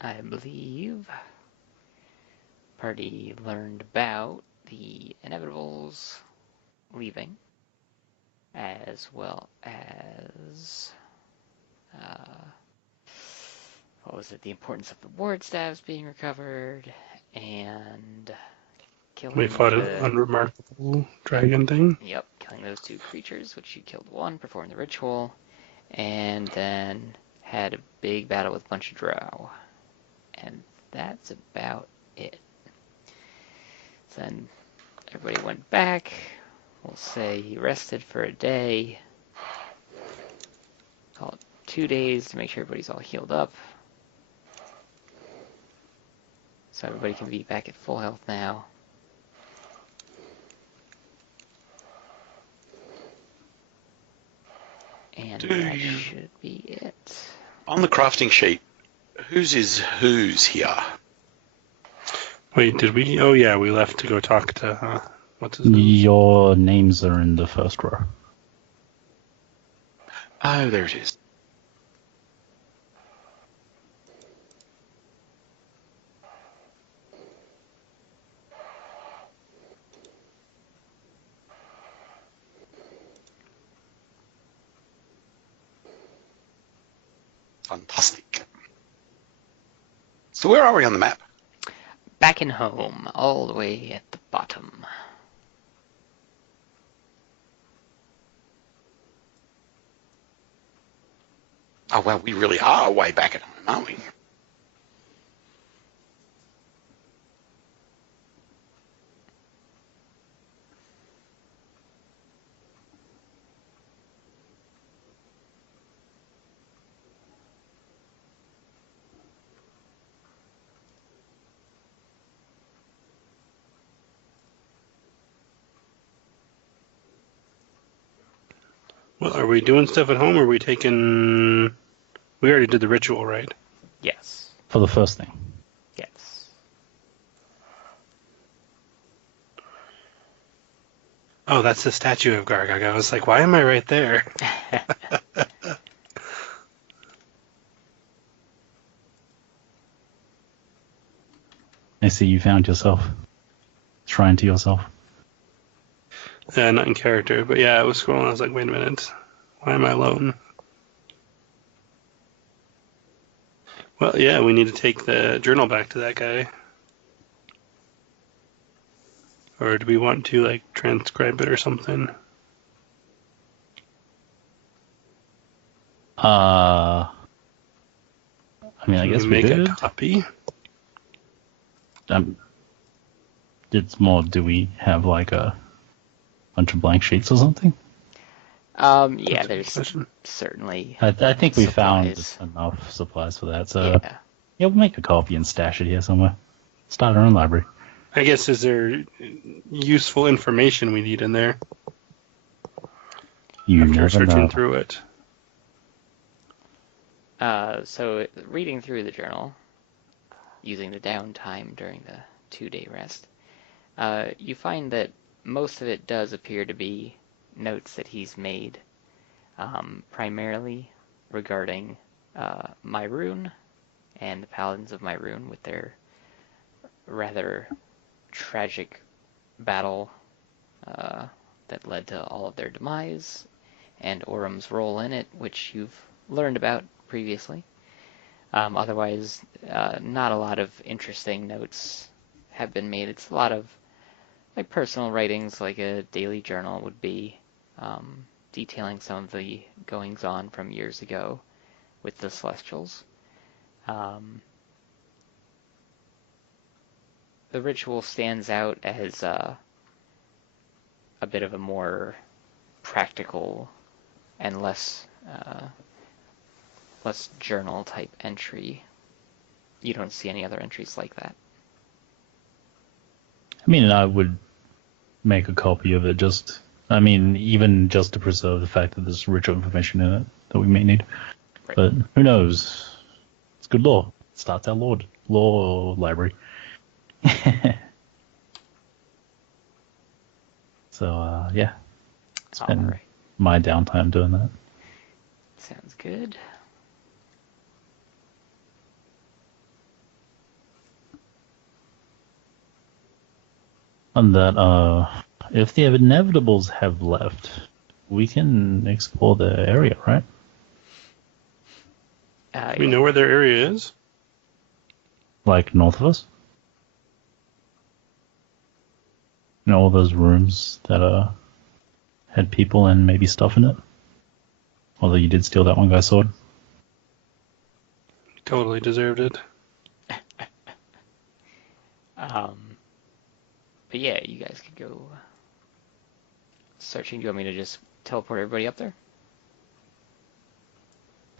I believe party learned about the inevitables leaving, as well as what was it? The importance of the ward staffs being recovered, and We killing fought an the unremarkable dragon thing. Yep, killing those 2 creatures, which you killed one, performed the ritual, and then had a big battle with a bunch of drow. And that's about it. So then everybody went back. We'll say he rested for a day. Call it 2 days to make sure everybody's all healed up. So everybody can be back at full health now. And that should be it. On the crafting sheet, whose is whose here? Wait, did we? Oh yeah, we left to go talk to what's his name? Your names are in the first row. Oh, there it is. Fantastic. So where are we on the map? Back in home, all the way at the bottom. Oh, well, we really are way back at home, aren't we? Well, are we doing stuff at home, or are we taking... We already did the ritual, right? Yes. For the first thing. Yes. Oh, that's the statue of Gargag. I was like, why am I right there? I see you found yourself. Shrine to yourself. Not in character, but yeah, I was scrolling. I was like, wait a minute. Why am I alone? Well, yeah, we need to take the journal back to that guy. Or do we want to, like, transcribe it or something? I mean, I guess we make could. a copy. It's more, do we have, like, a bunch of blank sheets or something? Yeah, there's certainly I think we found supplies. enough supplies for that. So Yeah. we'll make a copy and stash it here somewhere. Start our own library. I guess, is there useful information we need in there You after never searching know. through it? So reading through the journal, using the downtime during the 2-day rest, you find that most of it does appear to be notes that he's made, primarily regarding Myrune and the Paladins of Myrune with their rather tragic battle that led to all of their demise, and Orum's role in it, which you've learned about previously. Otherwise, not a lot of interesting notes have been made. It's a lot of like personal writings, like a daily journal would be, detailing some of the goings-on from years ago with the Celestials. The ritual stands out as a bit of a more practical and less journal type entry. You don't see any other entries like that. I mean, I would make a copy of it even just to preserve the fact that there's ritual information in it that we may need. Right. But who knows? It's good lore. Starts our law library. So, yeah. Spend my downtime doing that. Sounds good. On that, if the inevitables have left, we can explore the area, right? Do we know where their area is? Like north of us? You know, all those rooms that had people and maybe stuff in it? Although you did steal that one guy's sword. Totally deserved it. But yeah, you guys could go searching. Do you want me to just teleport everybody up there?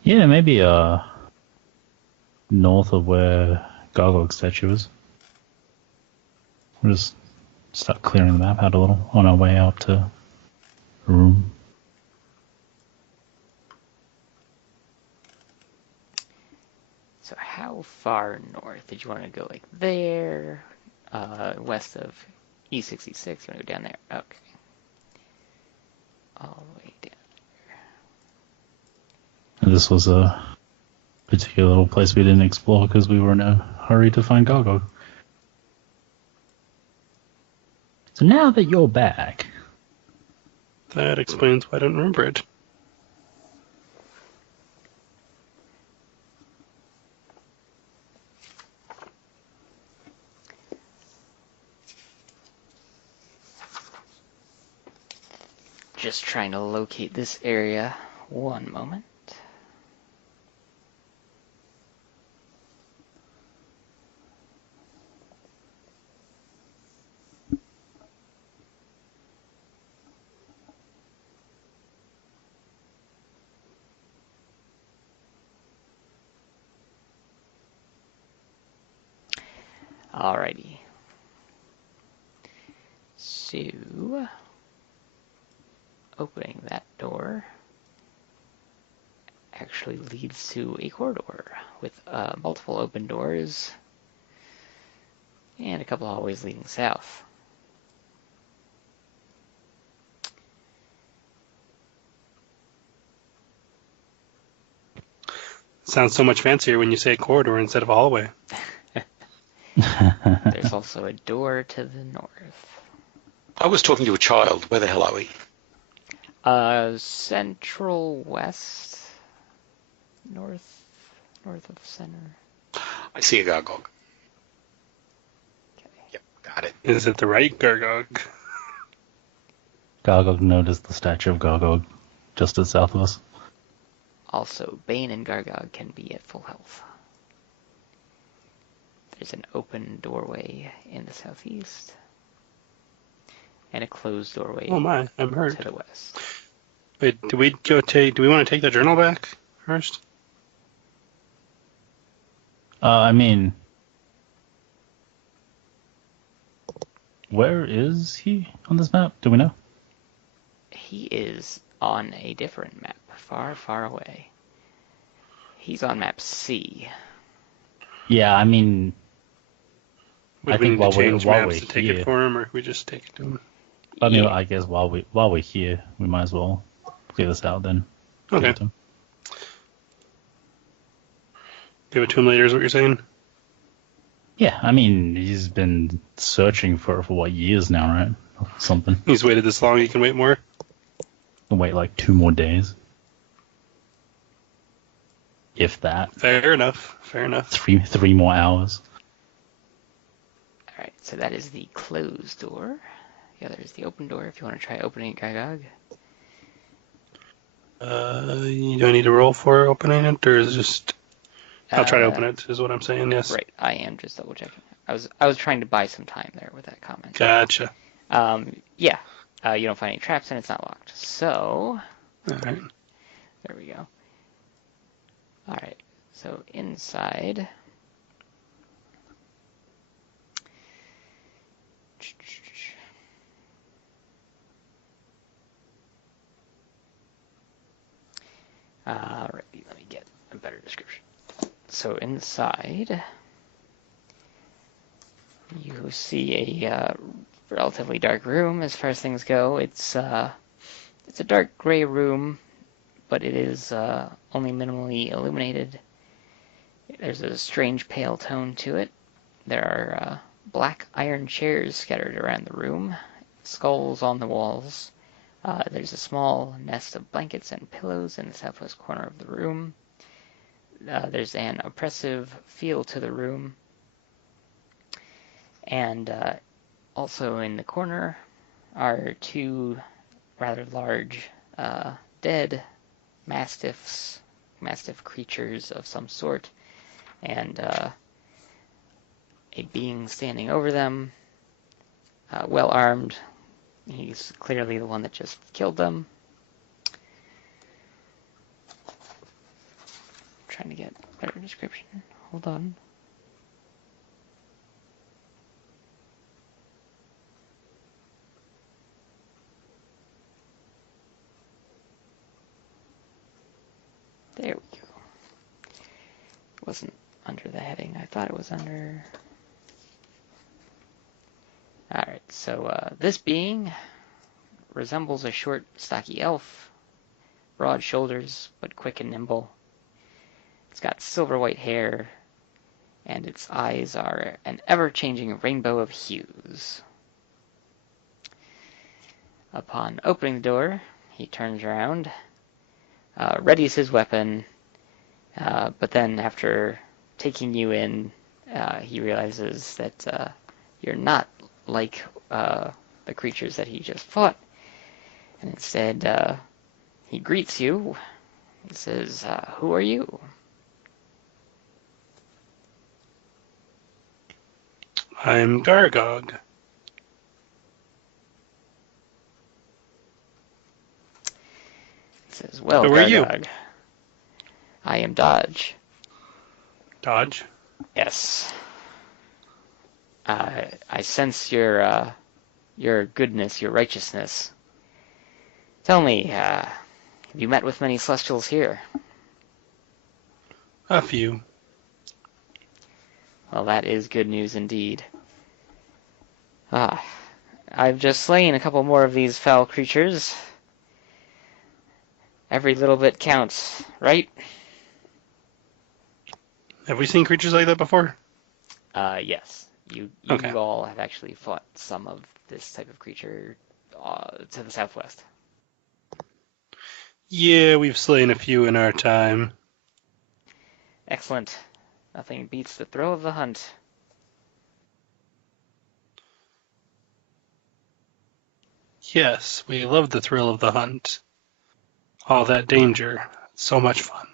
Yeah, maybe north of where Gargog's statue is. We'll just start clearing the map out a little on our way out to the room. So how far north? Did you want to go like there? West of E66? You want to go down there? Okay. All the way down. And this was a particular little place we didn't explore because we were in a hurry to find Gargog. So now that you're back, That explains why I don't remember it. Just trying to locate this area. One moment. Alrighty. So, opening that door actually leads to a corridor with multiple open doors and a couple hallways leading south. Sounds so much fancier when you say corridor instead of a hallway. There's also a door to the north. I was talking to a child. Where the hell are we? Central west, north of center. I see a Gargog. Okay. Yep, got it. Is it the right Gargog? Gargog noticed the statue of Gargog just to the south of us. Also, Bane and Gargog can be at full health. There's an open doorway in the southeast, and a closed doorway Oh my, I'm hurt. to the west. Wait, do we want to take the journal back first? I mean, where is he on this map? Do we know? He is on a different map, far, far away. He's on map C. Yeah, I mean, Would I we think need while to we're change maps to take here, it for him, or we just take it to him? I mean, Yeah. I guess while we're here, we might as well clear this out then. Give Okay. it to him. Give it to him later is what you're saying? Yeah, I mean, he's been searching for what, years now, right? Or something. He's waited this long, he can wait more? Can wait like 2 more days. If that. Fair enough, fair enough. 3 more hours. Alright, so that is the closed door. The other is the open door if you want to try opening Gargog. Do I need to roll for opening it, or is it just... I'll try to open it, is what I'm saying, yes. Right, I am just double checking. I was trying to buy some time there with that comment. Gotcha. Yeah, you don't find any traps and it's not locked. So, Alright. there we go. Alright, so inside. Alrighty, let me get a better description. So inside, you see a relatively dark room as far as things go. It's a dark gray room, but it is only minimally illuminated. There's a strange pale tone to it. There are black iron chairs scattered around the room, skulls on the walls. There's a small nest of blankets and pillows in the southwest corner of the room. There's an oppressive feel to the room. And also in the corner are two rather large dead mastiff creatures of some sort, and a being standing over them, well armed. He's clearly the one that just killed them. I'm trying to get a better description. Hold on. There we go. It wasn't under the heading. I thought it was under... Alright, so this being resembles a short, stocky elf. Broad shoulders, but quick and nimble. It's got silver white hair, and its eyes are an ever-changing rainbow of hues. Upon opening the door, he turns around, readies his weapon, but then after taking you in, he realizes that you're not like the creatures that he just fought, and instead he greets you. He says, "Who are you?" I'm Gargog. He says, "Well, Who are you?" Gargog, I am Dodge." Dodge. "Yes. I sense your goodness, your righteousness. Tell me, have you met with many Celestials here?" A few. "Well, that is good news indeed. I've just slain a couple more of these foul creatures. Every little bit counts, right?" Have we seen creatures like that before? Yes. You Okay. all have actually fought some of this type of creature to the southwest. Yeah, we've slain a few in our time. Excellent. Nothing beats the thrill of the hunt. Yes, we love the thrill of the hunt. All that danger. So much fun.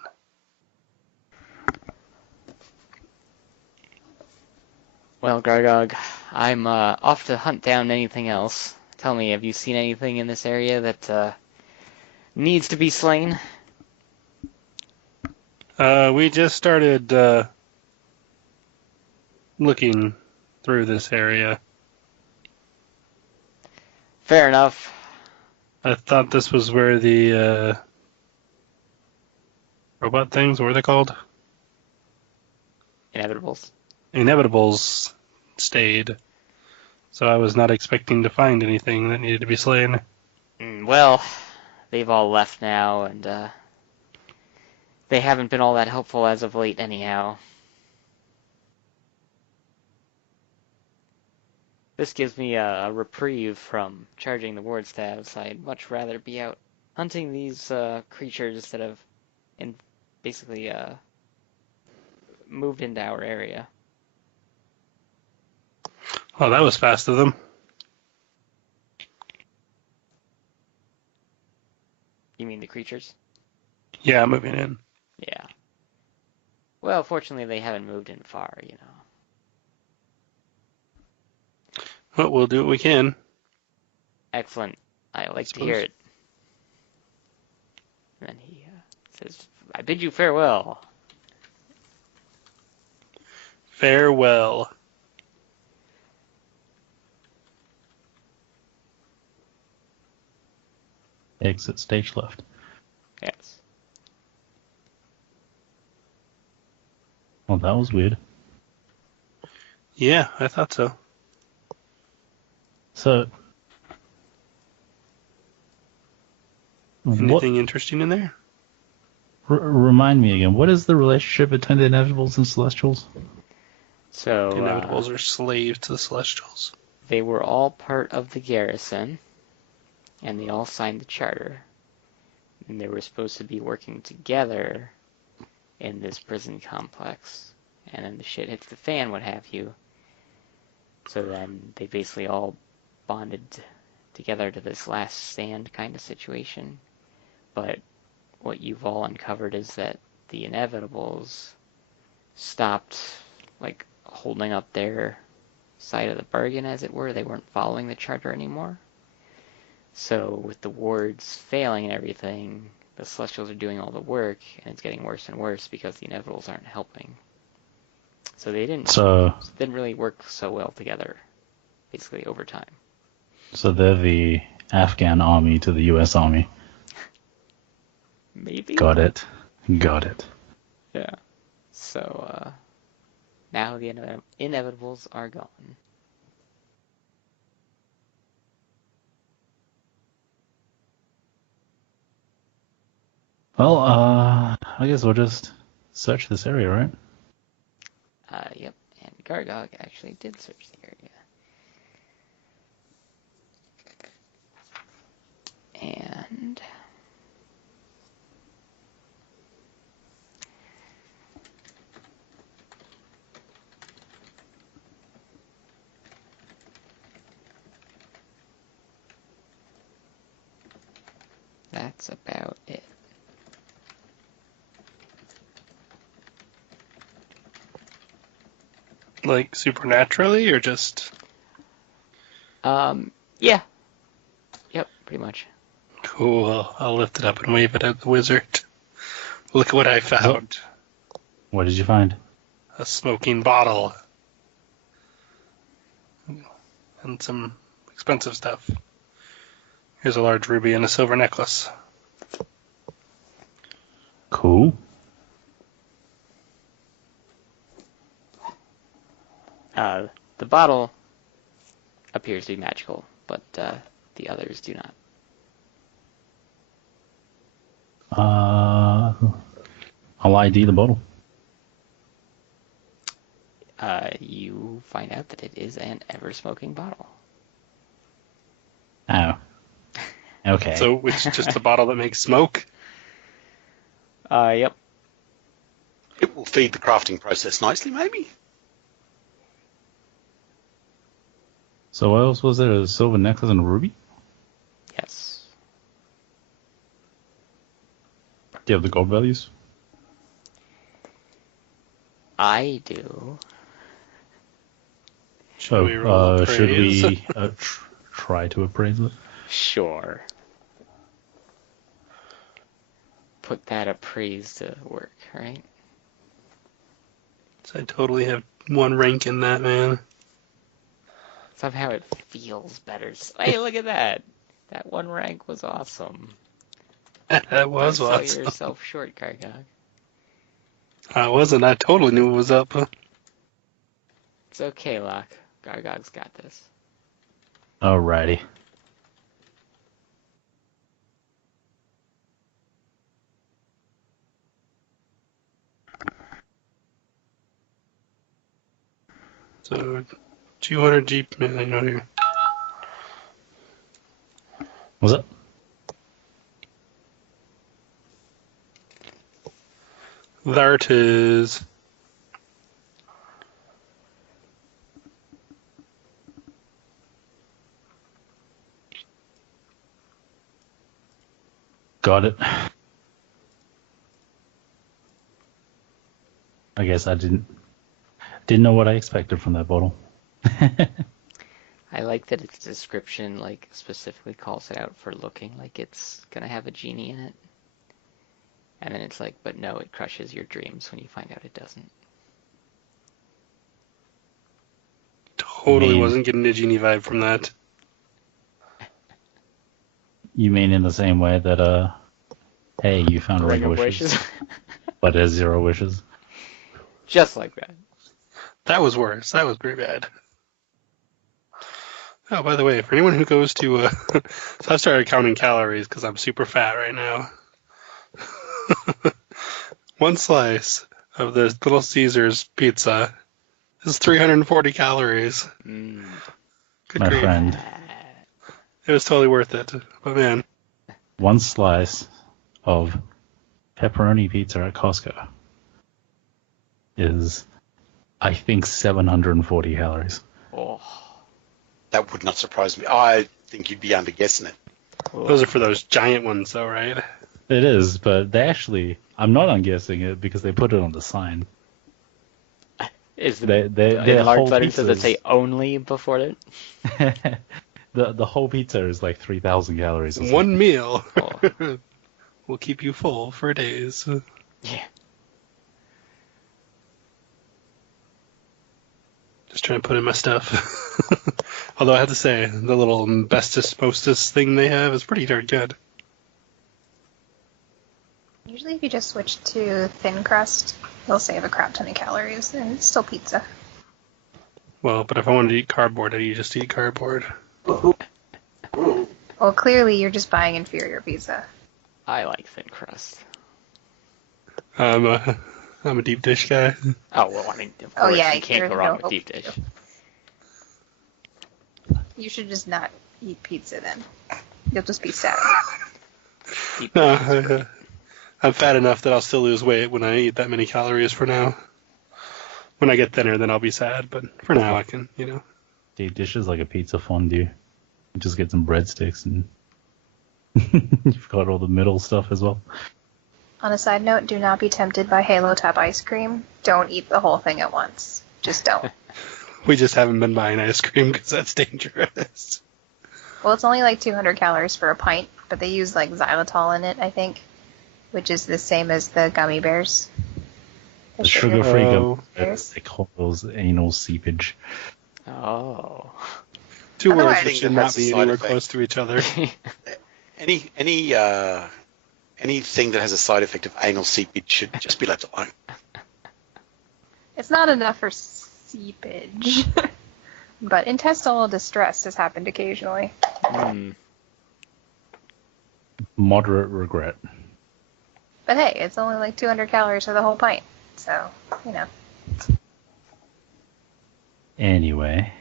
Well, Gargog, I'm off to hunt down anything else. Tell me, have you seen anything in this area that needs to be slain? We just started looking through this area. Fair enough. I thought this was where the robot things, what were they called? Inevitables. Inevitables stayed. So I was not expecting to find anything that needed to be slain. Well, they've all left now, and they haven't been all that helpful as of late anyhow. This gives me a reprieve from charging the ward staffs. I'd much rather be out hunting these creatures that have basically moved into our area. Oh, that was fast of them. You mean the creatures? Yeah, moving in. Yeah. Well, fortunately, they haven't moved in far, you know. But we'll do what we can. Excellent. I like to hear it. And then he says, "I bid you farewell." Farewell. Exit stage left. Yes. Well, that was weird. Yeah, I thought so. So, Anything interesting in there? Remind me again, what is the relationship between the Inevitables and Celestials? So The Inevitables are slaves to the Celestials. they were all part of the garrison, and they all signed the charter. And they were supposed to be working together in this prison complex. And then the shit hits the fan, what have you. So then they basically all bonded together to this last stand kind of situation. But what you've all uncovered is that the Inevitables stopped, like, holding up their side of the bargain, as it were. They weren't following the charter anymore. So with the wards failing and everything, the Celestials are doing all the work, and it's getting worse and worse because the Inevitables aren't helping. So they didn't really work so well together, basically, over time. So they're the Afghan army to the U.S. army. Maybe? Got it. Yeah. So, now the Inevitables are gone. Well, I guess we'll just search this area, right? Yep, and Gargog actually did search the area. And that's about it. Like, supernaturally, or just... Yeah. Yep, pretty much. Cool. I'll lift it up and wave it at the wizard. Look at what I found. What did you find? A smoking bottle. And some expensive stuff. Here's a large ruby and a silver necklace. Cool. The bottle appears to be magical, but the others do not. I'll ID the bottle. You find out that it is an ever-smoking bottle. Oh. Okay. So it's just a bottle that makes smoke? Yep. It will feed the crafting process nicely, maybe. So what else was there? A silver necklace and a ruby? Yes. Do you have the gold values? I do. Should we roll should appraise? we try to appraise it? Sure. Put that appraise to work, right? So I totally have one rank in that, man. Somehow it feels better. Hey, look at that! That one rank was awesome. That was Don't sell awesome. yourself short, Gargog. I wasn't. I totally knew it was up. It's okay, Locke. Gargog's got this. Alrighty. So, 200 Jeep million here. Was it? There it is. Got it. I guess I didn't know what I expected from that bottle. I like that its description, like, specifically calls it out for looking like it's gonna have a genie in it. And then it's like, but no, it crushes your dreams when you find out it doesn't. Totally Man. wasn't getting a genie vibe from that. You mean in the same way that, hey, you found a ring of wishes, but it has 0 wishes? Just like that. That was worse. That was pretty bad. Oh, by the way, for anyone who goes to, so I've started counting calories because I'm super fat right now. One slice of the Little Caesars pizza It's 340 calories. Mm. Good My grief. friend, It was totally worth it. But man, one slice of pepperoni pizza at Costco is, I think, 740 calories. Oh. That would not surprise me. I think you'd be underguessing it. those are for those giant ones, though, right? It is, but they actually, I'm not unguessing it because they put it on the sign. Is the Their in large whole letters does it pizzas- say only before it? the whole pizza is like 3,000 calories. Or something. One meal Oh. will keep you full for days. Yeah. Just trying to put in my stuff. Although I have to say, the little bestest mostest thing they have is pretty darn good. Usually if you just switch to thin crust, you'll save a crap ton of calories, and it's still pizza. Well, but if I wanted to eat cardboard, I'd just eat cardboard. Well, clearly you're just buying inferior pizza. I like thin crust. I'm a deep dish guy. Oh, well, I mean, of Oh, course, yeah, you can't there's go wrong no with deep dish. You should just not eat pizza then. You'll just be sad. Deep dish is great. I'm fat enough that I'll still lose weight when I eat that many calories for now. When I get thinner, then I'll be sad, but for now I can, Deep dish is like a pizza fondue. You just get some breadsticks and you've got all the middle stuff as well. On a side note, do not be tempted by Halo Top ice cream. Don't eat the whole thing at once. Just don't. We just haven't been buying ice cream because that's dangerous. Well, it's only like 200 calories for a pint, but they use like xylitol in it, I think, which is the same as the gummy bears. The sugar-free Oh. gum, they call those anal seepage. Oh. Two words Otherwise- that should not be Side anywhere effect. close to each other. Anything that has a side effect of anal seepage should just be left alone. It's not enough for seepage. But intestinal distress has happened occasionally. Mm. Moderate regret. But hey, it's only like 200 calories for the whole pint. So, Anyway.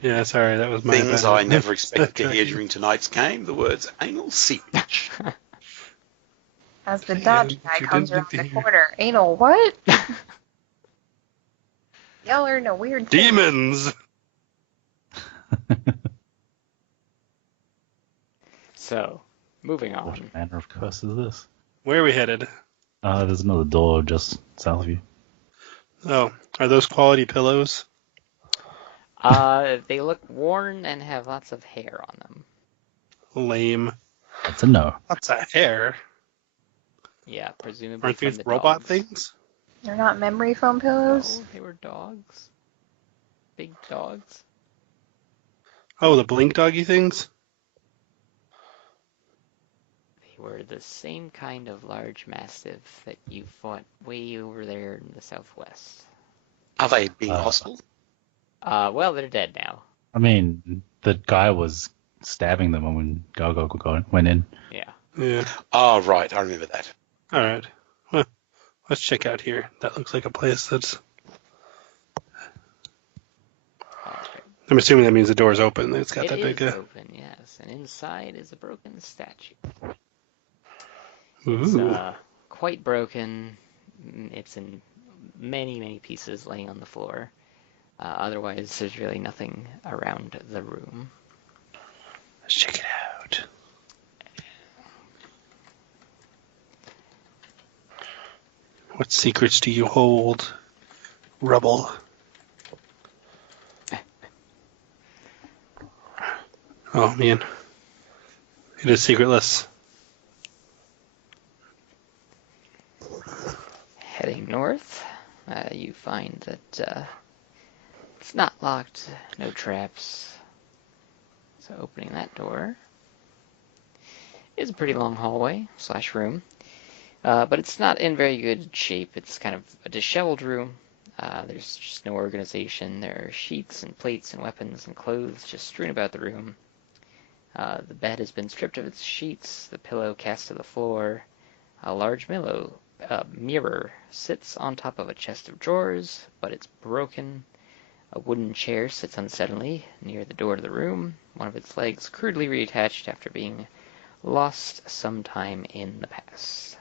Yeah, sorry, that was my Things bad. I never expected to hear during tonight's game, the words anal seepage. As the Yeah, Dodge guy you comes did around the hear. corner, anal what? Y'all are in a weird thing. Demons! So, moving What on. manner of curse is this? Where are we headed? There's another door just south of you. Oh, are those quality pillows? They look worn and have lots of hair on them. Lame. That's a no. Lots of hair. Yeah, presumably Aren't from these the robot dogs. things? They're not memory foam pillows. No, they were dogs. Big dogs. Oh, the blink doggy things? They were the same kind of large mastiff that you fought way over there in the southwest. Are they being hostile? Well, they're dead now. I mean, the guy was stabbing them when Gargoyle went in. Yeah. Yeah. Oh, right, I remember that. Alright. Well, let's check out here. That looks like a place that's... Okay. I'm assuming that means the door's open. It's got It that is big... open, yes, and inside is a broken statue. Ooh. It's quite broken. It's in many, many pieces laying on the floor. Otherwise, there's really nothing around the room. Let's check it out. What secrets do you hold, Rubble? Oh, man. It is secretless. Heading north, you find that it's not locked, no traps. So opening that door is a pretty long hallway / room, but it's not in very good shape. It's kind of a disheveled room. There's just no organization. There are sheets and plates and weapons and clothes just strewn about the room. The bed has been stripped of its sheets, the pillow cast to the floor. A large A mirror sits on top of a chest of drawers, but it's broken. A wooden chair sits unsteadily near the door to the room, one of its legs crudely reattached after being lost sometime in the past.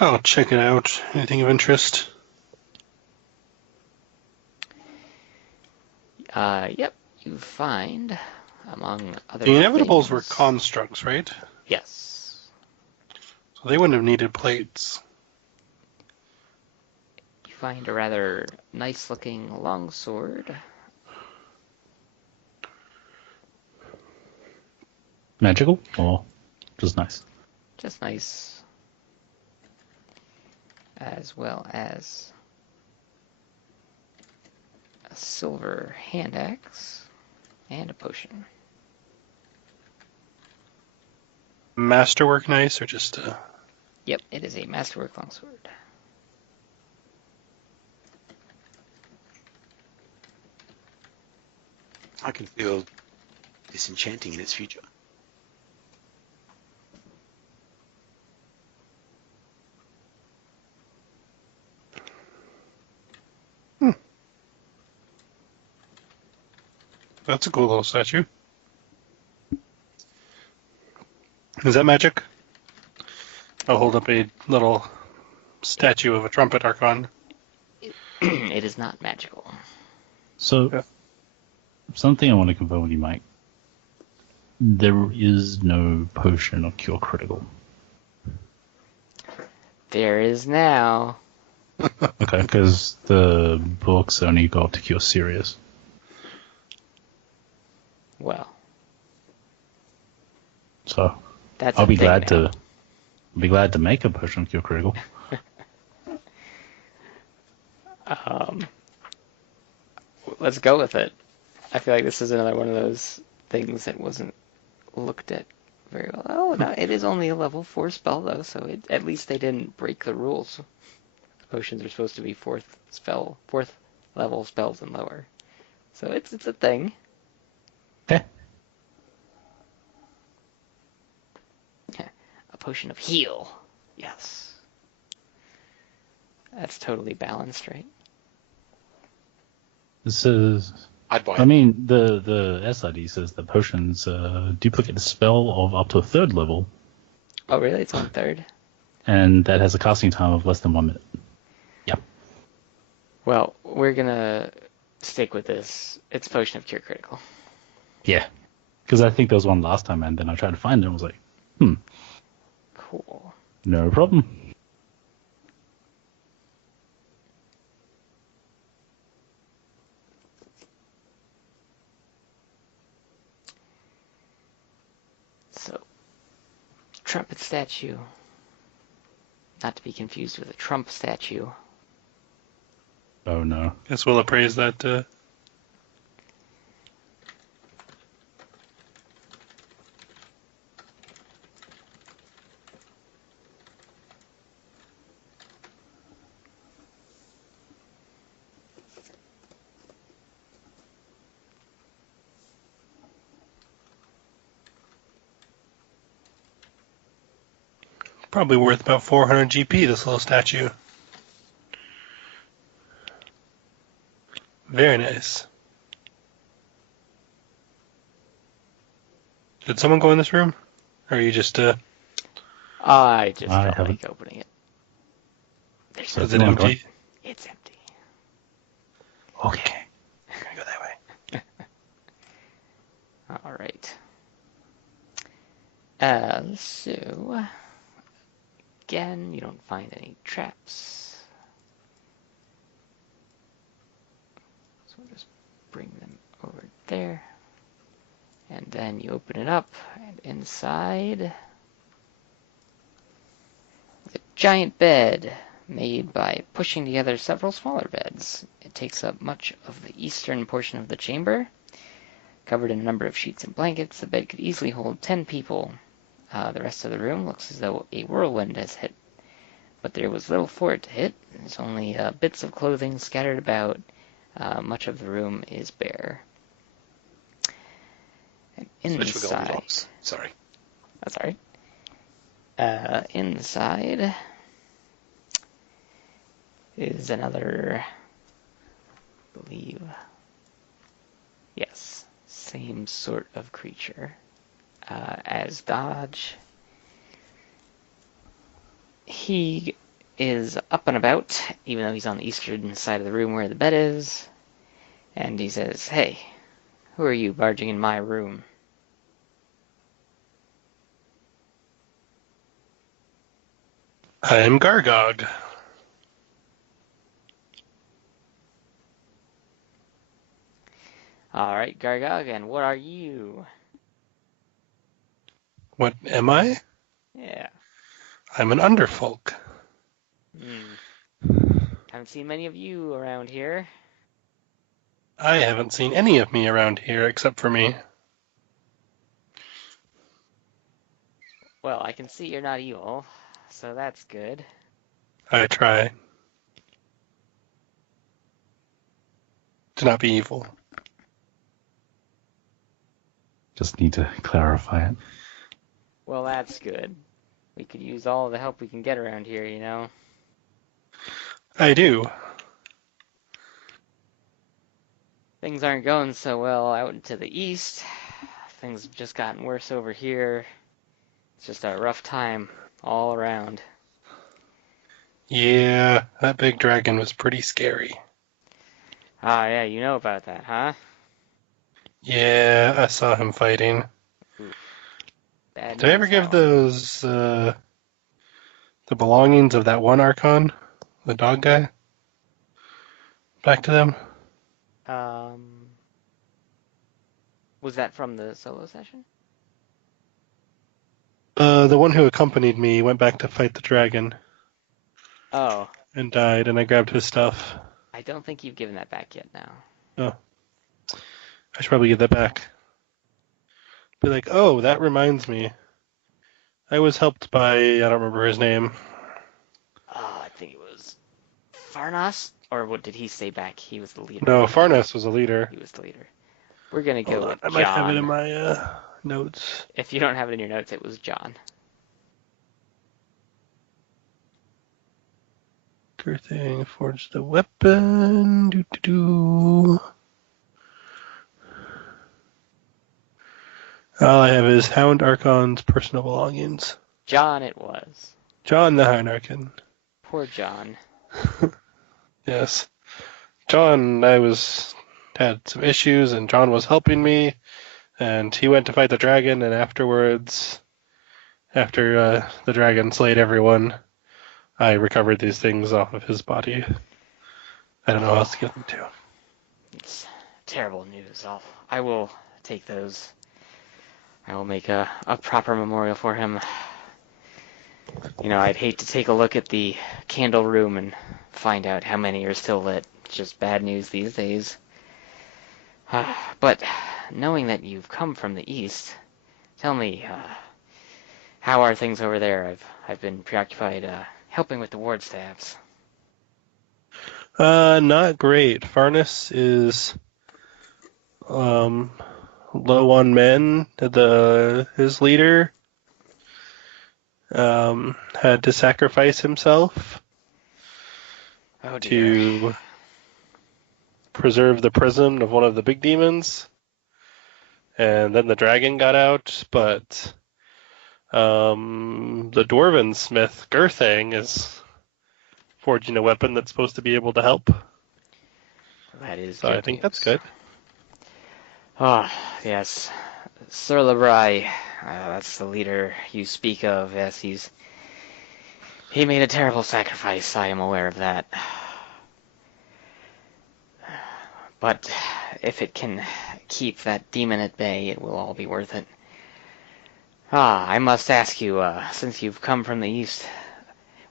I'll check it out. Anything of interest? Yep, you find, among other The inevitables were things... constructs, right? Yes. So they wouldn't have needed plates. You find a rather nice-looking longsword. Magical or just nice? Just nice. As well as a silver hand axe and a potion. Masterwork nice, or just Yep, it is a masterwork longsword. I can feel disenchanting in its future. That's a cool little statue. Is that magic? I'll hold up a little statue of a trumpet archon. It is not magical. So, Yeah. something I want to confirm with you, Mike. There is no potion of cure critical. There is now. Okay, because the books only go up to cure serious. Well, So that's I'll a be thing glad now. to make a potion of cure critical. Let's go with it. I feel like this is another one of those things that wasn't looked at very well. Oh, no, it is only a level 4 spell, though, so at least they didn't break the rules. Potions are supposed to be fourth level spells and lower. So it's a thing. Okay. A potion of heal. Yes. That's totally balanced, right? This is. I'd buy I it. mean, the SID says the potions duplicate the spell of up to a third level, Oh, really? It's on third? and that has a casting time of less than 1 minute. Yeah. Well, we're gonna stick with this. It's Potion of Cure Critical. Yeah. Because I think there was one last time, and then I tried to find it and was like, Cool. no problem. So, trumpet statue. Not to be confused with a Trump statue. Oh no. Guess we'll appraise that. Probably worth about 400 GP, this little statue. Very nice. Did someone go in this room? Or are you just, I just I felt haven't. like opening it. There's So is no, it you wanna go empty? it's empty. Okay. I'm gonna go that way. All right. So, again, you don't find any traps. So we'll just bring them over there. And then you open it up, and inside is a giant bed made by pushing together several smaller beds. It takes up much of the eastern portion of the chamber. Covered in a number of sheets and blankets, the bed could easily hold 10 people. The rest of the room looks as though a whirlwind has hit, but there was little for it to hit. There's only bits of clothing scattered about, Much of the room is bare. And Switch with Golden inside, Globes. Sorry. that's all right. Inside is another, I believe, yes, same sort of creature as Dodge. He is up and about, even though he's on the eastern side of the room where the bed is. And he says, "Hey, who are you barging in my room?" I'm Gargog. All right, Gargog, and what are you? What am I? Yeah. I'm an underfolk. Hmm. Haven't seen many of you around here. I haven't seen any of me around here except for me. Well, I can see you're not evil, so that's good. I try to not be evil. Just need to clarify it. Well, that's good. We could use all the help we can get around here, you know? I do. Things aren't going so well out to the east. Things have just gotten worse over here. It's just a rough time all around. Yeah, that big dragon was pretty scary. Ah, yeah, you know about that, huh? Yeah, I saw him fighting. Ooh, bad Did I ever news, give how? those the belongings of that one Archon, the dog guy, back to them? Um, was that from the solo session? The one who accompanied me went back to fight the dragon Oh, and died, and I grabbed his stuff. I don't think you've given that back yet now. Oh, I should probably give that back. Be like, oh, that reminds me. I was helped by, I don't remember his name. Oh, I think it was Farnas? Or what did he say back? He was the leader, No, right? Farnas was a leader. He was the leader. We're gonna Hold go on, with I might have it in John. my notes. If you don't have it in your notes, it was John. Good thing, forge the weapon. Doo -doo -doo. All I have is Hound Archon's personal belongings. John it was. John the Hound Archon. Poor John. Yes. John, I had some issues, and John was helping me, and he went to fight the dragon, and afterwards, after the dragon slayed everyone, I recovered these things off of his body. I don't know how else to get them to. It's terrible news. I will take those. I will make a proper memorial for him. You know, I'd hate to take a look at the candle room and find out how many are still lit. It's just bad news these days. But knowing that you've come from the east, tell me, how are things over there? I've been preoccupied helping with the ward staffs. Not great. Farnas is low on men. His leader had to sacrifice himself Oh dear. to preserve the prison of one of the big demons. And then the dragon got out, but the dwarven smith, Gerthang, is forging a weapon that's supposed to be able to help. That is So good I think news. that's good. Ah, yes. Sir Lebrai, that's the leader you speak of. Yes, he made a terrible sacrifice. I am aware of that. But if it can keep that demon at bay, it will all be worth it. I must ask you, since you've come from the east,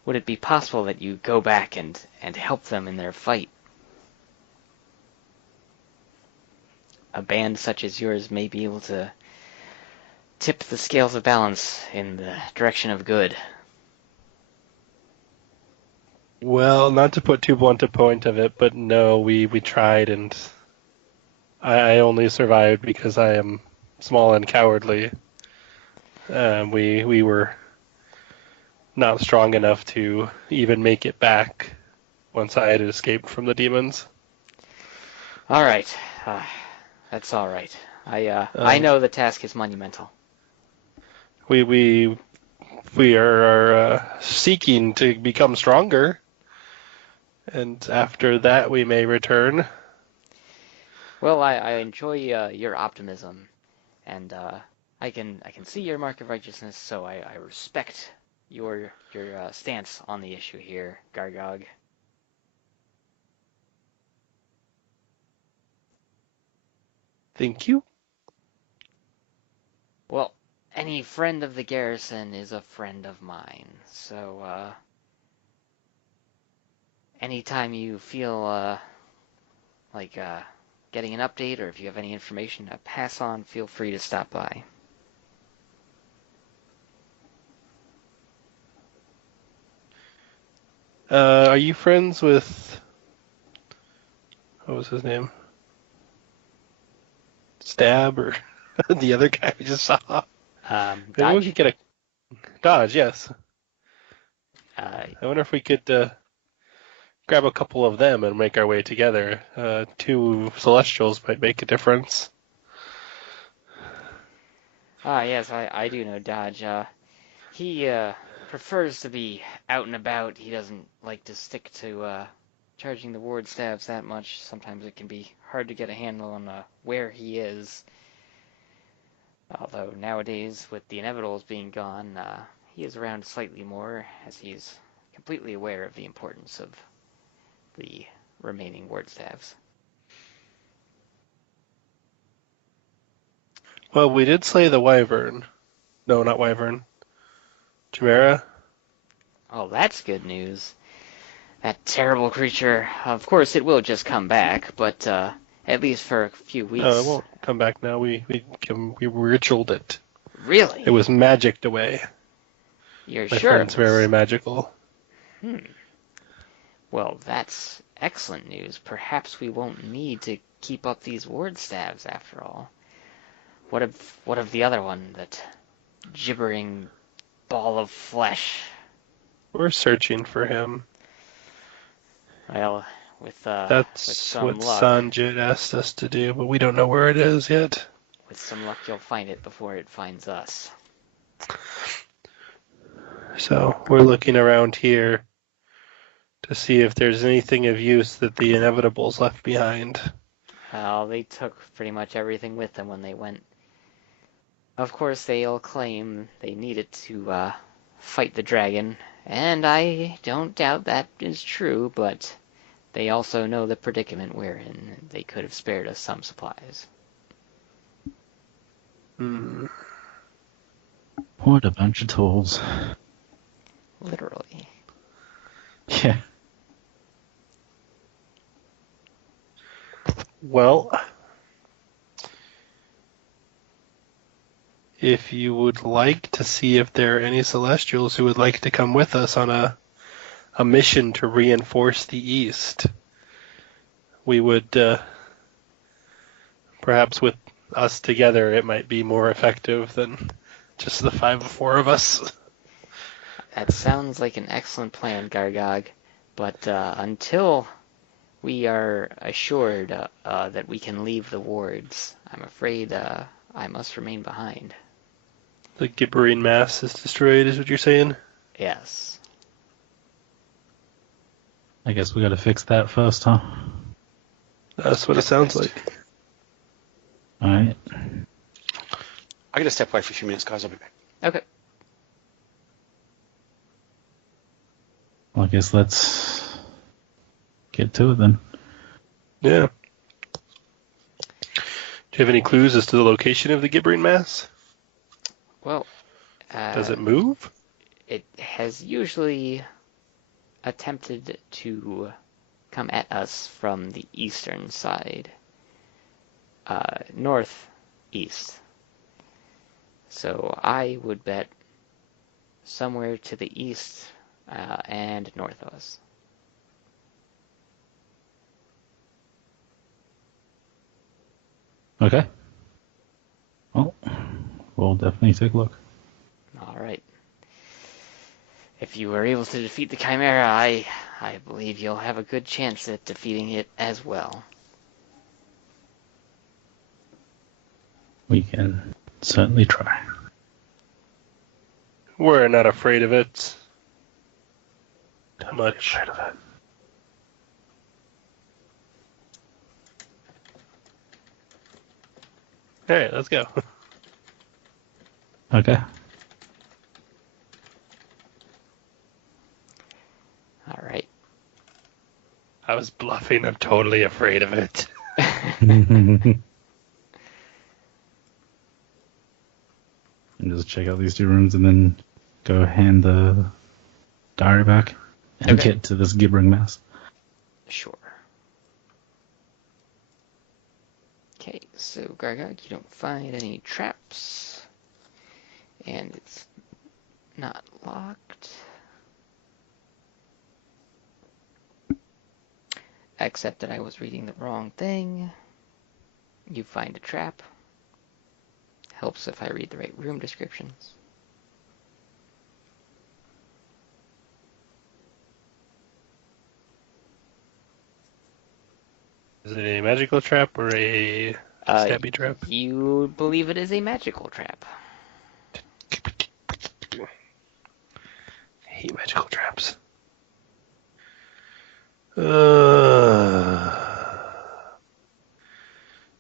would it be possible that you go back and help them in their fight? A band such as yours may be able to tip the scales of balance in the direction of good. Well, not to put too blunt a point of it, but no, we tried, and I only survived because I am small and cowardly. We were not strong enough to even make it back once I had escaped from the demons. All right. That's all right. I Um, know the task is monumental. we we we are seeking to become stronger, and after that we may return. Well, I enjoy your optimism, and I can see your mark of righteousness, so I respect your stance on the issue here, Gargog. Thank you. Well, any friend of the garrison is a friend of mine, so anytime you feel like getting an update, or if you have any information to pass on, feel free to stop by. Are you friends with what was his name? Stab or the other guy we just saw? Maybe we could Dodge? get a Dodge. Yes. Uh, I wonder if we could grab a couple of them and make our way together. Two Celestials might make a difference. yes, I do know Dodge. He prefers to be out and about. He doesn't like to stick to charging the ward staffs that much. Sometimes it can be hard to get a handle on where he is. Although nowadays, with the inevitables being gone, he is around slightly more, as he's completely aware of the importance of the remaining ward staffs. Well, we did slay the Wyvern. No, not Wyvern. Chimera. Oh, that's good news. That terrible creature, of course, it will just come back, but at least for a few No, it weeks. won't come back now. We ritualed it. Really? It was magicked away. You're My sure it friend's very was? magical. Hmm. Well, that's excellent news. Perhaps we won't need to keep up these ward staves after all. What of the other one, that gibbering ball of flesh? We're searching for him. Well, with That's some what luck, Sanjit asked us to do, but we don't know where it is yet. you'll find it before it finds us. So we're looking around here to see if there's anything of use that the Inevitables left behind. Well, they took pretty much everything with them when they went. Of course, they'll claim they needed to fight the dragon, and I don't doubt that is true, but they also know the predicament we're in. They could have spared us some supplies. Hmm. What a bunch of tools. Literally. Yeah. Well, if you would like to see if there are any Celestials who would like to come with us on a mission to reinforce the East, we would perhaps with us together it might be more effective than just the four of us. That sounds like an excellent plan, Gargog, but until we are assured that we can leave the wards, I'm afraid I must remain behind. The gibbering mass is destroyed, is what you're saying? Yes. I guess we gotta fix that first, huh? That's what it sounds like. Alright. I gotta step away for a few minutes, guys. I'll be back. Okay. Well, I guess let's get to it then. Yeah. Do you have any clues as to the location of the gibbering mass? Well, Does it move? it has usually attempted to come at us from the eastern side, northeast. So I would bet somewhere to the east and north of us. Okay. Well, we'll definitely take a look. All right. If you were able to defeat the Chimera, I believe you'll have a good chance at defeating it as well. We can certainly try. We're not afraid of it. Much. Afraid of it. All right, let's go. Okay. All right. I was bluffing. I'm totally afraid of it. And just check out these two rooms and then go hand the diary back and Okay. get to this gibbering mess. Sure. Okay, so Gargog, you don't find any traps. And it's not locked. Except that I was reading the wrong thing. You find a trap. Helps if I read the right room descriptions. Is it a magical trap or a stabby trap? You believe it is a magical trap. I hate magical traps. All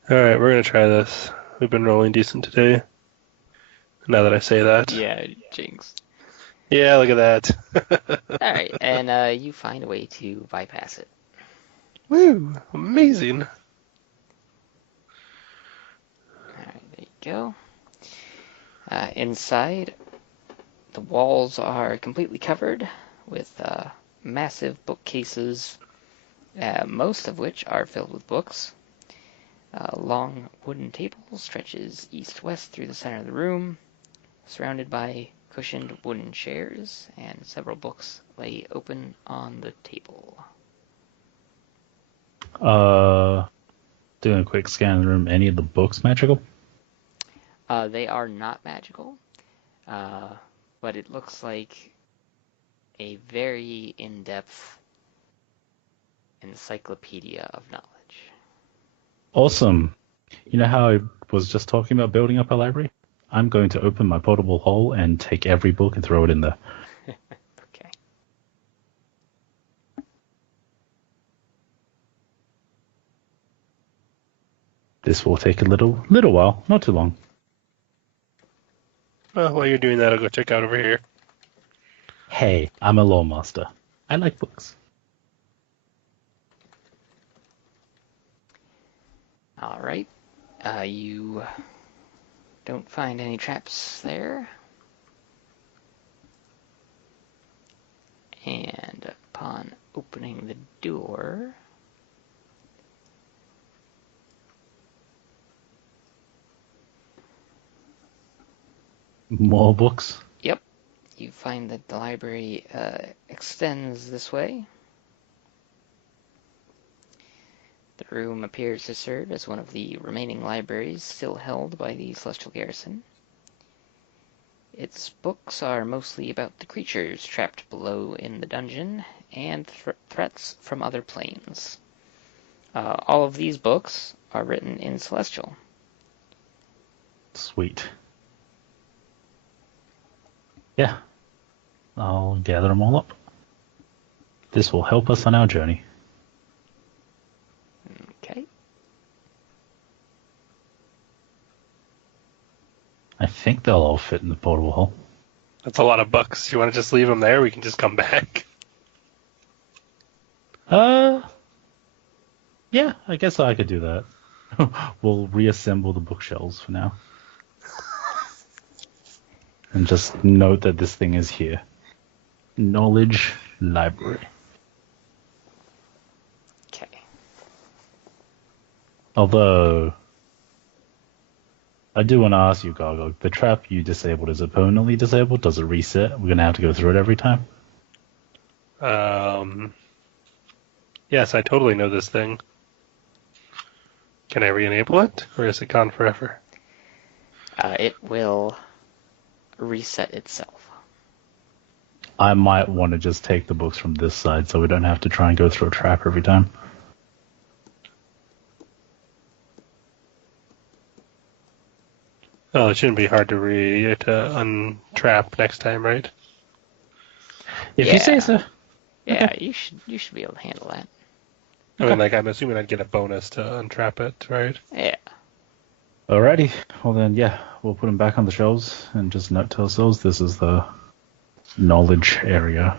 right, we're gonna try this. We've been rolling decent today. Now that I say that. Yeah, jinx. Yeah, look at that. Alright, and you find a way to bypass it. Woo! Amazing. Alright, there you go. Inside, the walls are completely covered with massive bookcases, most of which are filled with books. A long wooden table stretches east-west through the center of the room, surrounded by cushioned wooden chairs, and several books lay open on the table. Doing a quick scan of the room. Any of the books magical? They are not magical, but it looks like a very in-depth encyclopedia of knowledge. Awesome. You know how I was just talking about building up a library? I'm going to open my portable hole and take every book and throw it in there. Okay. This will take a little while, not too long. Well, while you're doing that, I'll go check out over here. Hey, I'm a law master. I like books. Alright. You don't find any traps there. And upon opening the door, More books? yep, you find that the library extends this way. The room appears to serve as one of the remaining libraries still held by the Celestial Garrison. Its books are mostly about the creatures trapped below in the dungeon and threats from other planes. All of these books are written in Celestial. Sweet. Yeah. I'll gather them all up. This will help us on our journey. Okay. I think they'll all fit in the portable hole. That's a lot of books. You want to just leave them there? We can just come back. Yeah, I guess I could do that. We'll reassemble the bookshelves for now. And just note that this thing is here. Knowledge Library. Okay. Although, I do want to ask you, Gargo, the trap you disabled, is it permanently disabled? Does it reset? We're going to have to go through it every time? Yes, I totally know this thing. Can I re-enable it, or is it gone forever? It will reset itself. I might want to just take the books from this side so we don't have to try and go through a trap every time. Oh, it shouldn't be hard to untrap next time, right? If you say so. Yeah, Okay. you should be able to handle that. I mean, like, I'm assuming I'd get a bonus to untrap it, right? Yeah. Alrighty. Well then, yeah, we'll put them back on the shelves and just note to ourselves this is the knowledge area.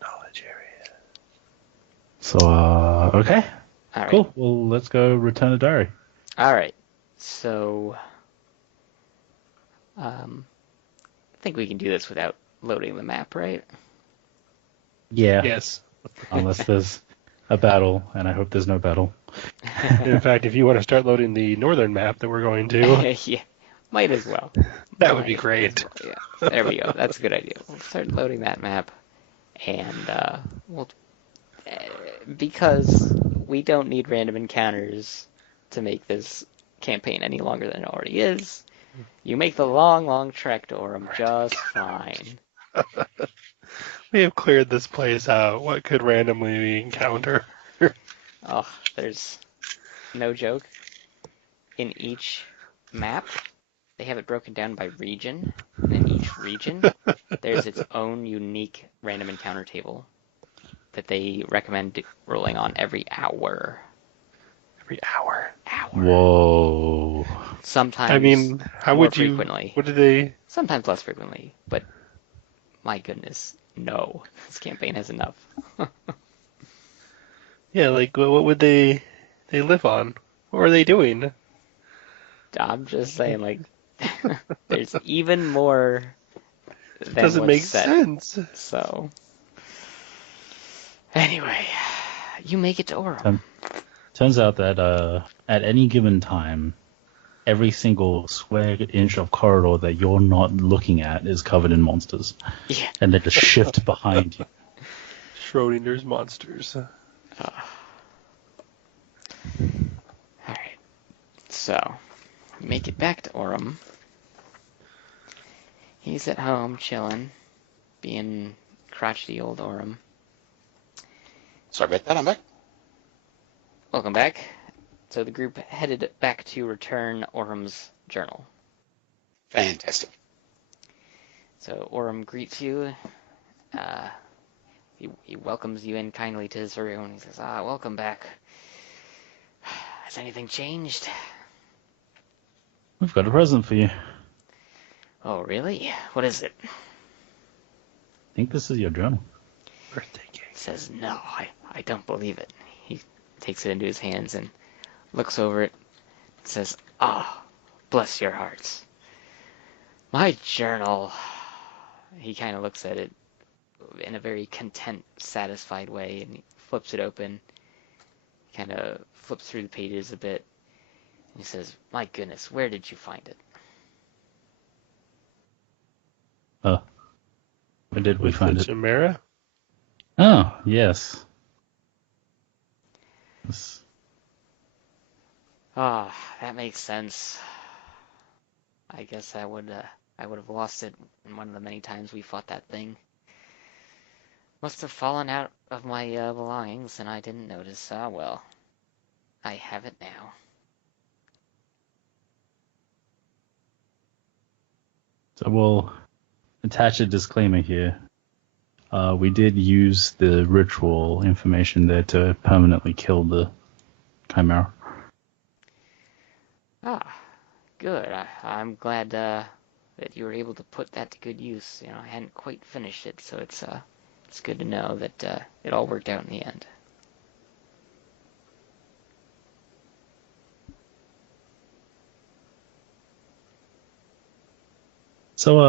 Knowledge area. So, okay. All right. Cool. Well, let's go return the diary. All right. So, I think we can do this without loading the map, right? Yeah. Yes. Unless there's a battle, and I hope there's no battle. In fact, if you want to start loading the northern map that we're going to, Yeah, might as well. that would be Might great. as well, yeah, there we go. That's a good idea. We'll start loading that map, and we'll because we don't need random encounters to make this campaign any longer than it already is. You make the long trek to Orem just fine. We have cleared this place out. What could randomly we encounter? Oh, there's no joke. In each map, they have it broken down by region, and in each region, there's its own unique random encounter table that they recommend rolling on every hour. Every hour. Whoa. Sometimes I mean, how more would you? frequently. What do they? Sometimes less frequently, but my goodness, no. This campaign has enough. Yeah, like what would they live on? What are they doing? I'm just saying, like, there's even more It than doesn't what's make set. sense. So, anyway, you make it to Orem. Turns out that at any given time, every single square inch of corridor that you're not looking at is covered in monsters. Yeah. And they just shift behind you. Schrodinger's monsters. Alright. So, you make it back to Orem. He's at home, chilling, being crotchety old Orem. Sorry about that. I'm back. Welcome back. So the group headed back to return Orem's journal. Fantastic. So Orem greets you. He welcomes you in kindly to his room. He says, welcome back. Has anything changed? We've got a present for you. I Oh, really? What is it? think this is your journal. Birthday cake. He says, no, I don't believe it. He takes it into his hands and looks over it and says, bless your hearts. My journal. He kind of looks at it in a very content, satisfied way, and he flips it open, kind of flips through the pages a bit, and he says, my goodness, where did you find it? Where did we find the it? Chimera? Oh, yes. This- That makes sense. I guess I would have lost it in one of the many times we fought that thing. Must have fallen out of my belongings, and I didn't notice. Well, I have it now. So we'll attach a disclaimer here. We did use the ritual information there to permanently kill the Chimera. Good. I'm glad that you were able to put that to good use. You know, I hadn't quite finished it, so it's good to know that it all worked out in the end. So,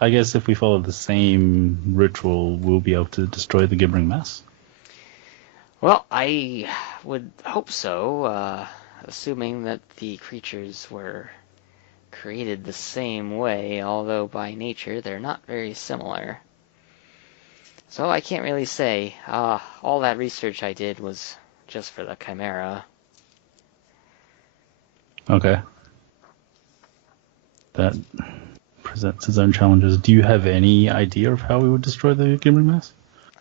I guess if we follow the same ritual, we'll be able to destroy the Gibbering Mass. Well, I would hope so, assuming that the creatures were created the same way, although by nature they're not very similar. So I can't really say. All that research I did was just for the Chimera. Okay. That presents its own challenges. Do you have any idea of how we would destroy the Gimli mass?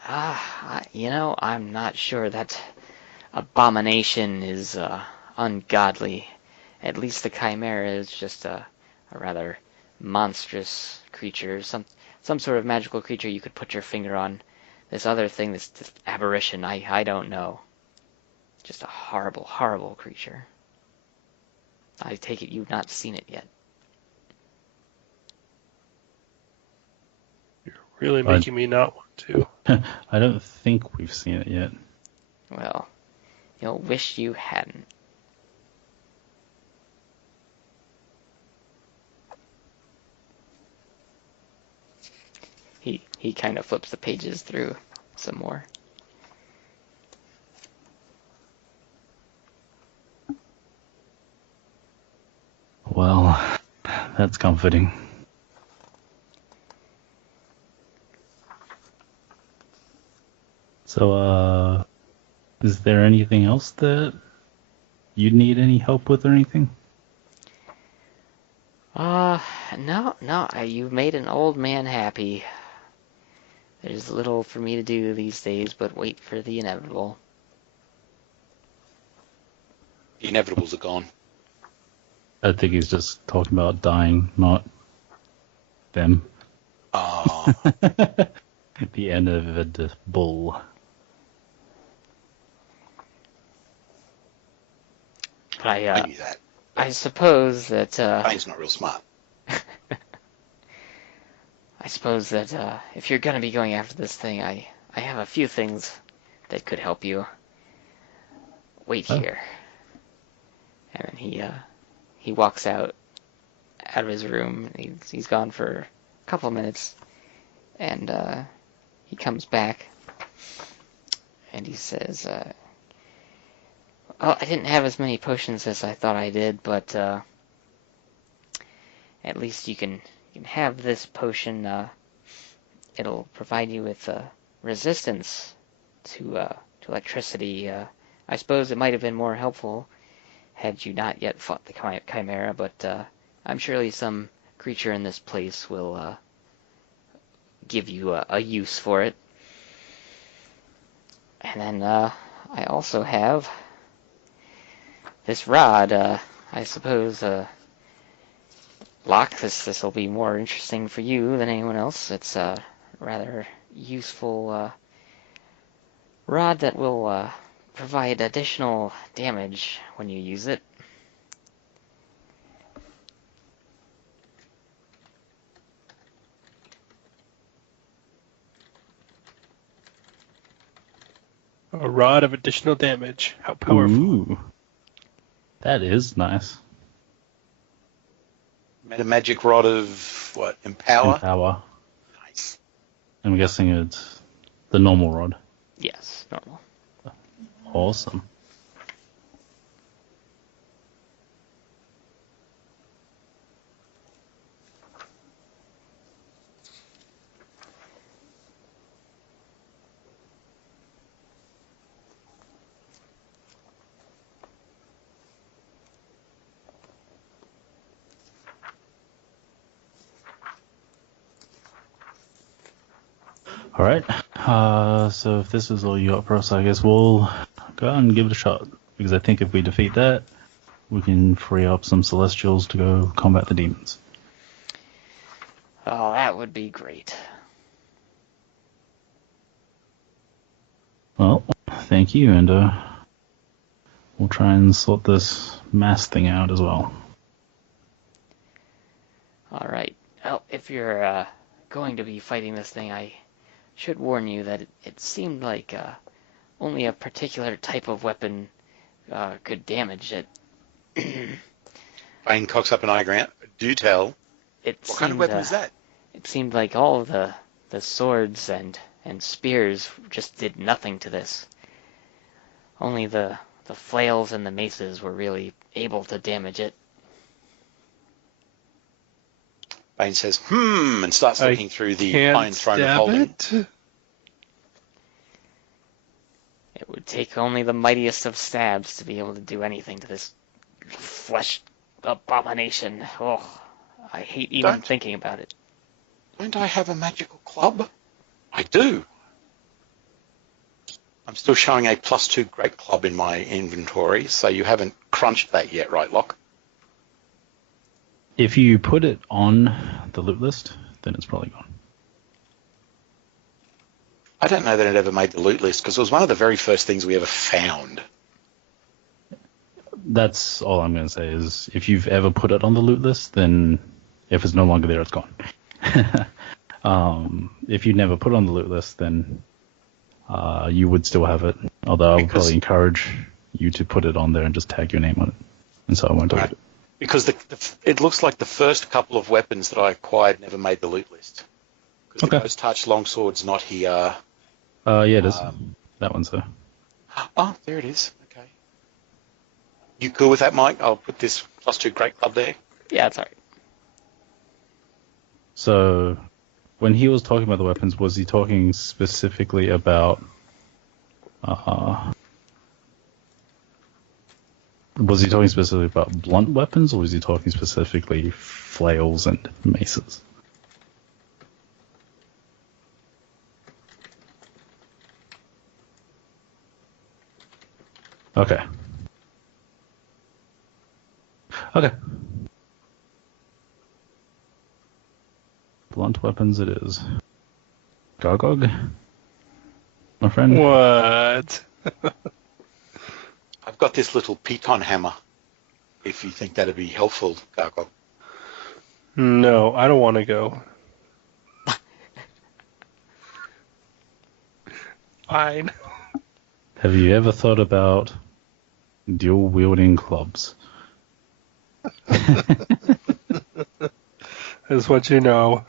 I'm not sure. That abomination is ungodly. At least the Chimera is just a rather monstrous creature, some sort of magical creature you could put your finger on. This other thing, this aberration, I don't know. Just a horrible, horrible creature. I take it you've not seen it yet. You're really making me not want to. I don't think we've seen it yet. Well, you'll wish you hadn't. He kind of flips the pages through some more. Well, that's comforting. So, is there anything else that you'd need any help with or anything? No, you've made an old man happy. There's little for me to do these days but wait for the inevitable. The inevitables are gone. I think he's just talking about dying, not them. The inevitable. I knew that. I suppose that Bane's not real smart. I suppose that if you're gonna be going after this thing, I have a few things that could help you. Wait here. And then he walks out of his room. He's gone for a couple minutes, and he comes back, and he says, "Well, I didn't have as many potions as I thought I did, but at least you can have this potion. It'll provide you with resistance to electricity. I suppose it might have been more helpful had you not yet fought the Chimera, but I'm surely some creature in this place will give you a use for it. And then I also have this rod. I suppose, Locke, this will be more interesting for you than anyone else. It's a rather useful rod that will provide additional damage when you use it. A rod of additional damage. How powerful. Ooh. That is nice. Made a magic rod of, what, Empower? Empower. Nice. I'm guessing it's the normal rod. Yes, normal. Awesome. All right. So if this is all you got for us, I guess we'll go out and give it a shot. Because I think if we defeat that, we can free up some Celestials to go combat the demons. Oh, that would be great. Well, thank you, and we'll try and sort this mass thing out as well. All right. Well, if you're going to be fighting this thing, I should warn you that it seemed like only a particular type of weapon could damage it. Bane cocks up an eye, Grant. Do tell. What Kind of weapon is that? It seemed like all of the swords and spears just did nothing to this. Only the flails and the maces were really able to damage it. Bane says, and starts looking through the Can't iron throne of stab holding. it. would take only the mightiest of stabs to be able to do anything to this flesh abomination. Oh, I hate even thinking about it. Don't I have a magical club? I do. I'm still showing a +2 great club in my inventory, so you haven't crunched that yet, right, Locke? If you put it on the loot list, then it's probably gone. I don't know that it ever made the loot list because it was one of the very first things we ever found. That's all I'm going to say is if you've ever put it on the loot list, then if it's no longer there, it's gone. If you never put it on the loot list, then you would still have it. Although I would probably encourage you to put it on there and just tag your name on it. And so I won't delete it. Because it looks like the first couple of weapons that I acquired never made the loot list. Because the Ghost Touch longsword's not here. Yeah, it is. That one's there. Oh, there it is. Okay. You cool with that, Mike? I'll put this +2 great club there. Yeah, it's alright. So, when he was talking about the weapons, was he talking specifically about... was he talking specifically about blunt weapons, or was he talking specifically flails and maces? Okay. Okay. Blunt weapons it is. Gargog? My friend? What? I've got this little piton hammer, if you think that'd be helpful, Gargoyle. No, I don't want to go. Fine. Have you ever thought about dual-wielding clubs? That's what you know.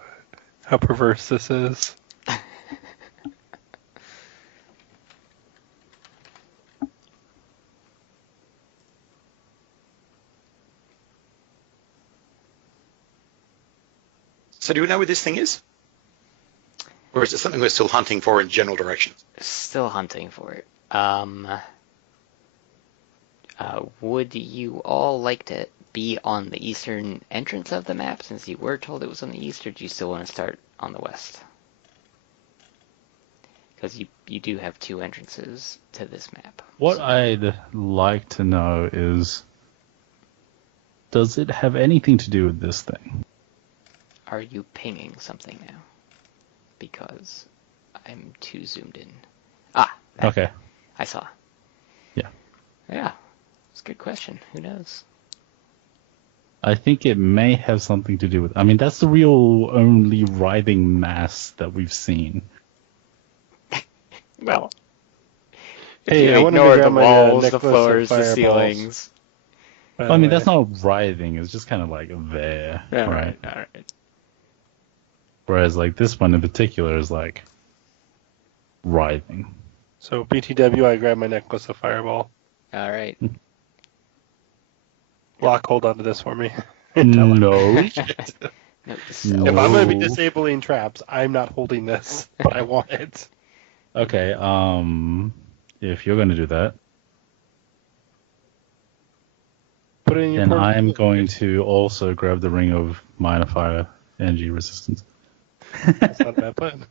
How perverse this is. So do we know where this thing is? Or is it something we're still hunting for in general directions? Still hunting for it. Would you all like to be on the eastern entrance of the map since you were told it was on the east, or do you still want to start on the west? Because you do have 2 entrances to this map. What I'd like to know is, does it have anything to do with this thing? Are you pinging something now? Because I'm too zoomed in. Okay. I saw. Yeah. Yeah. It's a good question. Who knows? I think it may have something to do with... I mean, that's the real only writhing mass that we've seen. Well, Hey, you I want to ignore grab the my walls, the necklace of floors, the fireballs, ceilings. by I the mean, way. that's not writhing. It's just kind of like there, right? All right. Whereas, like, this one in particular is, like, writhing. So, BTW, I grab my necklace of fireball. All right. Locke, hold on to this for me. No. Note to If self. I'm going to be No. disabling traps, I'm not holding this, but I want it. Okay, if you're going to do that, Put it in your then portfolio. I'm going to also grab the ring of minor fire energy resistance. That's not a bad plan.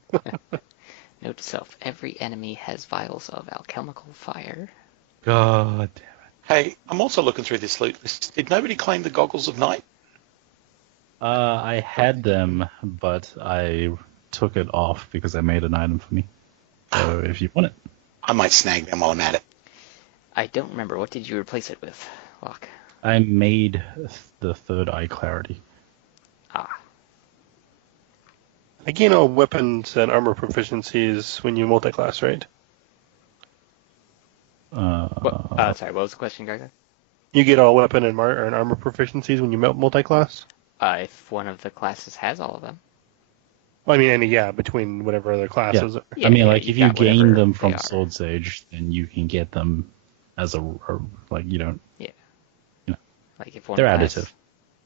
Note to self. Every enemy has vials of alchemical fire. God damn it. Hey, I'm also looking through this loot list. Did nobody claim the goggles of night? I had them, but I took it off because I made an item for me. So if you want it. I might snag them while I'm at it. I don't remember. What did you replace it with, Locke? I made the third eye clarity. I gain all weapons and armor proficiencies when you multi-class, right? Sorry, what was the question, Garga? You get all weapon and armor proficiencies when you multi-class? If one of the classes has all of them. Well, I mean, yeah, between whatever other classes. Yeah, I mean, yeah, like, you if you got gain whatever them they from are. Sword Sage, then you can get them as like, you don't... Like if one They're class, additive.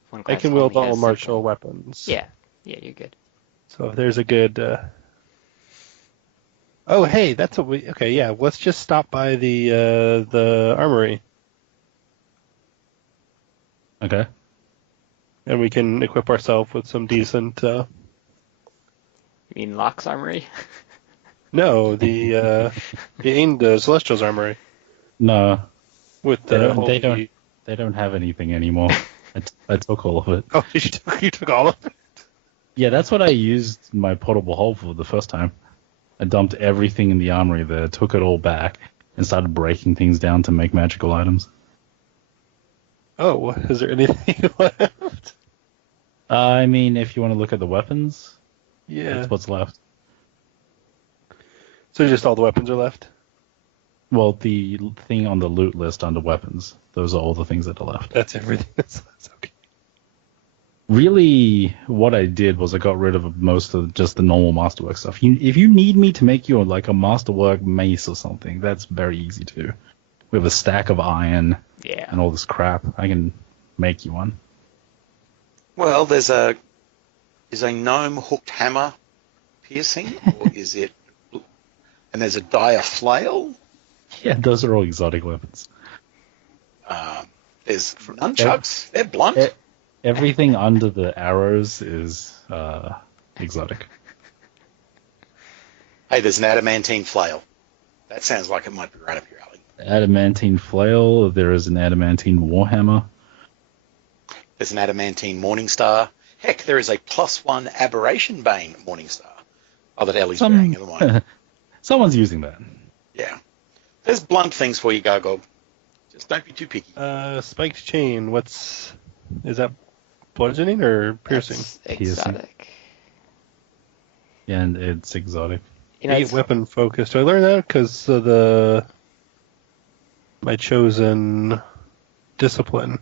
One I class can wield only all has martial simple. weapons. Yeah, you're good. So if there's a good Oh, hey, that's what we. Okay, yeah. Let's just stop by the armory, Okay. and we can equip ourselves with some decent. You mean Locke's armory? No, the Celestial's armory No, with they the don't. whole. They don't have anything anymore. I took all of it. Oh, you took all of it. Yeah, that's what I used my portable hole for the first time. I dumped everything in the armory there, took it all back, and started breaking things down to make magical items. Oh, is there anything left? I mean, if you want to look at the weapons, Yeah. that's what's left. So just all the weapons are left. Well, the thing on the loot list under weapons, those are all the things that are left. That's everything. That's okay. Really, what I did was I got rid of most of just the normal masterwork stuff. If you need me to make you like a masterwork mace or something, that's very easy to do. We have a stack of iron Yeah. and all this crap. I can make you one. Well, is a gnome hooked hammer piercing, or is it? And there's a dire flail. Yeah, those are all exotic weapons. There's nunchucks. They're blunt. Everything under the arrows is exotic. Hey, there's an adamantine flail. That sounds like it might be right up your alley. Adamantine flail. There is an adamantine warhammer. There's an adamantine morningstar. Heck, there is a +1 aberration bane morningstar. Oh, that Ellie's wearing. Never mind. Someone's using that. Yeah. There's blunt things for you, Gargoyle. Just don't be too picky. Spiked chain. Is that bludgeoning or piercing? That's exotic. And it's exotic. You know, Eight it's- weapon focus. Do I learn that because of my chosen discipline?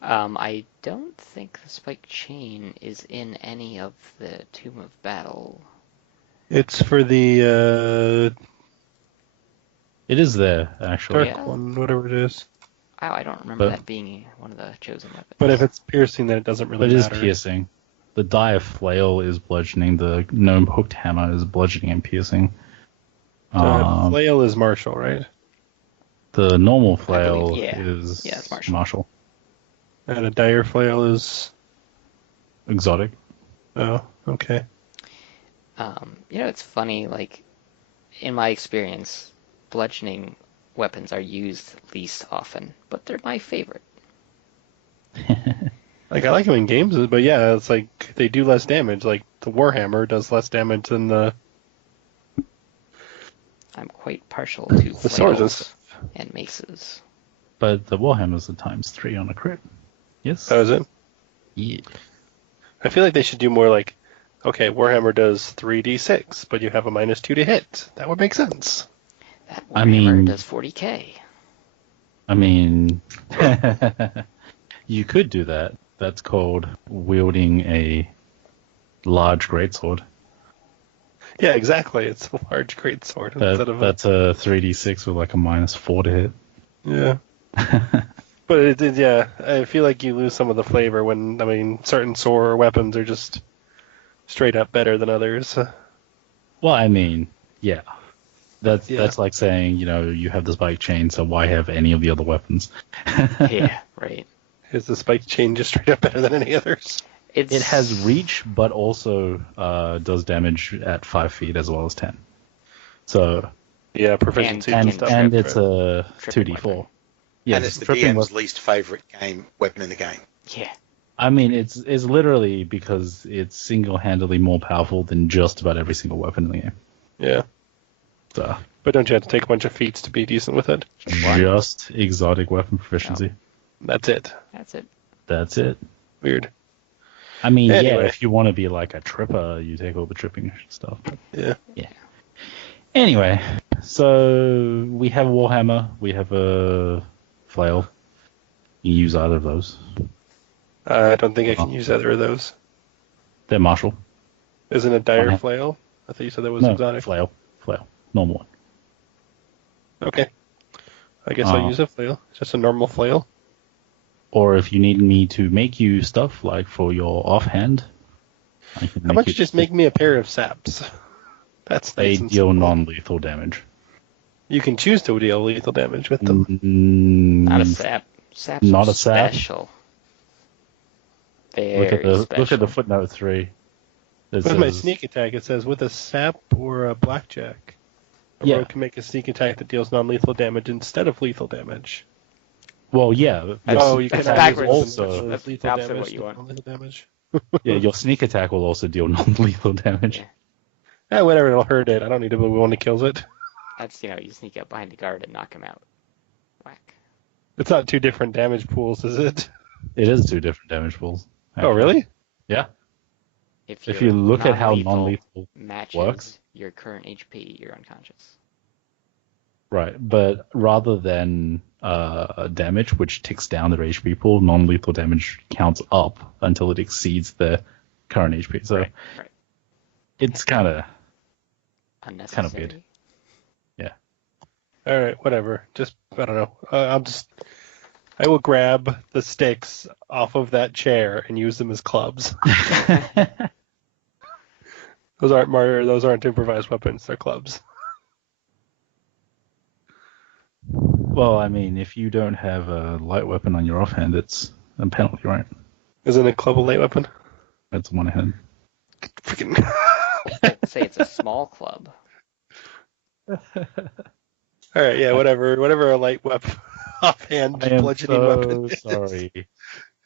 I don't think the spiked chain is in any of the Tomb of Battle. It's for the It is there, actually. dark Yeah. one, whatever it is. I don't remember But- that being one of the chosen weapons. But if it's piercing, then it doesn't really But it is matter. piercing. The dire flail is bludgeoning. The gnome hooked hammer is bludgeoning and piercing. Flail is martial, right? The normal flail believe- yeah. is Yeah, it's martial. martial. And a dire flail is. Exotic. Oh, okay. You know, it's funny, like, in my experience, bludgeoning weapons are used least often, but they're my favorite. Like I like them in games, but yeah, it's like they do less damage. Like the warhammer does less damage than the I'm quite partial to swords and flails stuff. and maces. But the warhammers are ×3 on a crit. Yes? That was it. Yeah. I feel like they should do more like, okay, warhammer does 3d6, but you have a -2 to hit. That would make sense. That I Warhammer mean- does 40k. I mean, you could do that. That's called wielding a large greatsword. Yeah, exactly. It's a large greatsword instead of That's a 3d6 with like a -4 to hit. yeah. But yeah, I feel like you lose some of the flavor when certain sword weapons are just straight up better than others. Well, I mean, yeah. Yeah. That's like saying, you have the spike chain, so why have any of the other weapons? Yeah, right. Is the spike chain just straight up better than any others? It's, It has reach, but also does damage at 5 feet as well as 10. So, Yeah, proficiency And- and, and stuff. and it's a Tripping 2d4. weapon. Yeah, and it's the tripping DM's weapon. least favourite weapon in the game. Yeah. I mean, it's literally because it's single-handedly more powerful than just about every single weapon in the game. Yeah. So, But don't you have to take a bunch of feats to be decent with it? just exotic weapon proficiency. That's it. That's it. That's it. Weird. I mean, yeah, Anyway. if you want to be like a tripper, you take all the tripping stuff. Yeah. Anyway, so we have a Warhammer, we have a flail. You use either of those. I don't think I can use either of those. They're martial. Isn't it dire Okay. flail? I thought you said that was No, exotic. flail. Normal one. Okay. I guess I'll use a flail. Just a normal flail. Or if you need me to make you stuff, like for your offhand, I can How make about you you just make me a pair of saps? That's They nice and deal simple. non-lethal damage. You can choose to deal lethal damage with them. Not a Mm, sap. Saps Not are a sap? special. Look at Very the special. footnote 3. It With my says, sneak attack, it says with a sap or a blackjack, a Yeah. rogue can make a sneak attack that deals non-lethal damage instead of lethal damage. well, yeah. That's- Oh, you that's cannot use it backwards. with also, That's the lethal opposite of damage. what you want. Non-lethal damage. yeah, your sneak attack will also deal non-lethal damage. Yeah. Whatever, it'll hurt it. I don't need to be the one that kills it. That's, you sneak up behind the guard and knock him out. Whack. It's not two different damage pools, is it? It is 2 different damage pools. Oh, actually. really? Yeah. If If you look at how non-lethal non-lethal matches works. your current HP, you're unconscious. Right, but rather than damage, which ticks down their HP pool, non-lethal damage counts up until it exceeds the current HP. So Right. it's kind of Unnecessary. weird. All right, whatever. Just I don't know. I will grab the sticks off of that chair and use them as clubs. Those aren't improvised weapons. They're clubs. Well, I mean, if you don't have a light weapon on your offhand, it's a penalty, right? Isn't a club a light weapon? That's one hand. Freaking. Say it's a small club. All right, yeah, whatever. Whatever a light weapon, offhand I am bludgeoning weapon is. sorry.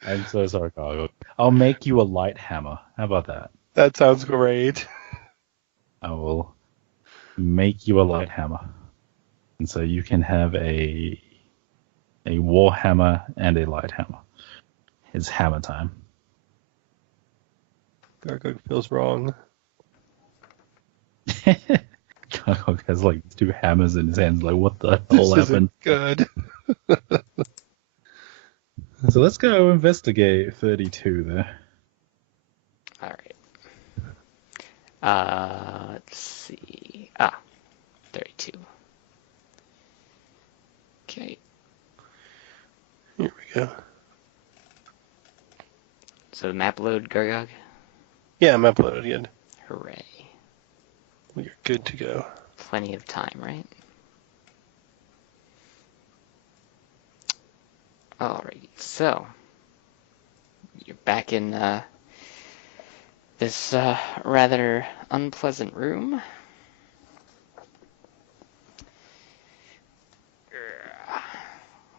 I'm so sorry, Cargo. I'll make you a light hammer. How about that? That sounds great. I will make you a light hammer. And so you can have a war hammer and a light hammer. It's hammer time. Gargoyle feels wrong. Cargo has like 2 hammers in his hands. Like, what the hell This happened? isn't good. So let's go investigate 32 there. All right. Let's see. 32. Okay. Here we go. So the map load, Gargog? Yeah, I'm uploaded again. Hooray. We're good to go. Plenty of time, right? Alrighty, so you're back in this rather unpleasant room.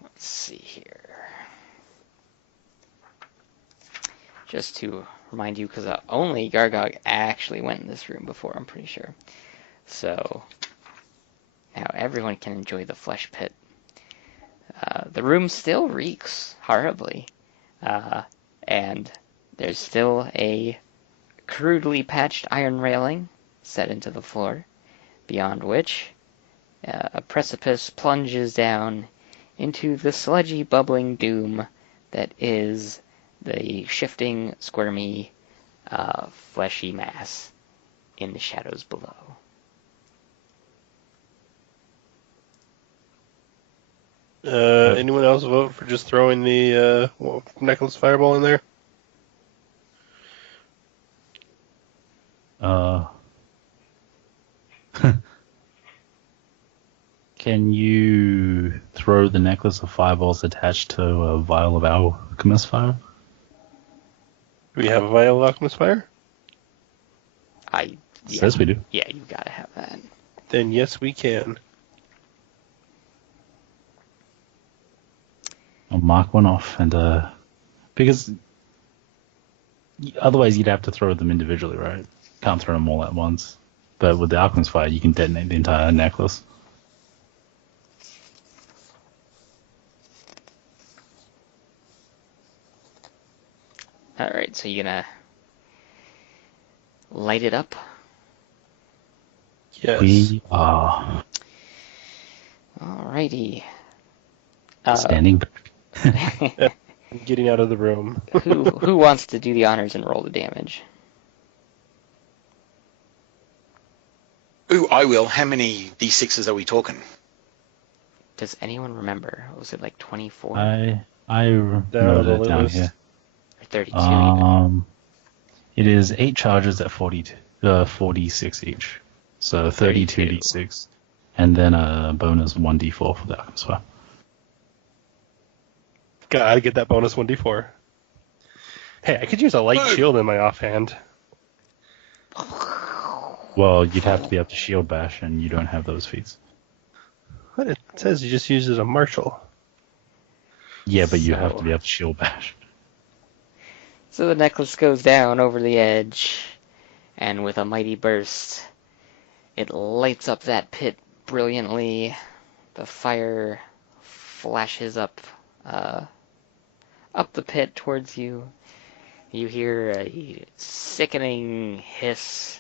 Let's see here. Just to remind you, because only Gargog actually went in this room before, I'm pretty sure. So now everyone can enjoy the flesh pit. The room still reeks horribly, and there's still a crudely patched iron railing set into the floor, beyond which a precipice plunges down into the sludgy, bubbling doom that is the shifting, squirmy, fleshy mass in the shadows below. Anyone else vote for just throwing the necklace fireball in there? Can you throw the necklace of fireballs attached to a vial of alchemist fire? Do we have a vial of alchemist fire? It says we do. Yeah, you gotta have that. Then yes, we can. I'll mark one off, and because otherwise you'd have to throw them individually, right? Can't throw them all at once. But with the alchemist fire, you can detonate the entire necklace. Alright, so you're gonna light it up? Yes. We are Alrighty. standing back. I'm getting out of the room. Who wants to do the honors and roll the damage? Ooh, I will. How many D6s are we talking? Does anyone remember? Was it like 24 I noted it down here. or 32 even? It is 8 charges at 46 each. So 32d6. And then a bonus 1d4 for that as well. Gotta get that bonus 1d4. Hey, I could use a light shield in my offhand. Well, you'd have to be up to shield bash, and you don't have those feats. What? It says you just use it as a marshal. Yeah, but you have to be up to shield bash. So the necklace goes down over the edge, and with a mighty burst, it lights up that pit brilliantly. The fire flashes up the pit towards you. You hear a sickening hiss,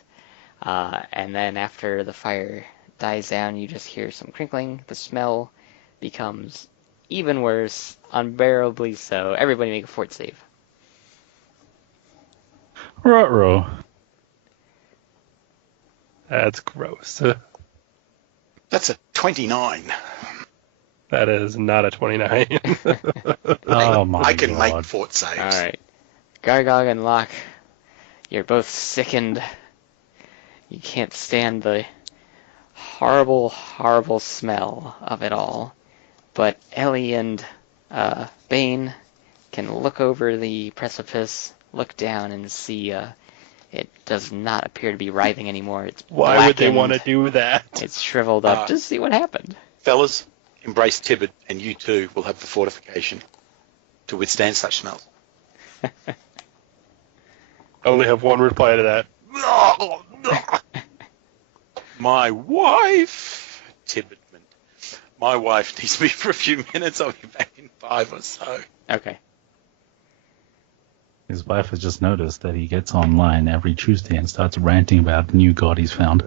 and then after the fire dies down, you just hear some crinkling. The smell becomes even worse, unbearably so. Everybody make a fort save. Ruh-roh. That's gross. That's a 29. That is not a 29. Oh my I can make god. fort saves. Alright. Gargog and Locke, you're both sickened. You can't stand the horrible, horrible smell of it all. But Ellie and Bane can look over the precipice, look down, and see it does not appear to be writhing anymore. It's Why would they blackened. want to do that? It's shriveled up. Just see what happened. Fellas, embrace Tibbet, and you too will have the fortification to withstand such smells. I only have one reply to that. My wife, Tibbetman. My wife needs me for a few minutes. I'll be back in 5 or so. Okay. His wife has just noticed that he gets online every Tuesday and starts ranting about the new god he's found.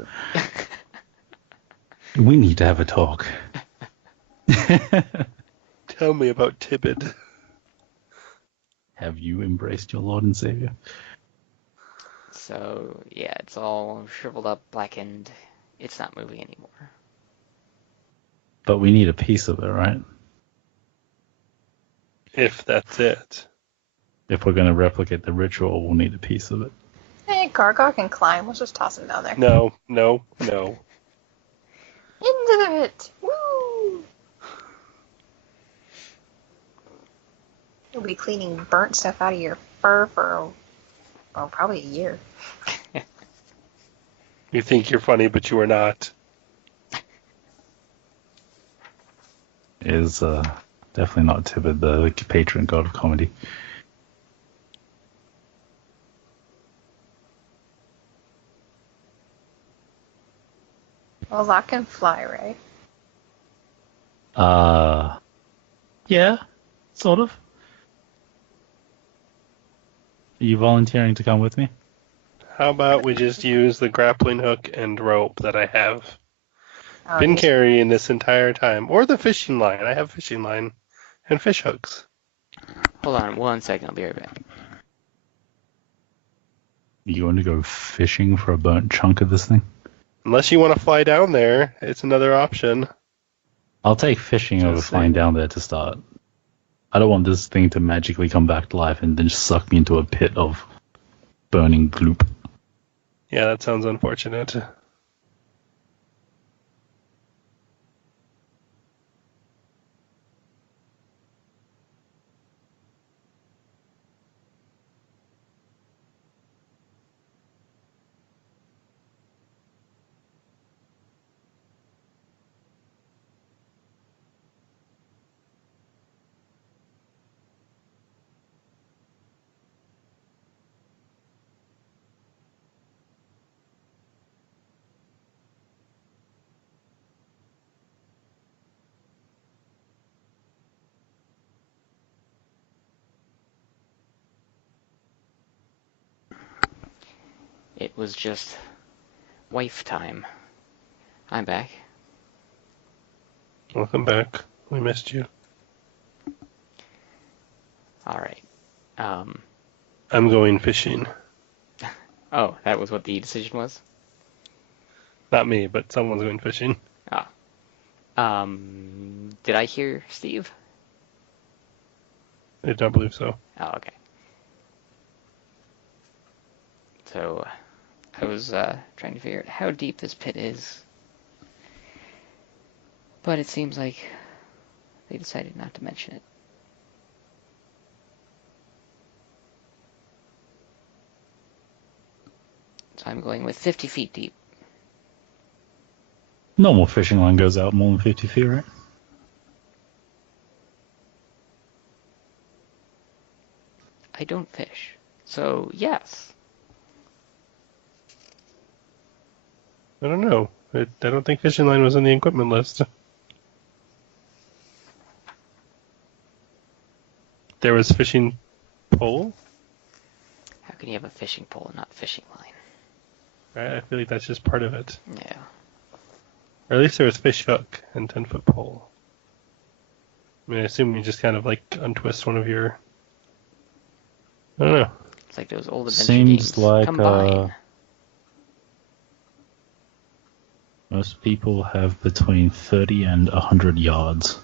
We need to have a talk. Tell me about Tibbet. Have you embraced your Lord and Savior? So, yeah, it's all shriveled up, blackened. It's not moving anymore. But we need a piece of it, right? If that's it. If we're going to replicate the ritual, we'll need a piece of it. Hey, Gargog can climb. Let's just toss him down there. No. Into the pit. Woo! You'll be cleaning burnt stuff out of your fur for, well, probably a year. You think you're funny, but you are not. Is definitely not Tibbet, the patron god of comedy. Well, Locke can fly, right? Yeah, sort of. Are you volunteering to come with me? How about we just use the grappling hook and rope that I have Oh, been he's- carrying this entire time? Or the fishing line. I have fishing line and fish hooks. Hold on 1 second. I'll be right back. You want to go fishing for a burnt chunk of this thing? Unless you want to fly down there, it's another option. I'll take fishing over Just flying saying. down there to start. I don't want this thing to magically come back to life and then just suck me into a pit of burning gloop. Yeah, that sounds unfortunate. It was just wife time. I'm back. Welcome back. We missed you. Alright. I'm going fishing. Oh, that was what the decision was? Not me, but someone's going fishing. Did I hear Steve? I don't believe so. Oh, okay. So, I was trying to figure out how deep this pit is. But it seems like they decided not to mention it. So I'm going with 50 feet deep. Normal fishing line goes out more than 50 feet, right? I don't fish. So, yes. I don't know. I don't think fishing line was on the equipment list. There was fishing pole? How can you have a fishing pole and not fishing line? Right? I feel like that's just part of it. Yeah. Or at least there was fish hook and 10-foot pole. I mean, I assume you just kind of like untwist one of your... I don't know. It's like those old adventure Seems games. like Combine. most people have between 30 and 100 yards.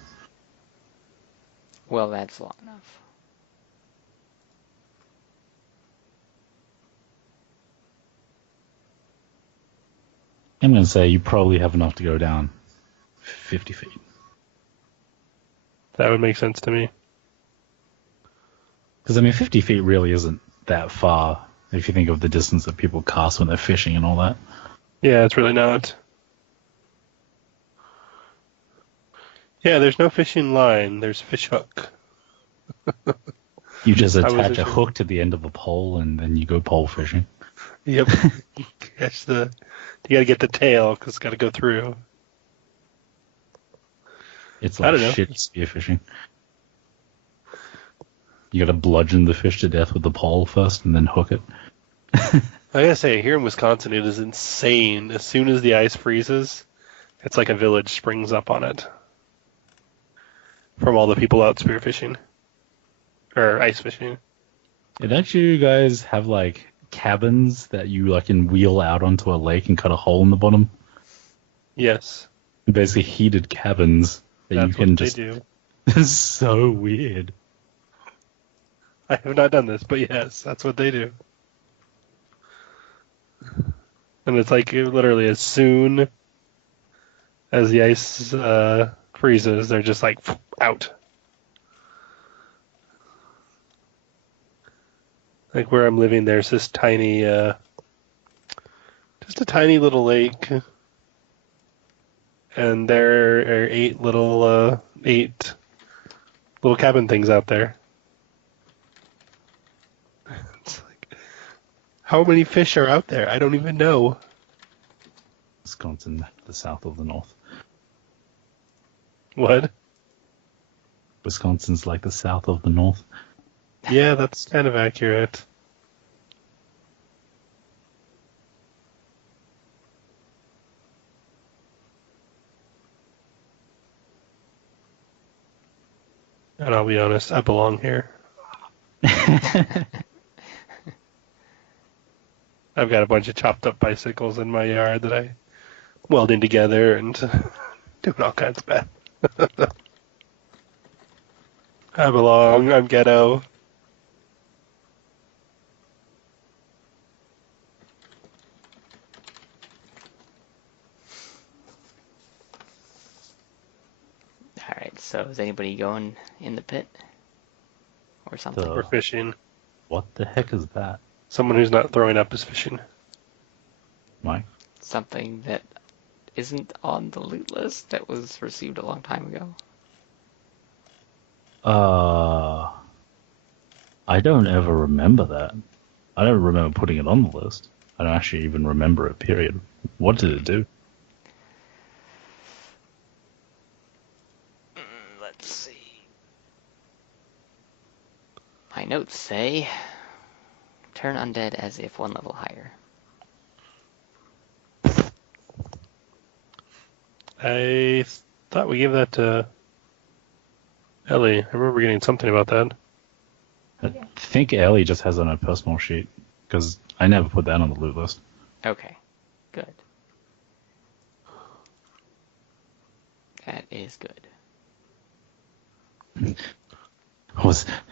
Well, that's long enough. I'm going to say you probably have enough to go down 50 feet. That would make sense to me. Because, I mean, 50 feet really isn't that far if you think of the distance that people cast when they're fishing and all that. Yeah, it's really not. Yeah, there's no fishing line. There's fish hook. You just I wasn't attach a sure. hook to the end of a pole and then you go pole fishing. Yep. Catch the... You gotta get the tail, because it's gotta go through. It's I like don't know. shit spearfishing. You gotta bludgeon the fish to death with the pole first and then hook it. I gotta say, here in Wisconsin, it is insane. As soon as the ice freezes, it's like a village springs up on it. From all the people out spearfishing. Or ice fishing. Don't you guys have like cabins that you like can wheel out onto a lake and cut a hole in the bottom? Yes. Basically heated cabins that That's you can what just... they do. It's so weird. I have not done this, but yes, that's what they do. And it's like literally as soon as the ice freezes, they're just like out. Like where I'm living, there's this tiny, just a tiny little lake, and there are eight little cabin things out there. It's like, how many fish are out there? I don't even know. Wisconsin, the south of the north. What? Wisconsin's like the south of the north. Yeah, that's kind of accurate. And I'll be honest, I belong here. I've got a bunch of chopped up bicycles in my yard that I welding together and doing all kinds of bad. I belong. I'm ghetto. Alright, so is anybody going in the pit? Or something? The- We're fishing. What the heck is that, Someone who's not throwing up is fishing. Mike? Something that isn't on the loot list that was received a long time ago. I don't ever remember that. I don't remember putting it on the list. I don't actually even remember it, period. What did it do? Let's see. My notes say turn undead as if one level higher. I thought we gave that to Ellie. I remember getting something about that. I think Ellie just has it on her personal sheet, because I never put that on the loot list. Okay, good. That is good.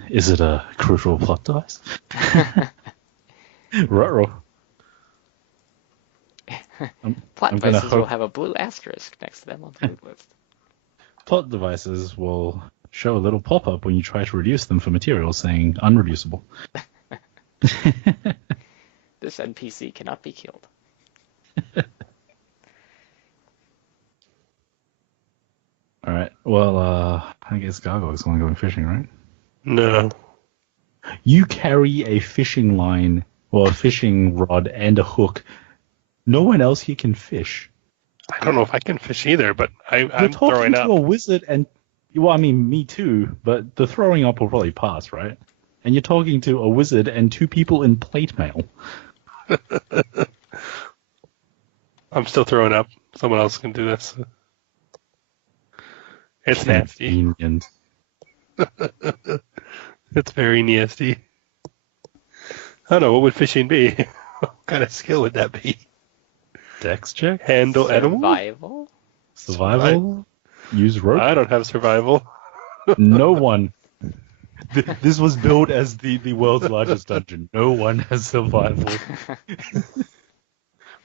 Is it a crucial plot device? Ruh-roh. Plot I'm gonna devices will hope have a blue asterisk next to them on the loot list. plot devices will show a little pop-up when you try to reduce them for materials saying unreducible. This NPC cannot be killed. All right. Well, I guess Gargoyle's going fishing, right? No. You carry a fishing line, or a fishing rod and a hook. No one else here can fish. I don't know if I can fish either, but You're I'm talking throwing to up. a wizard, and well, I mean, me too. But the throwing up will probably pass, right? And you're talking to a wizard and two people in plate mail. I'm still throwing up. Someone else can do this. It's nasty. Convenient. It's very nasty. I don't know, what would fishing be? What kind of skill would that be? Dex check, Handle animal? Survival? survival, use rope. I don't have survival. No one. This was built as the world's largest dungeon. No one has survival.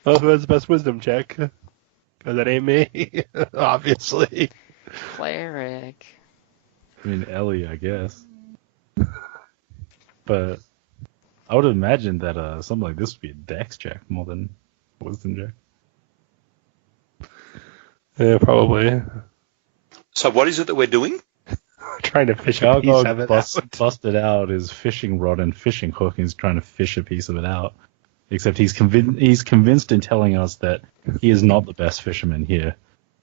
Well, who has the best wisdom check? Because that ain't me, obviously. Cleric. I mean, Ellie, I guess. But I would imagine that something like this would be a dex check more than a wisdom check. Yeah, probably. So what is it that we're doing? Trying to fish a piece of it out. Busted out his fishing rod and fishing hook, and he's trying to fish a piece of it out. Except he's convinced in telling us that he is not the best fisherman here.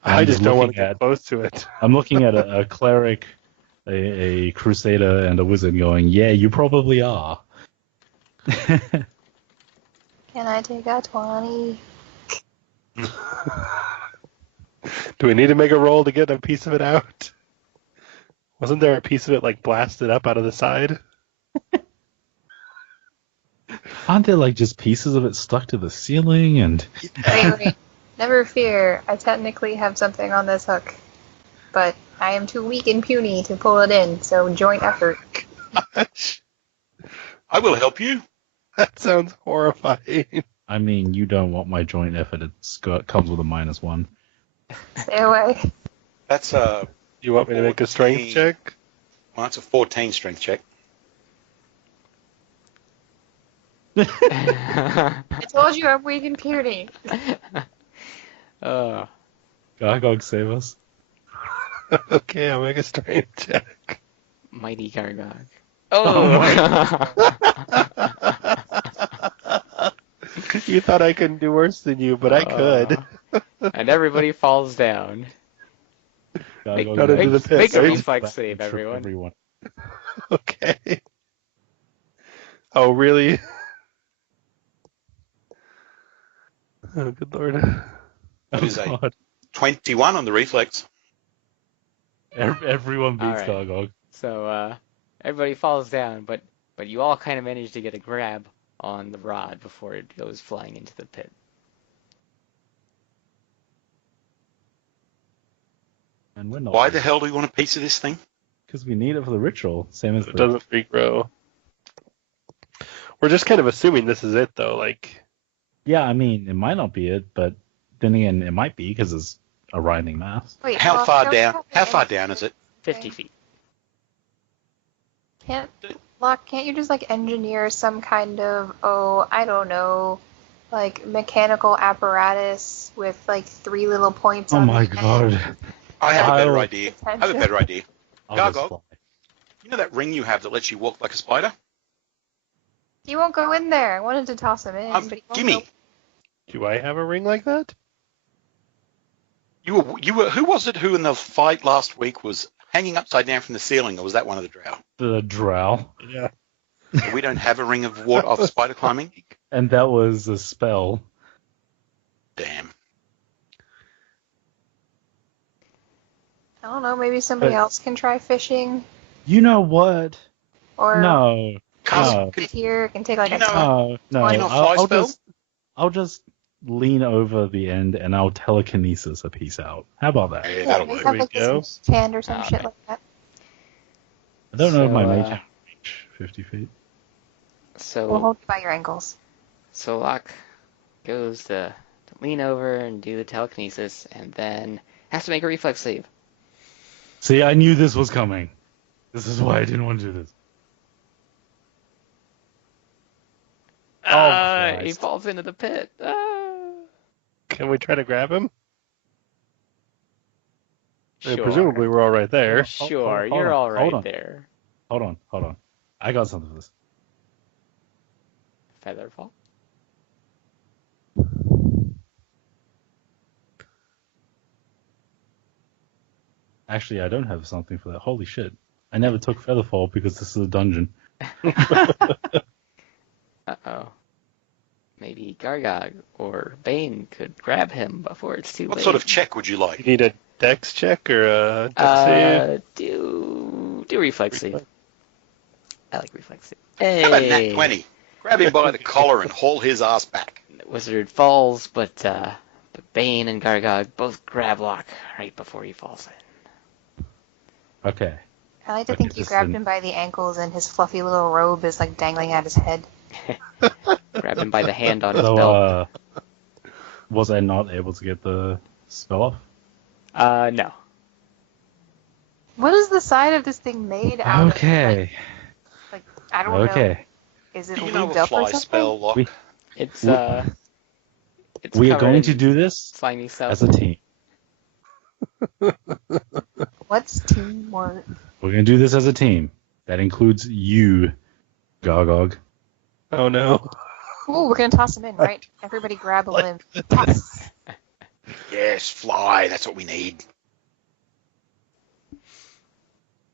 I just don't want to looking get close to it. I'm looking at a cleric, a crusader, and a wizard going, yeah, you probably are. Can I take a 20? Do we need to make a roll to get a piece of it out? Wasn't there a piece of it like blasted up out of the side? Aren't there like just pieces of it stuck to the ceiling? And Wait. Never fear, I technically have something on this hook. But I am too weak and puny to pull it in, so joint effort. Gosh, I will help you. that sounds horrifying. I mean, you don't want my joint effort. It comes with a -1. Stay away. That's You want me to make a strength 14. check? Well, it's a 14 strength check. I told you I'm weak and puny. Gargog, save us. Okay, I'll make a strength check. Mighty Gargog. Oh You thought I couldn't do worse than you, but I could. And everybody falls down. Gargog, Got into the pit, make a right? reflex save, everyone. Okay. Oh, really? Oh, good lord. That is a God. 21 on the reflex. Everyone beats Alright. Gargog. So everybody falls down, but you all kind of manage to get a grab on the rod before it goes flying into the pit. And we're not. Why the hell do you want a piece of this thing? Because we need it for the ritual. Same as It the... doesn't regrow. We're just kind of assuming this is it, though. Like, Yeah, I mean, it might not be it, but then again, it might be because it's a writhing mass. Wait, How well, far don't we down? have How an far engineer down is it? 50 feet. Can't you just like engineer some kind of, I don't know, like mechanical apparatus with like 3 little points Oh on my the end? god. I have a better I'll- idea. I have a better idea. I'll just Gargog? fly. You know that ring you have that lets you walk like a spider? He won't go in there. I wanted to toss him in, but he won't Gimme. go. do I have a ring like that? You were. Who was it who in the fight last week was hanging upside down from the ceiling, or was that one of the drow? The drow. Yeah. We don't have a ring of water of spider climbing. And that was a spell. Damn. I don't know, maybe somebody But- else can try fishing? You know what? Or No. Cast, No. sit here, can take like You a know- No. You know, fly spell? I'll just lean over the end and I'll telekinesis a piece out. How about that? Hey, yeah, that'll maybe work. have we like go. this hand or some Okay. shit like that. I don't know if my So, mage can reach 50 feet. We'll So hold you by your ankles. Locke goes to lean over and do the telekinesis, and then has to make a reflex save. See, I knew this was coming. This is why I didn't want to do this. He Christ. falls into the pit. Can we try to grab him? Sure. Presumably we're all right there. Sure, hold you're on, all right hold on. there. Hold on. I got something for this. Featherfall. Actually, I don't have something for that. Holy shit. I never took Featherfall because this is a dungeon. Uh-oh. Maybe Gargog or Bane could grab him before it's too What late. sort of check would you You like? need a dex check or a dex save? Do reflex save. I like reflex save. How about Hey! Nat 20? Grab him by the collar and haul his ass back. The wizard falls, but Bane and Gargog both grab Locke right before he falls in. Okay. I like to Okay, think you this grabbed is- him by the ankles and his fluffy little robe is like dangling at his head. Grab him by the hand on his So, belt. was I not able to get the spell off? No. What is the side of this thing made out of? Okay. Like, I don't know. Okay. Is it Do you know lubed a up or fly something? spell, Locke? We- It's We are covered going to in do this slimy stuff. as a team. What's teamwork? We're going to do this as a team. That includes you, Gargog. Oh no. Ooh, we're gonna toss him in, right? Everybody grab a limb. Toss. Yes, fly. That's what we need.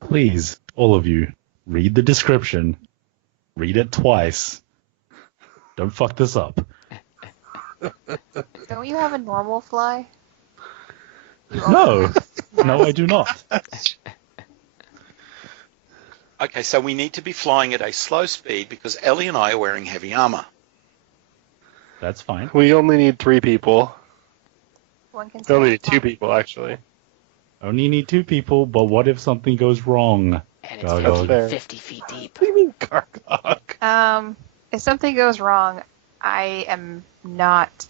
Please, all of you, read the description. Read it twice. Don't fuck this up. Don't you have a normal fly? You No. only have No, I do not. Okay, so we need to be flying at a slow speed because Ellie and I are wearing heavy armor. That's fine. We only need 3 people. One can We only say need 2 people, actually. Only need 2 people, but what if something goes wrong? And it's Gargog. 50, 50 feet deep. What do you mean, Gargog? If something goes wrong, I am not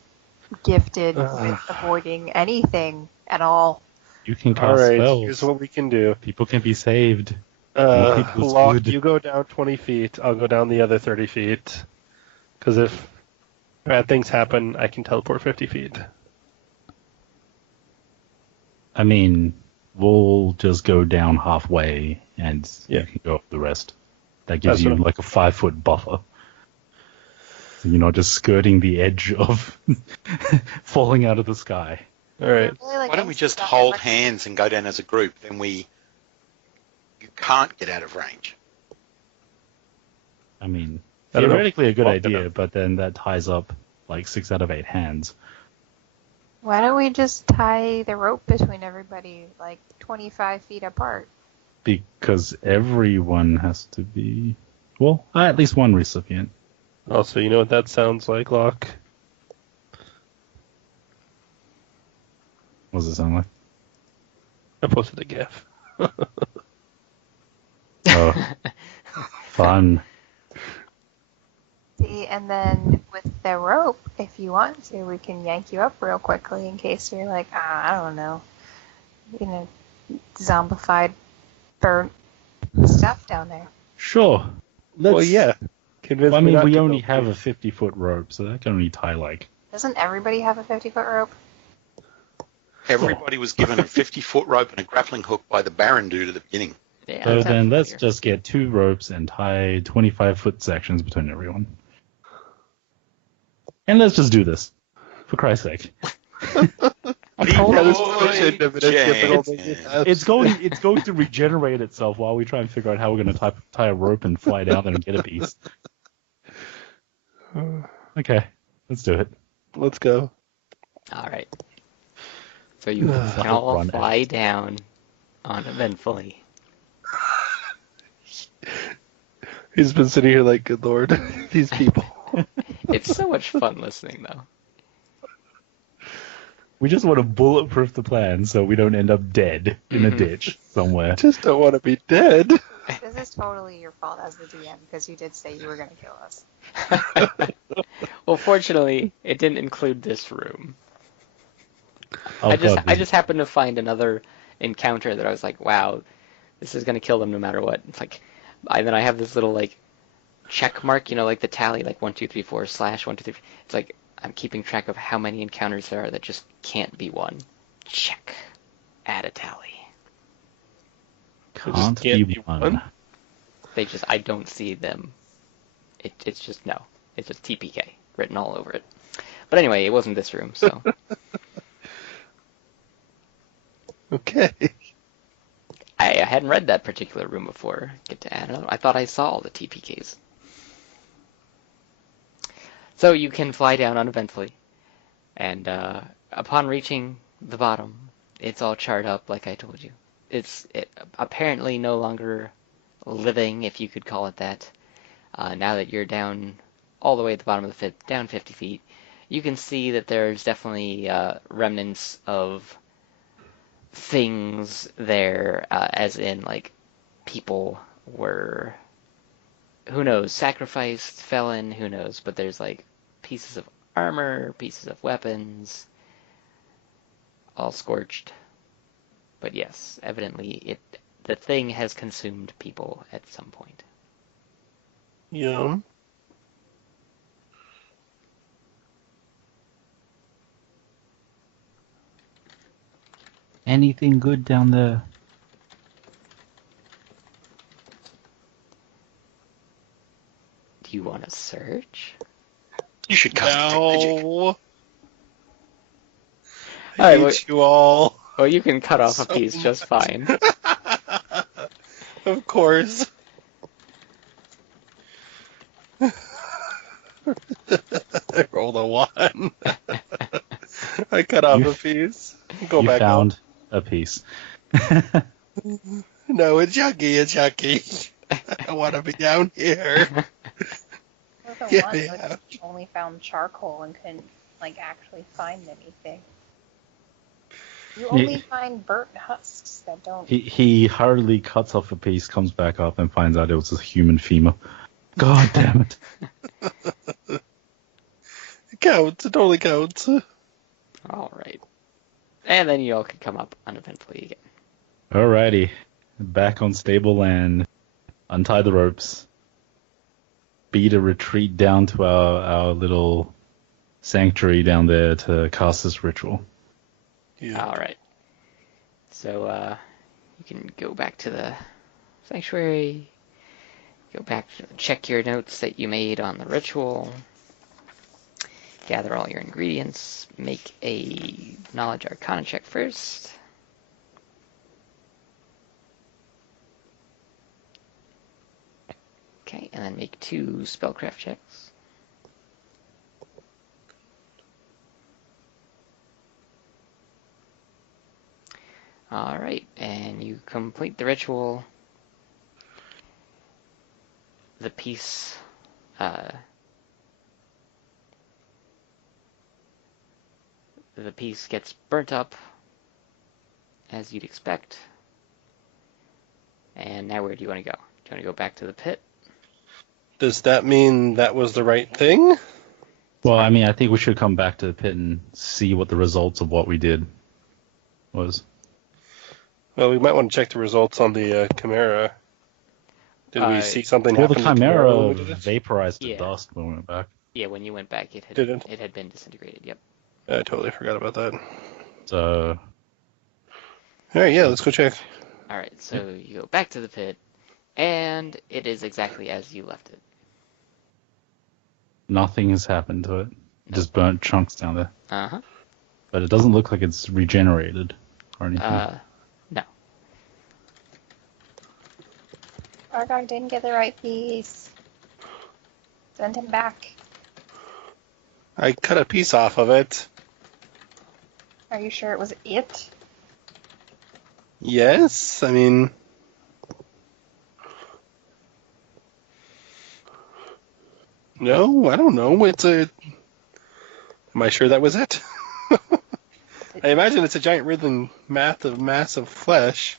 gifted with avoiding anything at all. You can cast Alright, spells. here's what we can do. People can be saved. More people is Locke, good. you go down 20 feet, I'll go down the other 30 feet. Because if bad things happen, I can teleport 50 feet. I mean, we'll just go down halfway and Yeah. you can go up the rest. That gives That's you what I'm- like a 5-foot buffer. So you're not just skirting the edge of falling out of the sky. Alright. Really, like, Why don't we angsty just about hold it. hands and go down as a group? Then you can't get out of range. I mean, I don't know. theoretically a good Well, idea, but then that ties up like 6 out of 8 hands. Why don't we just tie the rope between everybody, like 25 feet apart? Because everyone has to be, well, at least one recipient. Also, you know what that sounds like, Locke? What does it sound like? I posted a GIF. Oh, fun. See, and then with the rope, if you want to, we can yank you up real quickly in case you're like, I don't know, zombified, burnt stuff down there. Sure. Well, yeah. Convince I me mean, not we to only go, have a please. 50-foot rope, so that can only tie like. Doesn't everybody have a 50-foot rope? Everybody was given a 50-foot rope and a grappling hook by the Baron dude at the beginning. Yeah, So I'm then let's familiar. just get 2 ropes and tie 25-foot sections between everyone. And let's just do this. For Christ's sake. I'm told That is Boy, bullshit, but it's difficult to champion. get It's going to regenerate itself while we try and figure out how we're going to tie a rope and fly down there and get a piece. Okay, let's do it. Let's go. All right. So you can all Run fly down uneventfully. He's been sitting here like, good lord, these people. It's so much fun listening, though. We just want to bulletproof the plan so we don't end up dead in a ditch somewhere. Just don't want to be dead. This is totally your fault as the DM because you did say you were going to kill us. Well, fortunately, it didn't include this room. Oh god, I just happened to find another encounter that I was like, wow, this is gonna kill them no matter what. It's like, then I have this little like check mark, like the tally, like 1, 2, 3, 4 / 1, 2, 3. It's like I'm keeping track of how many encounters there are that just can't be one. Check. Add a tally. can't can't be be one. one. I don't see them. It's just no. It's just TPK written all over it. But anyway, it wasn't this room, so. Okay. I hadn't read that particular room before. Get to add another. I thought I saw all the TPKs. So you can fly down uneventfully, and upon reaching the bottom, it's all charred up like I told you. It's apparently no longer living, if you could call it that. Now that you're down all the way at the bottom of the pit, down 50 feet, you can see that there's definitely remnants of things there, as in like people were, who knows, sacrificed, fell in, who knows, but there's like pieces of armor, pieces of weapons, all scorched. But yes, evidently the thing has consumed people at some point. Yeah. Anything good down there? Do you want to search? You should cast detect magic. No. I Alright, hate you all. Well, you can cut off a So piece just fine. Of course. I rolled a 1. I cut off a piece. Go You back found a piece. up. No, it's yucky. It's yucky. I want to be down here. Well, the Get one me which out. only found charcoal and couldn't actually find anything. You only find burnt husks that don't. He hurriedly cuts off a piece, comes back up, and finds out it was a human femur. God damn it. It counts. It totally counts. Alright. And then you all can come up uneventfully again. Alrighty. Back on stable land. Untie the ropes. Beat a retreat down to our little sanctuary down there to cast this ritual. Yeah. Alright. So, you can go back to the sanctuary, go back to check your notes that you made on the ritual, gather all your ingredients, make a knowledge arcana check first. Okay, and then make 2 spellcraft checks. Alright, and you complete the ritual. The piece, the piece gets burnt up, as you'd expect. And now where do you want to go? Do you want to go back to the pit? Does that mean that was the right thing? Well, I mean, I think we should come back to the pit and see what the results of what we did was. Well, we might want to check the results on the Chimera. Did we see something Well, the happen to Chimera when Chimera we did it? vaporized to Yeah. dust when we went back. Yeah, when you went back, it Did it? had been disintegrated. Yep. I totally forgot about that. So, All right, yeah, let's go check. All right, so you go back to the pit, and it is exactly as you left it. nothing has happened to it. Just burnt chunks down there. Uh-huh. But it doesn't look like it's regenerated or anything. No. Argog didn't get the right piece. Send him back. I cut a piece off of it. Are you sure it was it? Yes, I mean... No, I don't know. It's a... Am I sure that was it? I imagine it's a giant writhing mass of flesh.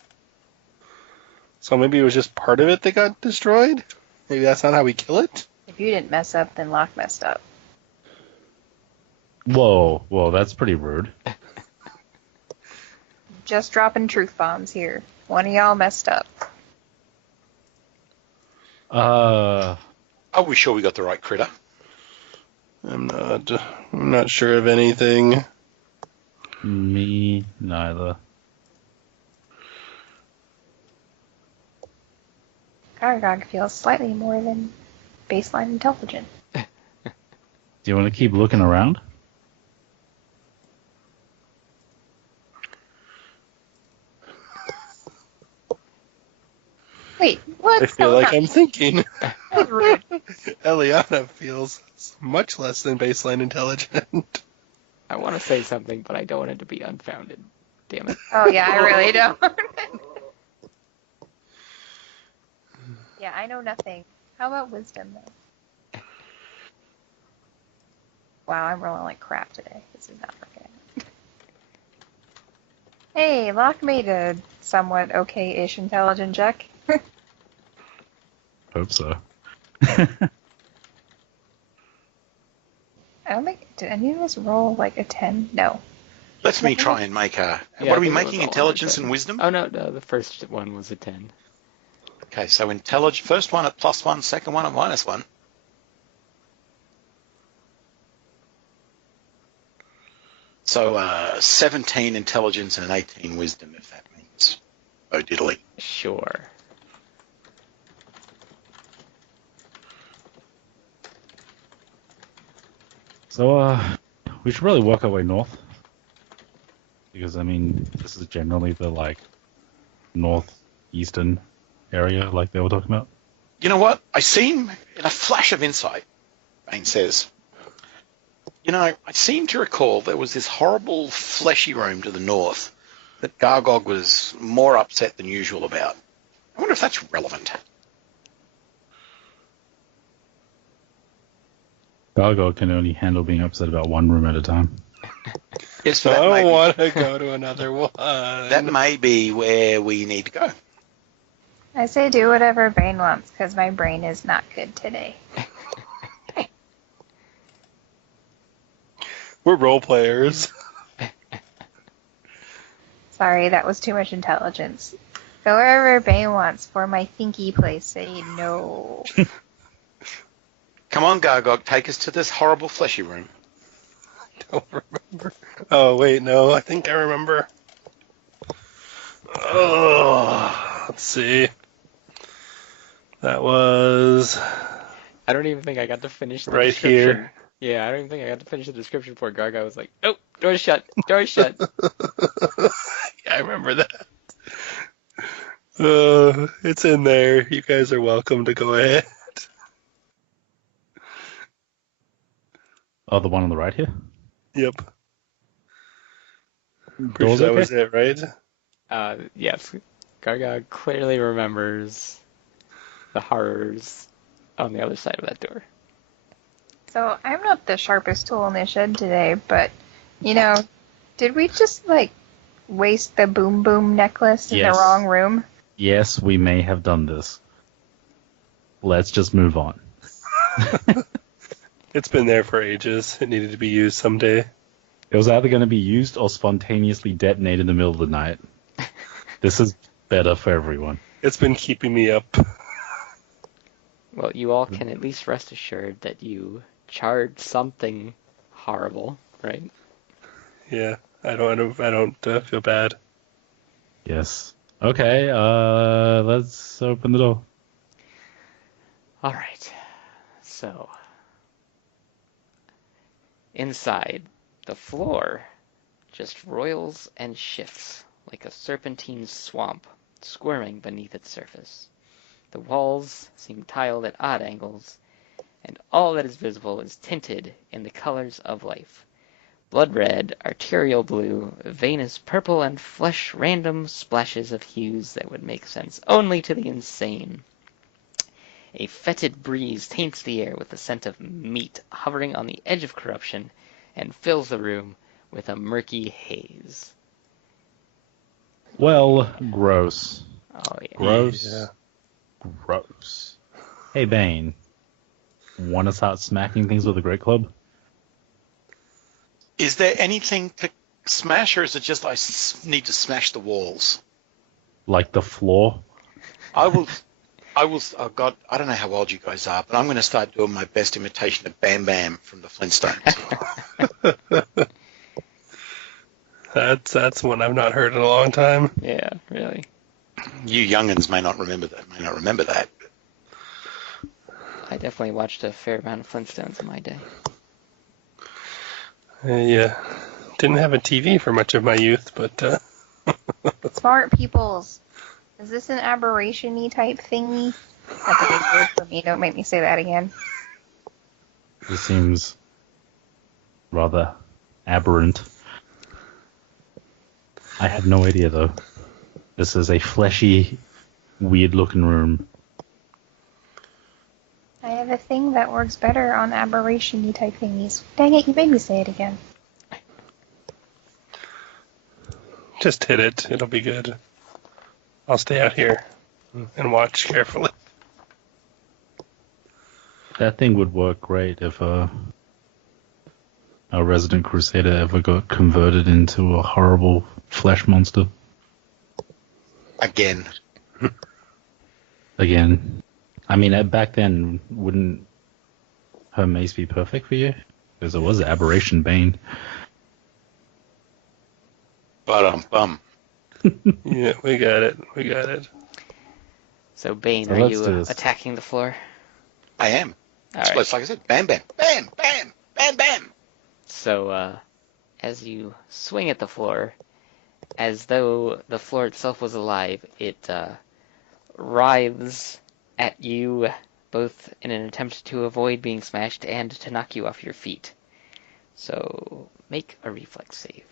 So maybe it was just part of it that got destroyed? Maybe that's not how we kill it? If you didn't mess up, then Locke messed up. Whoa, that's pretty rude. Just dropping truth bombs here. One of y'all messed up. Are we sure we got the right critter? I'm not sure of anything. Me neither. Gargog feels slightly more than baseline intelligent. Do you want to keep looking around? Wait, what? I feel like I'm thinking. That's rude. Eliana feels much less than baseline intelligent. I want to say something, but I don't want it to be unfounded. Damn it. Oh yeah, I really don't. Yeah, I know nothing. How about wisdom though? Wow, I'm rolling like crap today. This is not working. Hey, Locke made a somewhat okay-ish intelligent check. Hope so. I don't think, did any of us roll like a 10? No. Let me try and make a... Yeah, what I are we think it was making? all Intelligence on a and wisdom? Oh, no, the first one was a 10. Okay, so first one at +1, second one at -1. So 17 intelligence and an 18 wisdom, if that means oh diddly. Sure. So, we should probably work our way north. Because, I mean, this is generally the, like, northeastern area, like they were talking about. You know what? I seem, in a flash of insight, Bane says, you know, I seem to recall there was this horrible fleshy room to the north that Gargog was more upset than usual about. I wonder if that's relevant. Gargo can only handle being upset about one room at a time. Yes, I that may don't be, want to go to another one. that may be where we need to go. I say do whatever Bane wants, because my brain is not good today. We're role players. Sorry, that was too much intelligence. Go wherever Bane wants for my thinky place. Say no. Come on, Gargog, take us to this horrible fleshy room. Don't remember. Oh, wait, no, I think I remember. Oh, let's see. That was I don't even think I got to finish the right description. here. Yeah, I don't even think I got to finish the description before Garga was like, "Oh, door's shut, door's shut." Yeah, I remember that. It's in there. You guys are welcome to go ahead. Oh, the one on the right here? Yep. Pretty Doors sure that okay? was it, right? Yes, Garga clearly remembers the horrors on the other side of that door. So I'm not the sharpest tool in the shed today, but you know, did we just like waste the boom boom necklace in the Yes. wrong room? Yes, we may have done this. Let's just move on. It's been there for ages. It needed to be used someday. It was either going to be used or spontaneously detonated in the middle of the night. This is better for everyone. It's been keeping me up. Well, you all can at least rest assured that you charred something horrible, right? Yeah, I don't feel bad. Yes. Okay, let's open the door. All right. So, inside, the floor just roils and shifts like a serpentine swamp, squirming beneath its surface. The walls seem tiled at odd angles, and all that is visible is tinted in the colors of life. Blood red, arterial blue, veinous purple, and flesh random splashes of hues that would make sense only to the insane. A fetid breeze taints the air with the scent of meat hovering on the edge of corruption and fills the room with a murky haze. Well, gross. Oh, yeah. Gross. Yeah. Gross. Hey, Bane. Want to start smacking things with a great club? Is there anything to smash, or is it just I need to smash the walls? Like the floor. I will. Oh God, I don't know how old you guys are, but I'm going to start doing my best imitation of Bam Bam from the Flintstones. That's one I've not heard in a long time. Yeah, really. You youngins may not remember that. I definitely watched a fair amount of Flintstones in my day. Yeah, didn't have a TV for much of my youth, but Smart peoples. Is this an aberration-y type thingy? That's a big word for me. Don't make me say that again. This seems rather aberrant. I have no idea, though. This is a fleshy, weird-looking room. I have a thing that works better on aberration-y type thingies. Dang it, you made me say it again. just hit it. It'll be good. I'll stay out here and watch carefully. That thing would work great if our resident crusader ever got converted into a horrible flesh monster. Again. Again. I mean, back then, wouldn't her mace be perfect for you? Because it was Aberration Bane. Bum. Yeah, we got it. So, Bane, So are let's you do this. attacking the floor? I am. All It's right. like I said, bam, bam, bam, bam, bam, bam. So, as you swing at the floor, as though the floor itself was alive, it writhes at you, both in an attempt to avoid being smashed and to knock you off your feet. So, make a reflex save.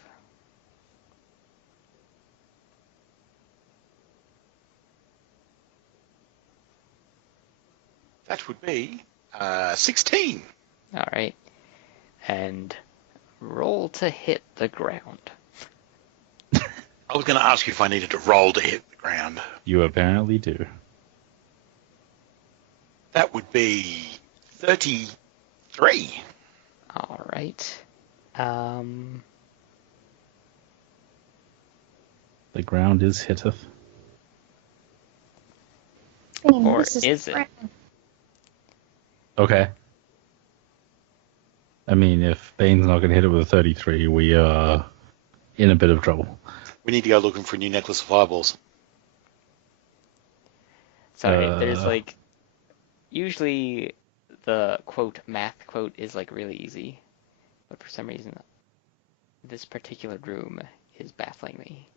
That would be 16. All right. And roll to hit the ground. I was going to ask you if I needed to roll to hit the ground. You apparently do. That would be 33. All right. The ground is hitteth. Bane, Or this is it? brown. Okay. I mean, if Bane's not going to hit it with a 33, we are in a bit of trouble. We need to go looking for a new necklace of fireballs. Sorry, there's like, usually the quote, math quote is like really easy, but for some reason, this particular room is baffling me.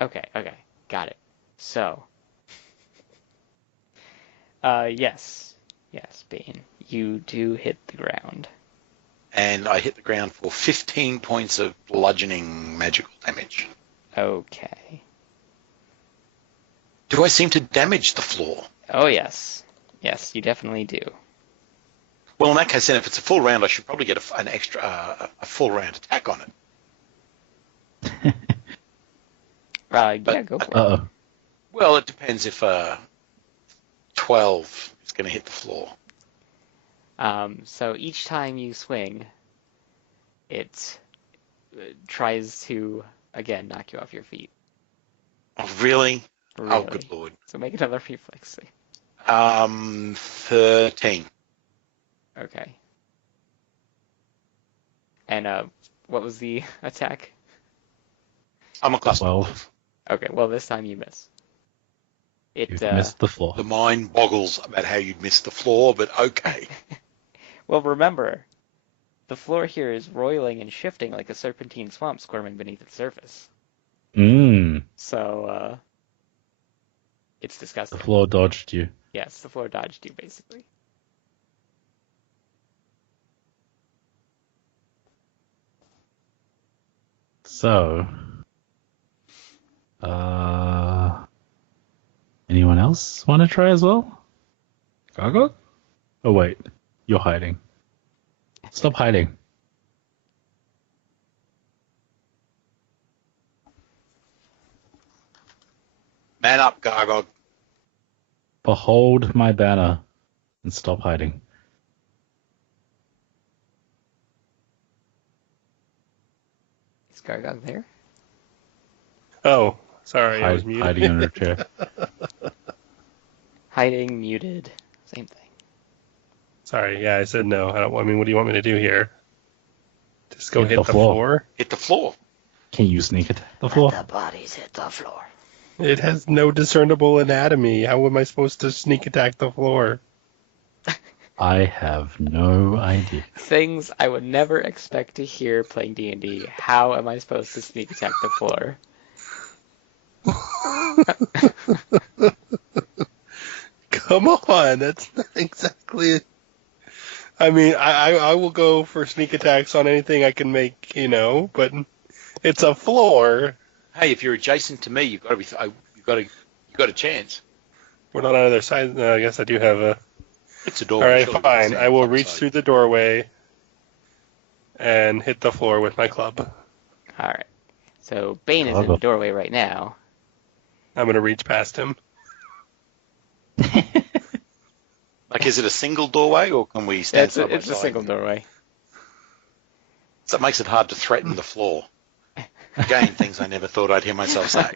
Okay, got it. So, yes, Bane, you do hit the ground. And I hit the ground for 15 points of bludgeoning magical damage. Okay. Do I seem to damage the floor? Oh, yes. Yes, you definitely do. Well, in that case, then, if it's a full round, I should probably get an extra, a full round attack on it. Yeah, go for it. Uh-oh. Well, it depends if 12 is going to hit the floor. So each time you swing, it tries to, again, knock you off your feet. Oh, really? Really. Oh, good lord. So make another reflex save. 13. Okay. And what was the attack? I'm a class 12. Okay, well this time you miss. You've missed the floor. The mind boggles about how you'd missed the floor, but okay. Well, remember, the floor here is roiling and shifting like a serpentine swamp squirming beneath its surface. So, it's The disgusting. floor dodged you. Yes, the floor dodged you, basically. So, anyone else want to try as well? Gaga? Oh wait, you're hiding. Stop hiding. Man up, Gargog. Behold my banner and stop hiding. Is Gargog there? Oh, sorry, I was Hiding under a muted. chair. Hiding, muted, same thing. Sorry, yeah, I said no. I mean, what do you want me to do here? Just go Hit hit the the floor. floor? Hit the floor. Can you sneak attack the floor? Let the bodies hit the floor. It has no discernible anatomy. How am I supposed to sneak attack the floor? I have no idea. Things I would never expect to hear playing D&D. How am I supposed to sneak attack the floor? Come on, that's not exactly. I mean, I will go for sneak attacks on anything I can make, but it's a floor. Hey, if you're adjacent to me, you've got to be. You've got a chance. We're not on either side. No, I guess I do have a. It's a All doorway. right, surely you fine. can I will stand reach side. through the doorway and hit the floor with my club. Alright. So Bane is in Gargoyle. the doorway right now. I'm gonna reach past him. Like, is it a single doorway, or can we stand It's side by a side? single doorway. So that makes it hard to threaten the floor. Again, things I never thought I'd hear myself say.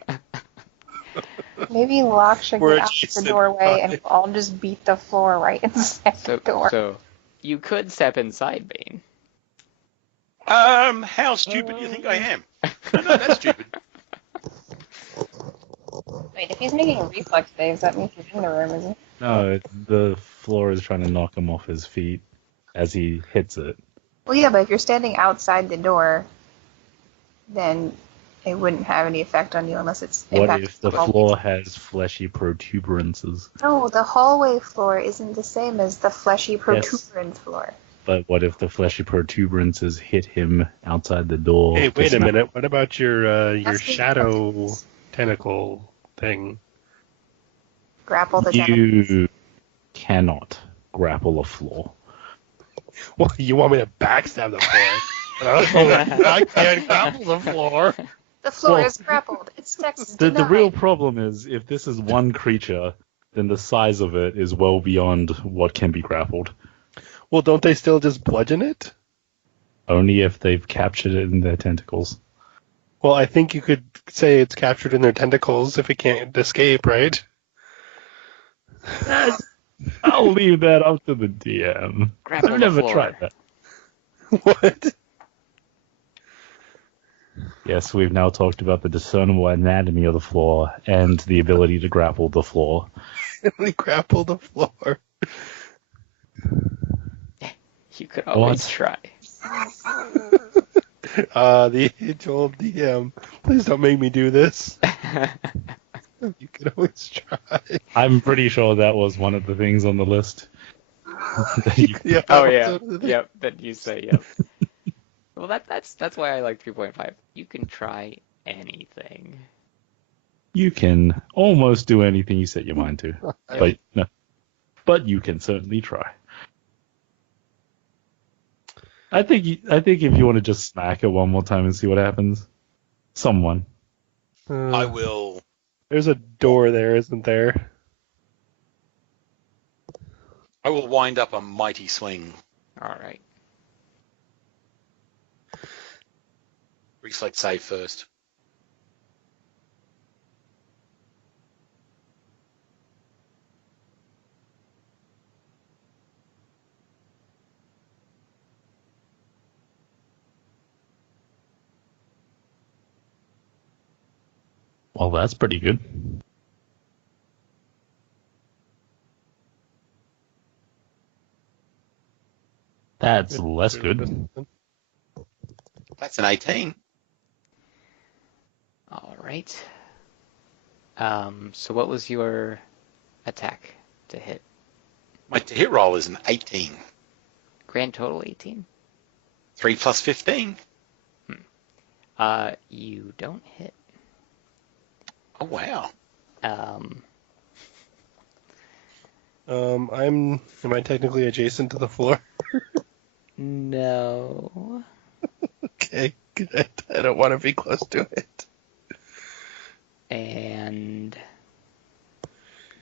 Maybe Locke should We're get out the adjacent, doorway fine. and we'll all just beat the floor right inside So, the door. so you could step inside Bane. How stupid do you think I am? No, that's stupid. Wait, if he's making reflex saves, that means he's in the room, isn't No, the floor is trying to knock him off his feet as he hits it. Well, yeah, but if you're standing outside the door, then it wouldn't have any effect on you unless it's What impacting if the hallway. floor has fleshy protuberances? No, the hallway floor isn't the same as the fleshy protuberance floor. But what if the fleshy protuberances hit him outside the door? Hey, to wait a snap- minute. What about your That's the- shadow tentacle thing? Grapple the tentacle. You cannot grapple a floor. Well, you want me to backstab the floor? I can't grapple the floor. The floor Well, is grappled. Its text is The denied. real problem is if this is one creature, then the size of it is well beyond what can be grappled. Well, don't they still just bludgeon it? Only if they've captured it in their tentacles. Well, I think you could say it's captured in their tentacles if it can't escape, right? I'll leave that up to the DM. Grapple I've the never floor. tried that. What? Yes, we've now talked about the discernible anatomy of the floor and the ability to grapple the floor. We grapple the floor. You could always What? try. The age-old DM. Please don't make me do this. You could always try. I'm pretty sure that was one of the things on the list. That you- Yeah, Oh yeah, absolutely. yep. That you say yep. Well, that's why I like 3.5. You can try anything. You can almost do anything you set your mind to, but no. But you can certainly try. I think if you want to just smack it one more time and see what happens, someone. I will. There's a door there, isn't there? I will wind up a mighty swing. All right. Reflex save first. Well, that's pretty good. That's less good. That's an 18. All right. So what was your attack to hit? My to hit roll is an 18. Grand total 18. 3 plus 15. You don't hit. Oh, wow. Am I technically adjacent to the floor? No. Okay, good. I don't want to be close to it. And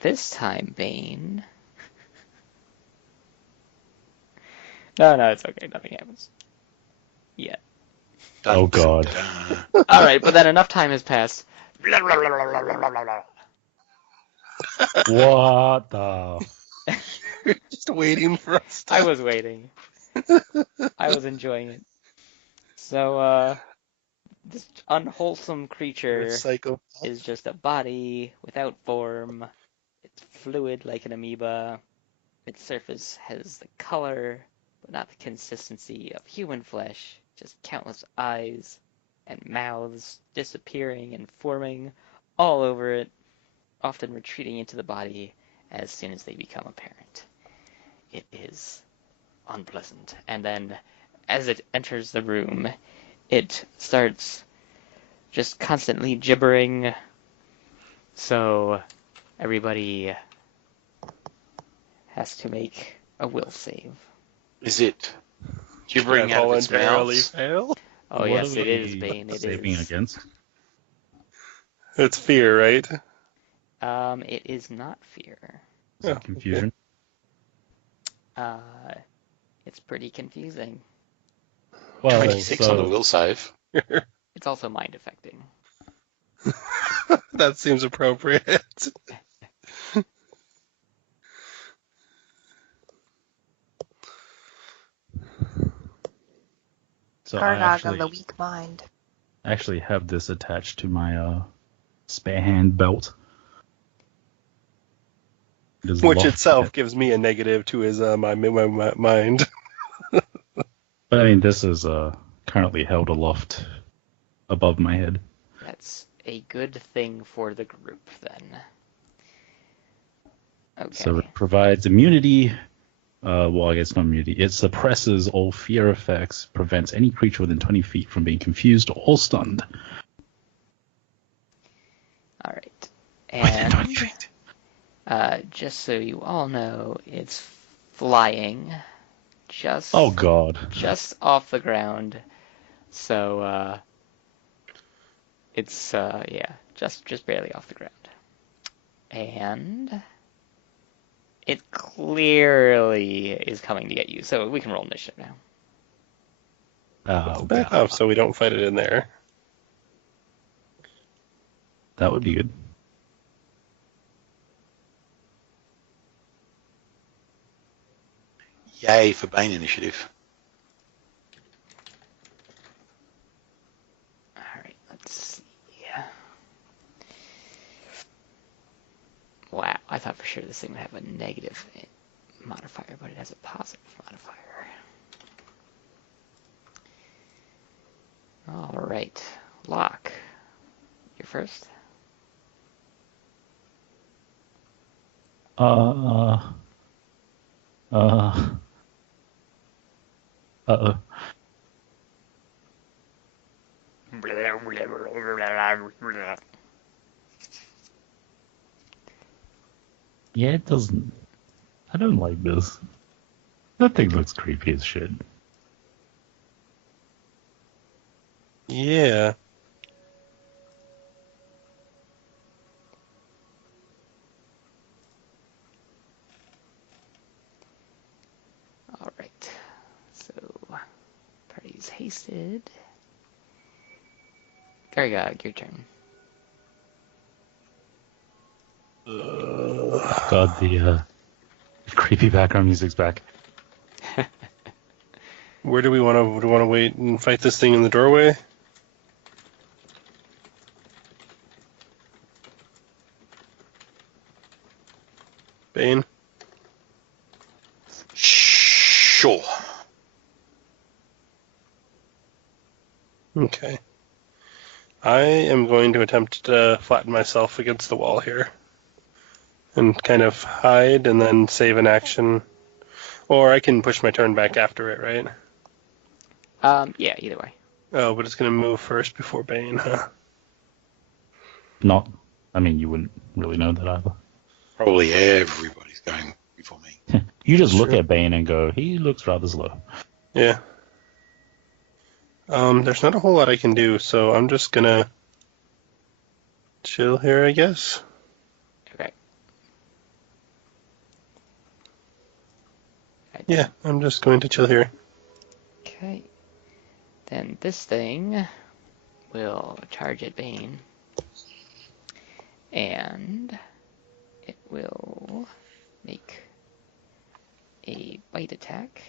this time, Bane. No, it's okay. Nothing happens. Yet. Oh, God. Dun. All right, but then enough time has passed. What the? Just waiting for us to... I was waiting. I was enjoying it. So, this unwholesome creature Psycho. is just a body without form. It's fluid like an amoeba. Its surface has the color, but not the consistency of human flesh. Just countless eyes and mouths disappearing and forming all over it, often retreating into the body as soon as they become apparent. It is unpleasant. And then, as it enters the room, it starts just constantly gibbering. So everybody has to make a will save. Is it gibbering out of its voluntarily mouth? fail? Oh What yes, are it is, we Bane. It saving is. against? It's fear, right? It is not fear. Is it confusion? Uh, it's pretty confusing. Well, 26 on the so will save. It's also mind affecting. That seems appropriate. so Argog of the weak mind. actually have this attached to my spare hand belt. It is Which locked itself at- gives me a negative to his my mind. But I mean, this is currently held aloft above my head. That's a good thing for the group, then. Okay. So it provides immunity. Well, I guess not immunity. It suppresses all fear effects, prevents any creature within 20 feet from being confused or stunned. All right. Within 20 And feet. just so you all know, it's flying just Oh, God. just off the ground. So it's yeah, just barely off the ground. And it clearly is coming to get you. So we can roll initiative now. Oh, Back God. off so we don't fight it in there. That would be good. Yay for Bane initiative. All right, let's see. Wow, I thought for sure this thing would have a negative modifier, but it has a positive modifier. All right, Locke, you're first. Uh-oh. Yeah, it doesn't. I don't like this. That thing looks creepy as shit. Yeah. All right, so party's hasted. Gargog, your turn. God, the creepy background music's back. Where do we want to? Do we want to wait and fight this thing in the doorway? Bane. Sure. Okay. I am going to attempt to flatten myself against the wall here. And kind of hide and then save an action. Or I can push my turn back after it, right? Yeah, either way. Oh, but it's going to move first before Bane, huh? Not. I mean, you wouldn't really know that either. Probably everybody's going before me. You just look True. at Bane and go, he looks rather slow. Yeah. There's not a whole lot I can do, so I'm just going to chill here, I guess. Okay. Yeah, I'm just going to chill here. Okay. Then this thing will charge at Bane. And it will make a bite attack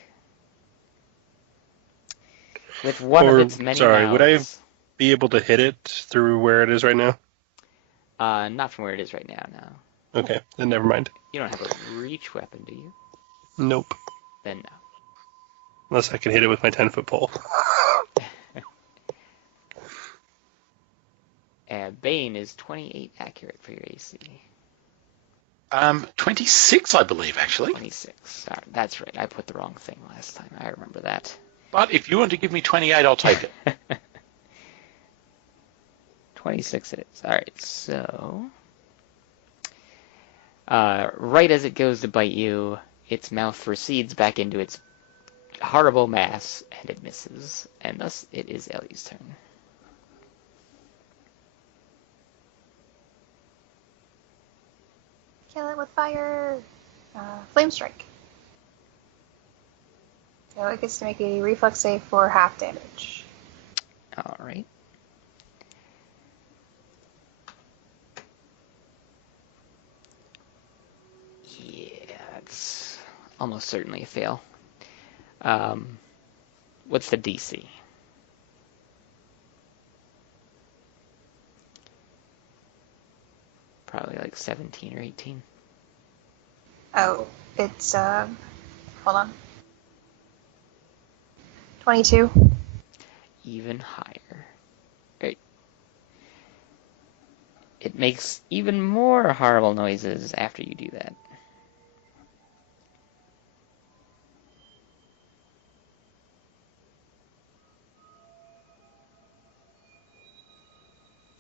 with one of its many Sorry, would I mouths. be able to hit it through where it is right now? Not from where it is right now, no. Okay, then never mind. You don't have a reach weapon, do you? Nope. Then no. Unless I can hit it with my 10-foot pole. Bane is 28 accurate for your AC. 26, I believe, actually. 26. Sorry, that's right. I put the wrong thing last time. I remember that. But if you want to give me 28, I'll take it. 26 it is. Alright, so... right as it goes to bite you, its mouth recedes back into its horrible mass, and it misses. And thus, it is Ellie's turn. Kill it with fire. Flame strike. So it gets to make a reflex save for half damage. Alright. Yeah, it's almost certainly a fail. What's the DC? Probably like 17 or 18. Oh, it's hold on. 22. Even higher. Right. It makes even more horrible noises after you do that.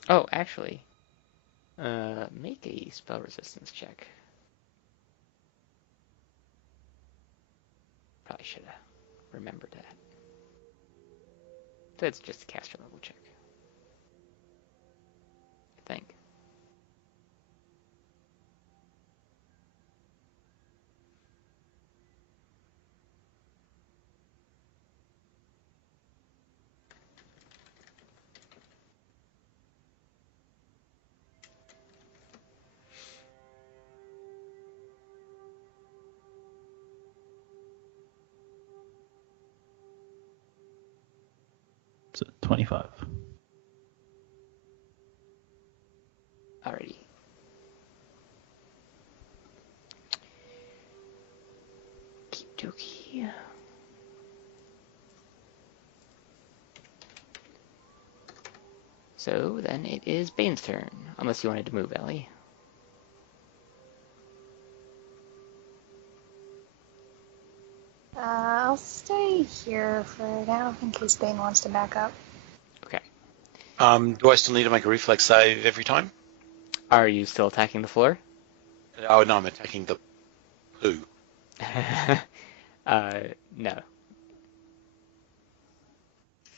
Oh, actually, make a spell resistance check. Probably should have remembered that. So it's just a caster level check. I think. So 25. Alrighty. Okie dokie. So then it is Bane's turn, unless you wanted to move, Ellie. I'll stay here for now in case Bane wants to back up. Okay. Do I still need to make a reflex save every time? Are you still attacking the floor? Oh, no, I'm attacking the poo. No.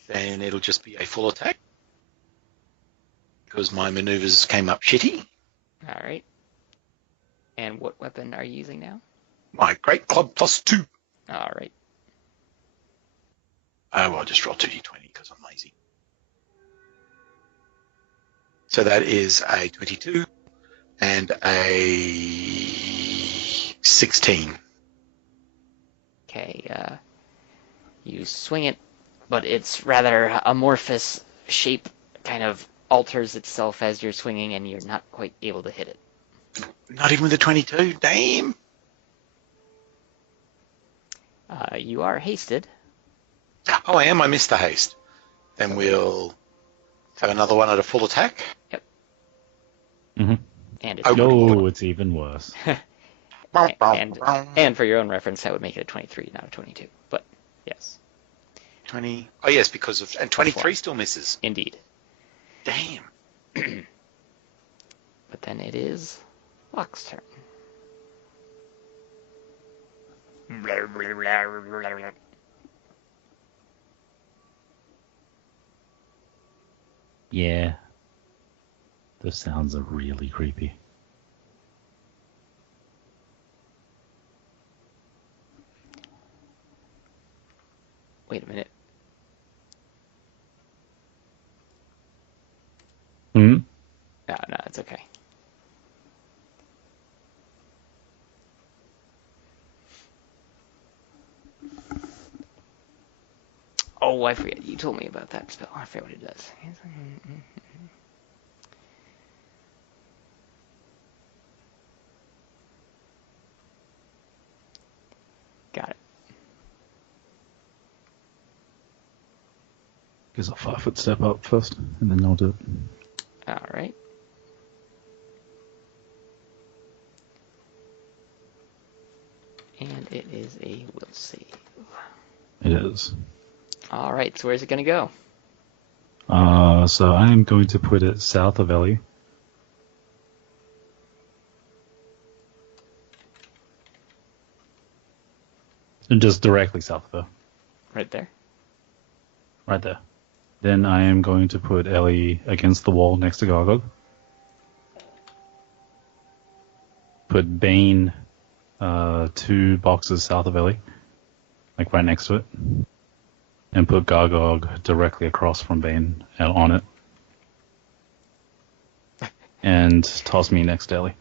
Then it'll just be a full attack. Because my maneuvers came up shitty. Alright. And what weapon are you using now? My great club +2. Alright. Oh, well, I'll just roll 2d20 because I'm lazy. So that is a 22 and a 16. Okay, you swing it, but its rather amorphous shape kind of alters itself as you're swinging, and you're not quite able to hit it. Not even with a 22? Damn! You are hasted. Oh, I am. I missed the haste. Then we'll have another one at a full attack. Yep. Mm-hmm. And it's No, it's even worse. and for your own reference, that would make it a 23, not a 22. But yes, 20. Oh, yes, because of... And 23 still misses. indeed. Damn. But then it is Locke's turn. Yeah. Those sounds are really creepy. Wait a minute. That's okay. Oh, I forget. You told me about that spell. I forget what it does. Got it. Gives a 5-foot step up first, and then I'll do it. All right. And it is a will save. It is. All right. So where's it gonna go? So I am going to put it south of Ellie. And just directly south of her. Right there. Right there. Then I am going to put Ellie against the wall next to Gargog. Put Bane 2 boxes south of Ellie. Like right next to it. And put Gargog directly across from Bane and on it. And toss me next to Ellie.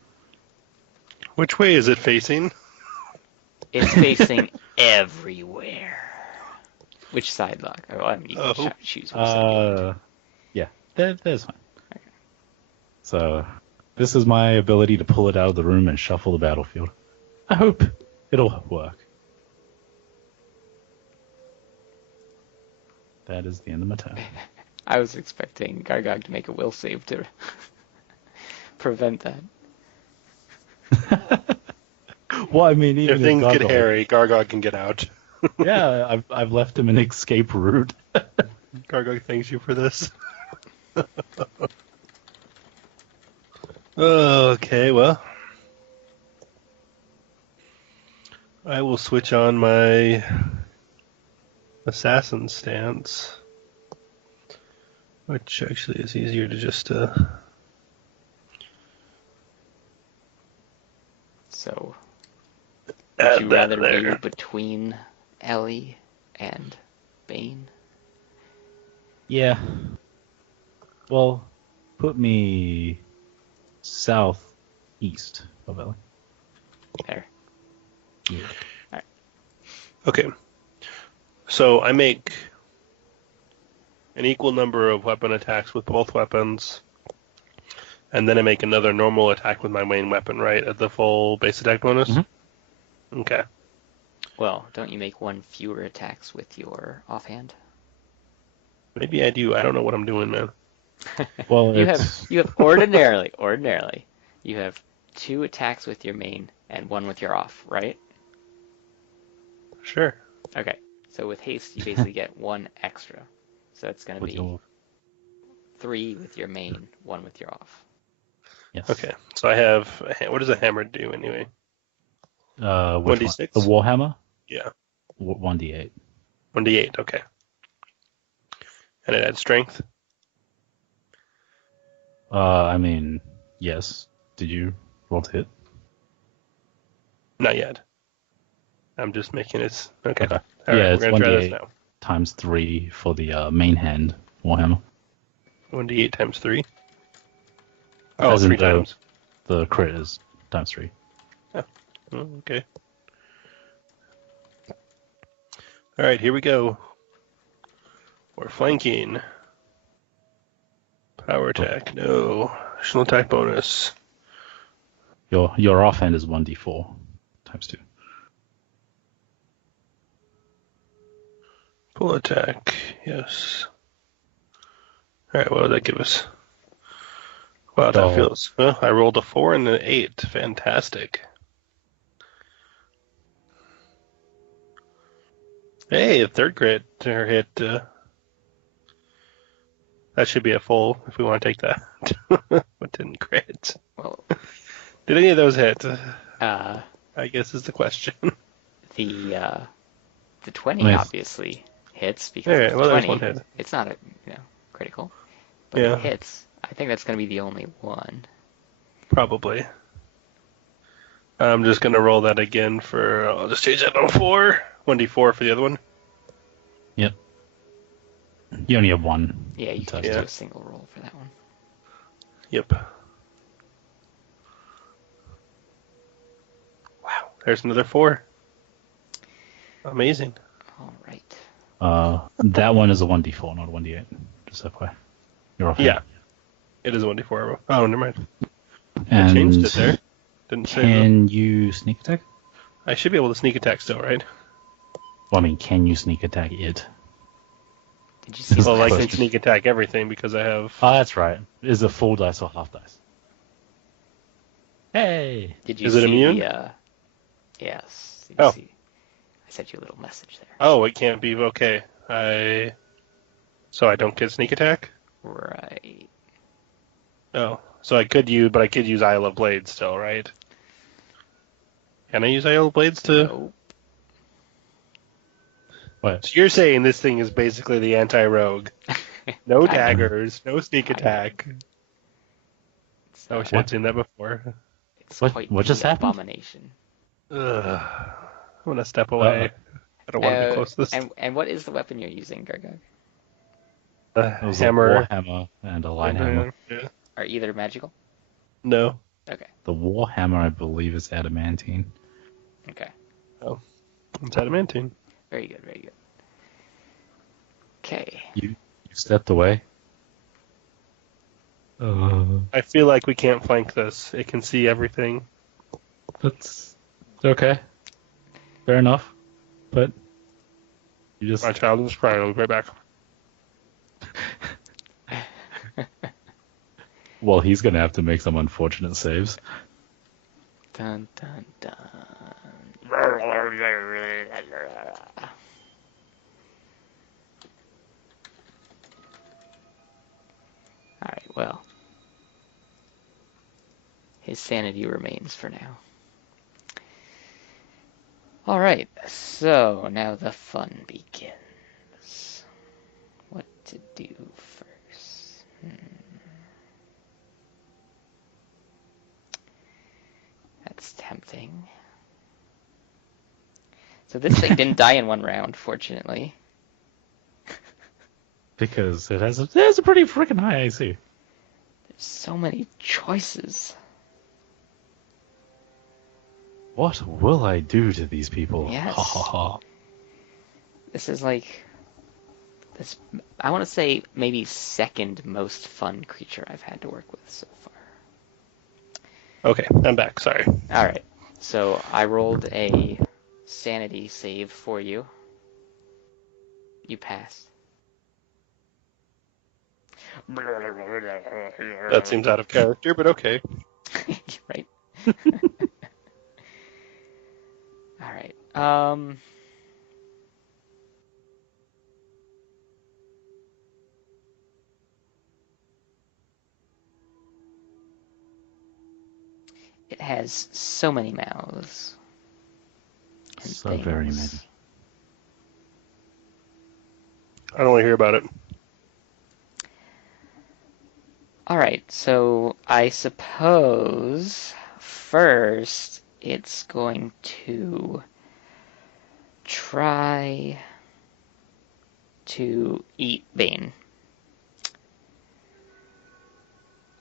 Which way is it facing? It's facing everywhere. Which side, Lock? Oh, I mean, you can Oh. choose which side. Yeah, there's fine. Okay. So, this is my ability to pull it out of the room and shuffle the battlefield. I hope it'll work. That is the end of my turn. I was expecting Gargog to make a will save to prevent that. Well, I mean, even If things get Gargog, hairy, Gargog can get out. yeah, I've left him an escape route. Gargog thanks you for this. Okay, well. I will switch on my assassin stance, which actually is easier to just So, would add you that rather there. be between Ellie and Bane? Yeah. Well, put me southeast of Ellie. There. Yeah. Okay. So I make an equal number of weapon attacks with both weapons, and then I make another normal attack with my main weapon, right? At the full base attack bonus? Mhm. Okay. Well, don't you make one fewer attacks with your offhand? Maybe I do. I don't know what I'm doing, man. Well, you it's have ordinarily, you have 2 attacks with your main and 1 with your off, right? Sure. Okay. So with haste, you basically get 1 extra. So it's going to with be your 3 with your main, 1 with your off. yes. Okay. So I have. What does a hammer do anyway? Which one? 1d6? The Warhammer? Yeah. 1d8. 1d8. Okay. And it adds strength. I mean, yes. Did you roll to hit? Not yet. I'm just making it. Okay. Okay. All Yeah, right. We're it's gonna try this 1d8 now. times 3 for the main hand Warhammer. 1d8 times 3. Oh, As in 3 times. The crit is times 3. Oh, okay. All right, here we go. We're flanking. Power attack. No. Additional attack bonus. Your offhand is 1d4 times 2. Full attack. Yes. All right, what did that give us? Wow, that So- feels. Well, I rolled a 4 and an 8. Fantastic. Hey, a third crit or hit. That should be a full if we want to take that. What didn't crit? Well, Did any of those hit? uh, I guess is the question. the 20 Nice. obviously hits because All right, it's well, there's 20. one hit. It's not a critical, but Yeah. it hits. I think that's going to be the only one. Probably. I'm just going to roll that again for. I'll just change that to 4. 1d4 for the other one. Yep. You only have one. Yeah, you can attack. just Yeah. do a single roll for that one. Yep. There's another 4. Amazing. All right. That one is a 1d4, not a 1d8. Just FYI. You're off. Yeah. It is a 1d4. Oh, never mind. I And changed it there. Didn't say that. can you sneak attack? I should be able to sneak attack still, right? Well, I mean, can you sneak attack it? Did you see? Well, I the can message? sneak attack everything because I have... Oh, that's right. Is it full dice or half dice? Hey! Did you Is it see immune? the? Yes. Did you Oh. see? I sent you a little message there. Oh, it can't be. Okay. So I don't get sneak attack? Right. Oh. So I could use Isle of Blades still, right? Can I use Isle of Blades to... Nope. What? So you're saying this thing is basically the anti-rogue. No Kind of. daggers, no sneak Kind of. attack. It's, I wish I'd seen that before. it's What- quite what the just happened? abomination. Ugh. I'm gonna step away. I don't want to be close to this. And what is the weapon you're using, Gargog? It was Hammer. a war hammer and a light hammer. Yeah. Are either magical? No. Okay. The war hammer, I believe, is adamantine. Okay. It's adamantine. Very good. Very good. Okay. You stepped away? I feel like we can't flank this. It can see everything. That's okay. Fair enough. But you just My child is crying. I'll be right back. well, he's gonna have to make some unfortunate saves. Dun dun dun. Alright, well. His sanity remains for now. Alright, so now the fun begins. What to do first? That's tempting. So this thing didn't die in one round, fortunately. Because it has a pretty freaking high AC. There's so many choices. What will I do to these people? Yes. Ha ha ha. This is like this. I want to say maybe second most fun creature I've had to work with so far. Okay, I'm back. Sorry. All right, so I rolled a sanity save for you. You passed. That seems out of character, but okay. Right. All right. It has so many mouths. And So very things. many. I don't want to hear about it. All right, so I suppose first it's going to try to eat Bane.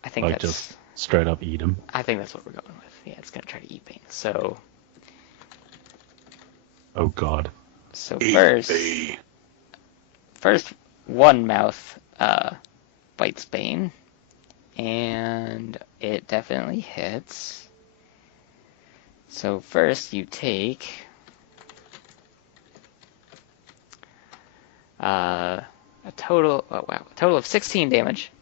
I think Like that's just straight up eat them. I think that's what we're going with. Yeah, it's gonna try to eat Bane. So Oh god. first one mouth bites Bane. And it definitely hits. So first you take a total of 16 damage.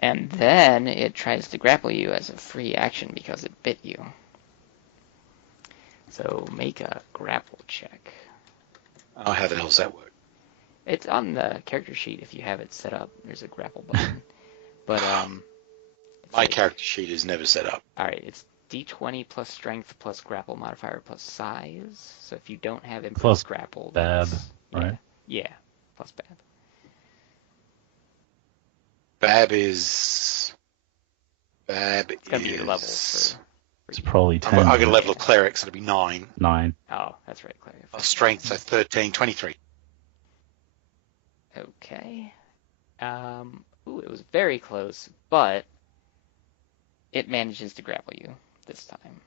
And then it tries to grapple you as a free action because it bit you. So make a grapple check. Oh, how the hell's that work? It's on the character sheet if you have it set up. There's a grapple button. But it's My like- character sheet is never set up. All right, it's D20 plus strength plus grapple modifier plus size. So if you don't have improved Plus grapple, bad, that's- right? Yeah, plus bad. Bab is. It's gonna be your level for. It's probably 10. I got a level of cleric, so it'll be 9. 9. Oh, that's right, Claire. Strength, so 13, 23. Okay. Ooh, it was very close, but it manages to grapple you this time.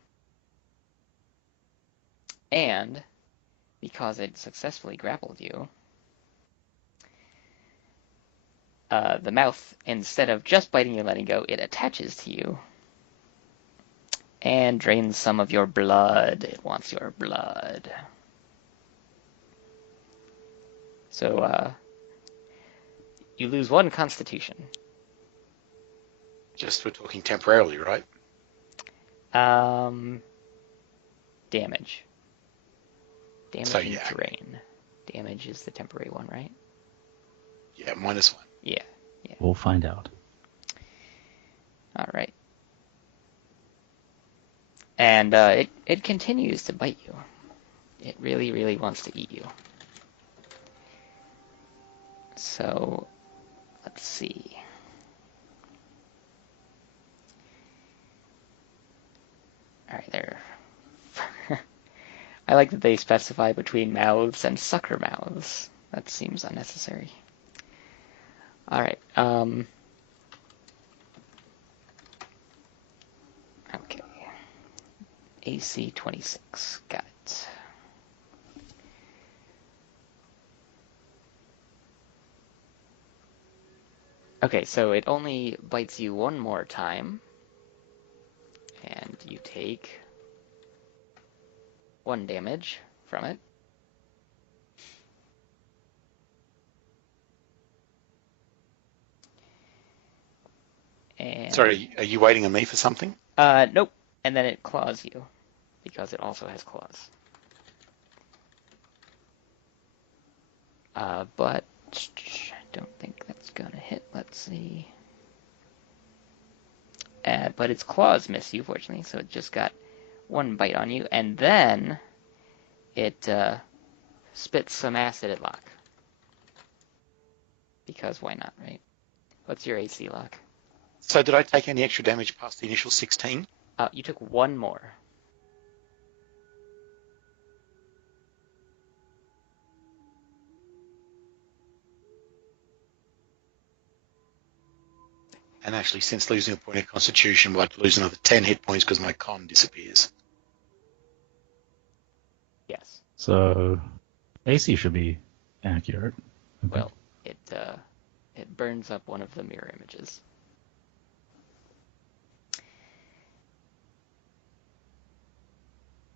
And because it successfully grappled you, the mouth, instead of just biting you and letting go, it attaches to you and drains some of your blood. It wants your blood. So, you lose 1 constitution. Just we're talking temporarily, right? Damage. Damage So, and yeah. drain. Damage is the temporary one, right? Yeah, -1. Yeah. We'll find out. All right. And it continues to bite you. It really, really wants to eat you. So, let's see. All right, there. I like that they specify between mouths and sucker mouths. That seems unnecessary. All right. Okay. AC 26. Got it. Okay, so it only bites you 1 more time. And you take 1 damage from it. And Sorry, are you waiting on me for something? nope. And then it claws you because it also has claws. But I don't think that's gonna hit. Let's see. But its claws miss you, fortunately, so it just got 1 bite on you, and then it spits some acid at Locke. Because why not, right? What's your AC, Locke? So did I take any extra damage past the initial 16? You took 1 more. And actually, since losing a point of constitution, we'll have to lose another 10 hit points because my con disappears. Yes. So AC should be accurate. Okay. Well, it burns up one of the mirror images.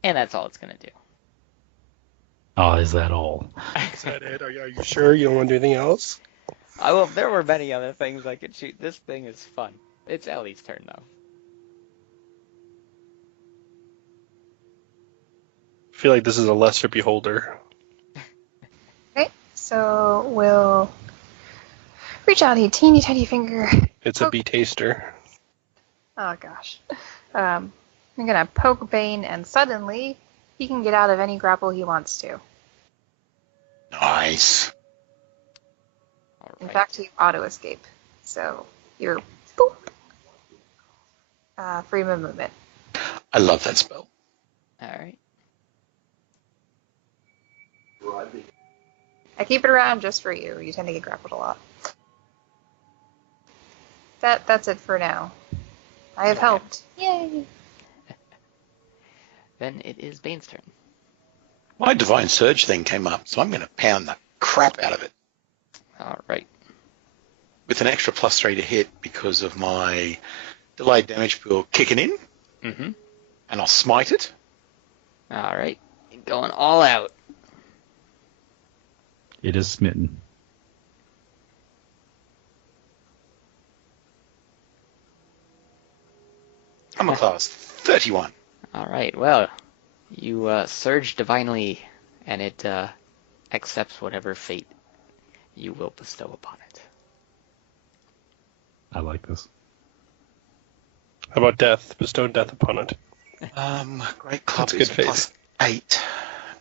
And that's all it's gonna do. Oh, is that all? Is that it? Are you sure you don't want to do anything else? Well, there were many other things I could shoot. This thing is fun. It's Ellie's turn, though. I feel like this is a lesser beholder. Okay, so we'll reach out a teeny tiny finger. It's a bee taster. Oh gosh. I'm gonna poke Bane, and suddenly he can get out of any grapple he wants to. Nice. All In right. fact, he auto escape. So you're boop. Freedom of movement. I love that spell. All right. I keep it around just for you. You tend to get grappled a lot. That's it for now. I have helped. Yay! Then it is Bane's turn. My Divine Surge thing came up, so I'm going to pound the crap out of it All right. with an extra +3 to hit because of my delayed damage pool kicking in, Mm-hmm. and I'll smite it. All right. Going all out. It is smitten. Armor class 31. All right. Well, you surge divinely, and it accepts whatever fate you will bestow upon it. I like this. How about death? Bestow death upon it. Great club That's good is fate. +8,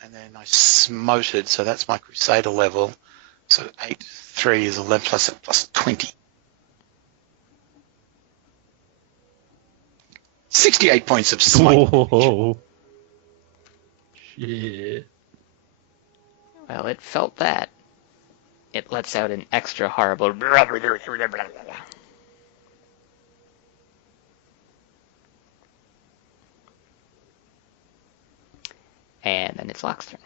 and then I smoted, so that's my Crusader level. So 8, 3 is 11 plus 20. 68 points of smite. Whoa. Shit. Well, it felt that. it lets out an extra horrible. And then it's Locke's turn.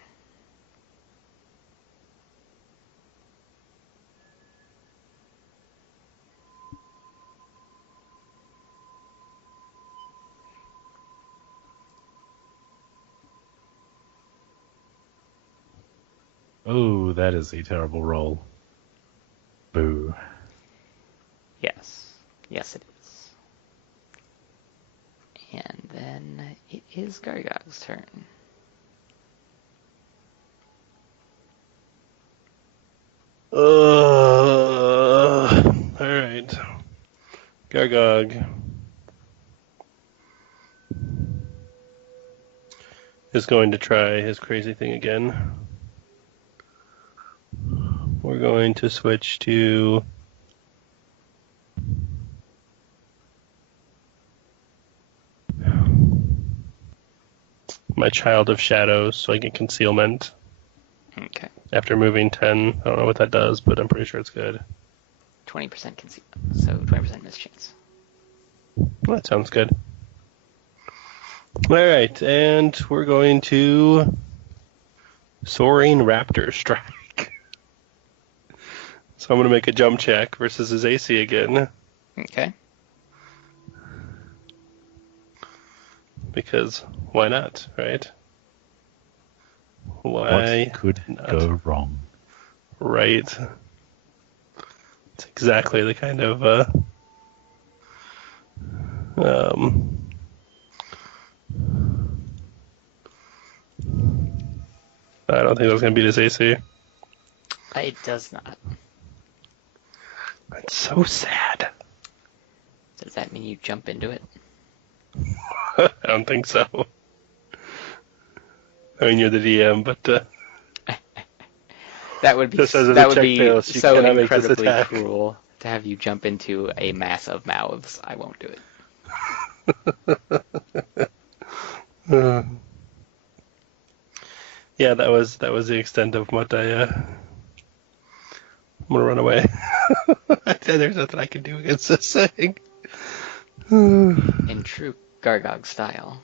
Oh, that is a terrible roll. Boo. Yes. Yes, it is. And then it is Gargog's turn. All right. Gargog is going to try his crazy thing again. We're going to switch to my Child of Shadows so I get concealment Okay. after moving 10. I don't know what that does, but I'm pretty sure it's good. 20% concealment. So 20% mischance. Well, that sounds good. All right, and we're going to Soaring Raptor Strike. So I'm going to make a jump check versus his AC again. Okay. Because why not, right? Why What could not? go wrong? Right. It's exactly the kind of I don't think that's going to beat his AC. It does not. That's so sad. Does that mean you jump into it? I don't think so. I mean, you're the DM, but That would be Just as a that would check be fails, you so cannot make this incredibly attack. cruel to have you jump into a mass of mouths. I won't do it. yeah, that was the extent of what I'm gonna run away. There's nothing I can do against this thing. In true Gargog style.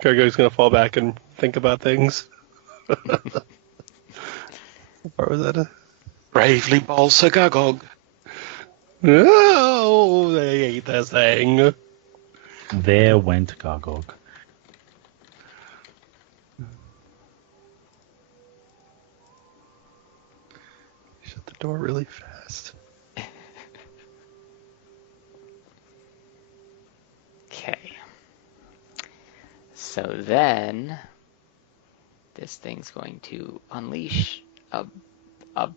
Gargoyle's gonna fall back and think about things. Or was that? Bravely bowl Sir Gargog. No, I hate this thing. There went Gargog. Shut the door really fast. Okay. So then, this thing's going to unleash a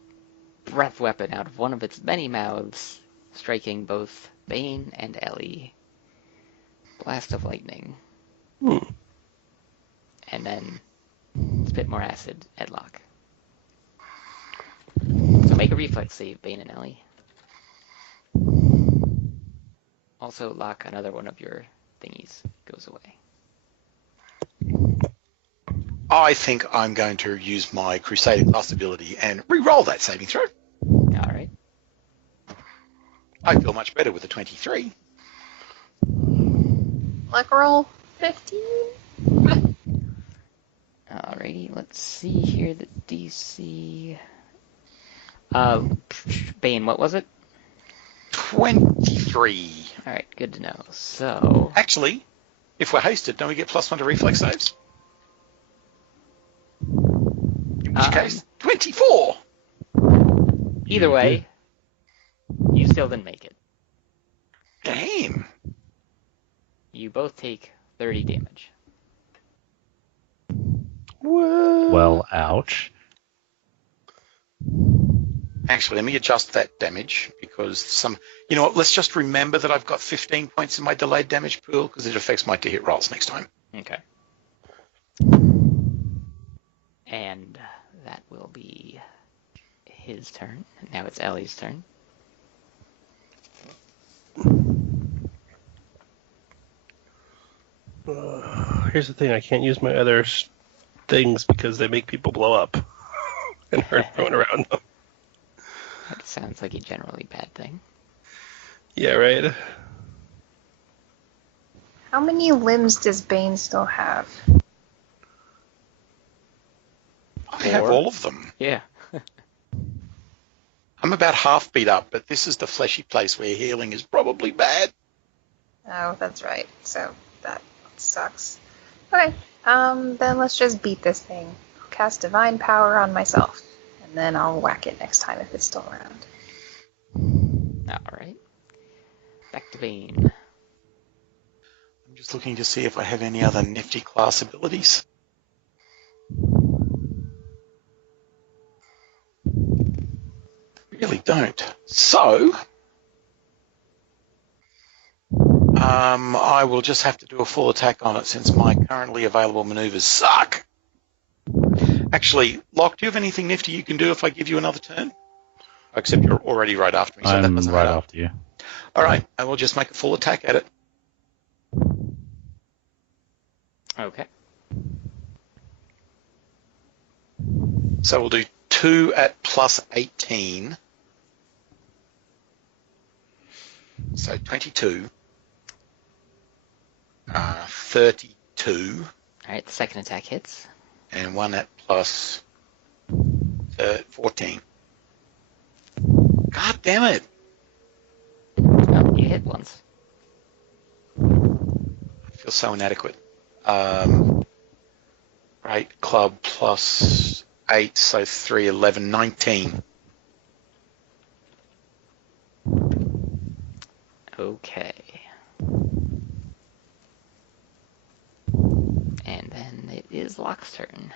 breath weapon out of one of its many mouths, striking both Bane and Ellie. Blast of lightning. And then spit more acid at Locke. So make a reflex save, Bane and Ellie. Also, Locke, another one of your thingies goes away. I think I'm going to use my Crusader class ability and re-roll that saving throw. Alright. I feel much better with a 23. Like roll 15? Alrighty, let's see here the DC. Bane, what was it? 23. Alright, good to know. So, Actually, if we're hasted, don't we get +1 to reflex saves? In which case, 24. either way, you still didn't make it. Damn. You both take 30 damage. What? Well, ouch. Actually, let me adjust that damage because you know what, let's just remember that I've got 15 points in my delayed damage pool because it affects my to-hit rolls next time. Okay. And that will be his turn. Now it's Ellie's turn. Here's the thing, I can't use my other things because they make people blow up. and hurt everyone around them. That sounds like a generally bad thing. Yeah, right. How many limbs does Bane still have? I have Or- all of them. Yeah. I'm about half beat up, but this is the fleshy place where healing is probably bad. Oh, that's right. So that sucks. Okay. Then let's just beat this thing. I'll cast Divine Power on myself, and then I'll whack it next time if it's still around. Alright. Back to Bane. I'm just looking to see if I have any other nifty class abilities. Really don't. So, I will just have to do a full attack on it since my currently available maneuvers suck. Actually, Locke, do you have anything nifty you can do if I give you another turn? Except you're already right after me, so that I'm doesn't right matter. after you. All right, I will just make a full attack at it. Okay. So we'll do 2 at plus 18. So 22. 32. Alright, the second attack hits. And 1 at plus 14. God damn it. Oh, you hit once. I feel so inadequate. Right, club plus 8, so 3, 11, 19. Okay. And then it is Locke's turn.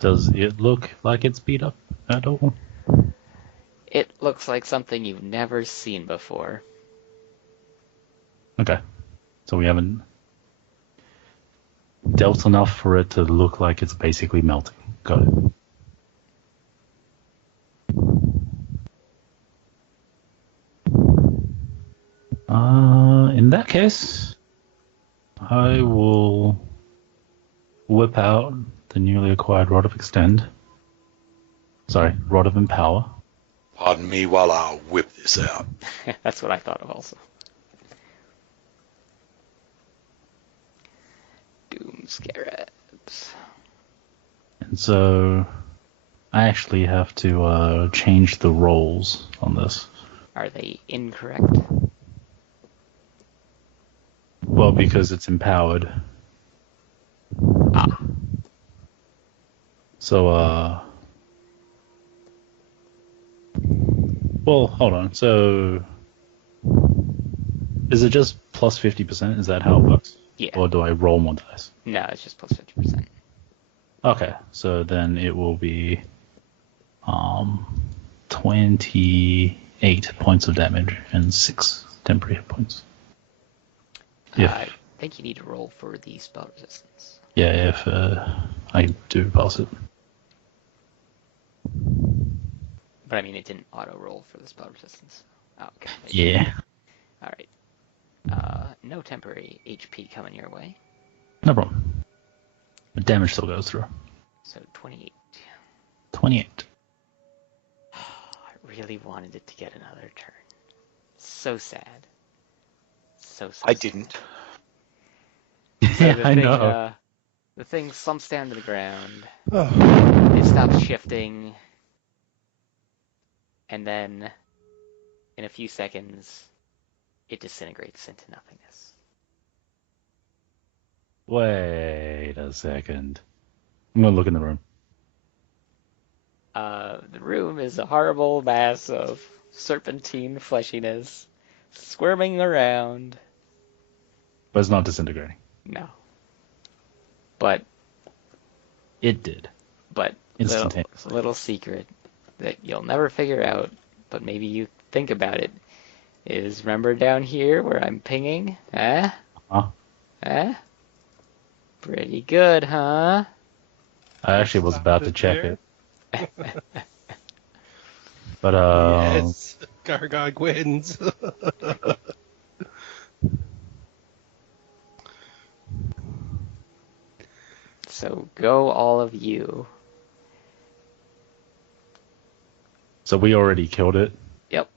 Does it look like it's beat up at all? It looks like something you've never seen before. Okay. So we haven't dealt enough for it to look like it's basically melting. Got it. In that case, I will whip out the newly acquired Rod of Extend. Sorry, Rod of Empower. Pardon me while I whip this out. That's what I thought of also. Doom Scarabs. And so I actually have to change the rolls on this. Are they incorrect? Well, because it's empowered. Ah. So, well, hold on. So, is it just plus 50%? Is that how it works? Yeah. Or do I roll more dice? No, it's just plus 50%. Okay, so then it will be 28 points of damage and 6 temporary hit points. If, I think you need to roll for the spell resistance. yeah, if I do pass it. But I mean, it didn't auto-roll for the spell resistance. Oh, okay. Yeah. Alright. No temporary HP coming your way. No problem. The damage still goes through. So 28. 28. I really wanted it to get another turn. So sad. So sad. I didn't. So Yeah, the I thing, know. the thing slumps down to the ground. Oh. It stops shifting. And then, in a few seconds, it disintegrates into nothingness. Wait a second. I'm gonna look in the room. The room is a horrible mass of serpentine fleshiness, squirming around. But it's not disintegrating. No. But It did. little, Instantaneously. little secret that you'll never figure out, but maybe you think about it, is remember down here where I'm pinging? Eh? Huh? Eh? Pretty good, huh? I actually was about to check There. it. But, Yes, Gargog wins. So go all of you. So we already killed it. Yep.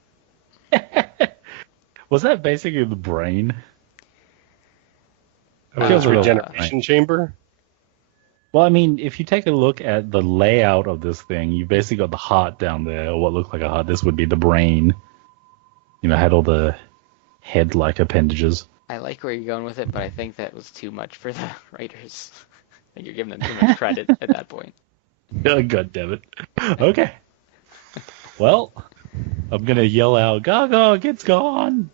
Was that basically the brain? That was Feels its like a- regeneration chamber. Well, I mean, if you take a look at the layout of this thing, you basically got the heart down there, or what looked like a heart. This would be the brain. You know, had all the head-like appendages. I like where you're going with it, but I think that was too much for the writers. I think you're giving them too much credit at that point. Oh, God damn it. Okay. Well, I'm gonna yell out, "Gogog, it's gone!"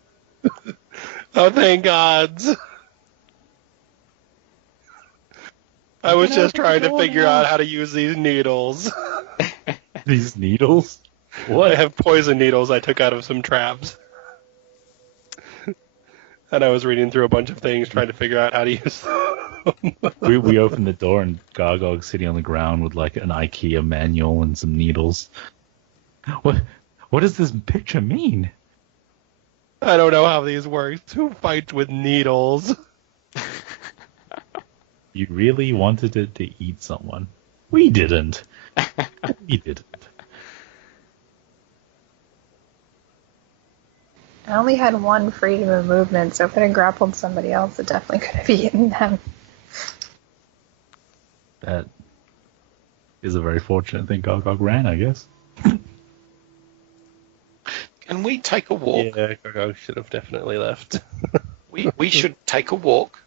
Oh, thank God. I was just trying to figure out how to use these needles. These needles? I What? have poison needles I took out of some traps. And I was reading through a bunch of things trying to figure out how to use them. We opened the door and Gogog's sitting on the ground with like an IKEA manual and some needles. What does this picture mean? I don't know how these work. Who fights with needles? You really wanted it to eat someone. We didn't. We didn't. I only had one freedom of movement, so if it had grappled somebody else, it definitely could have eaten them. That is a very fortunate thing Gogog ran, I guess. Can we take a walk? Yeah, Gogog should have definitely left. We should take a walk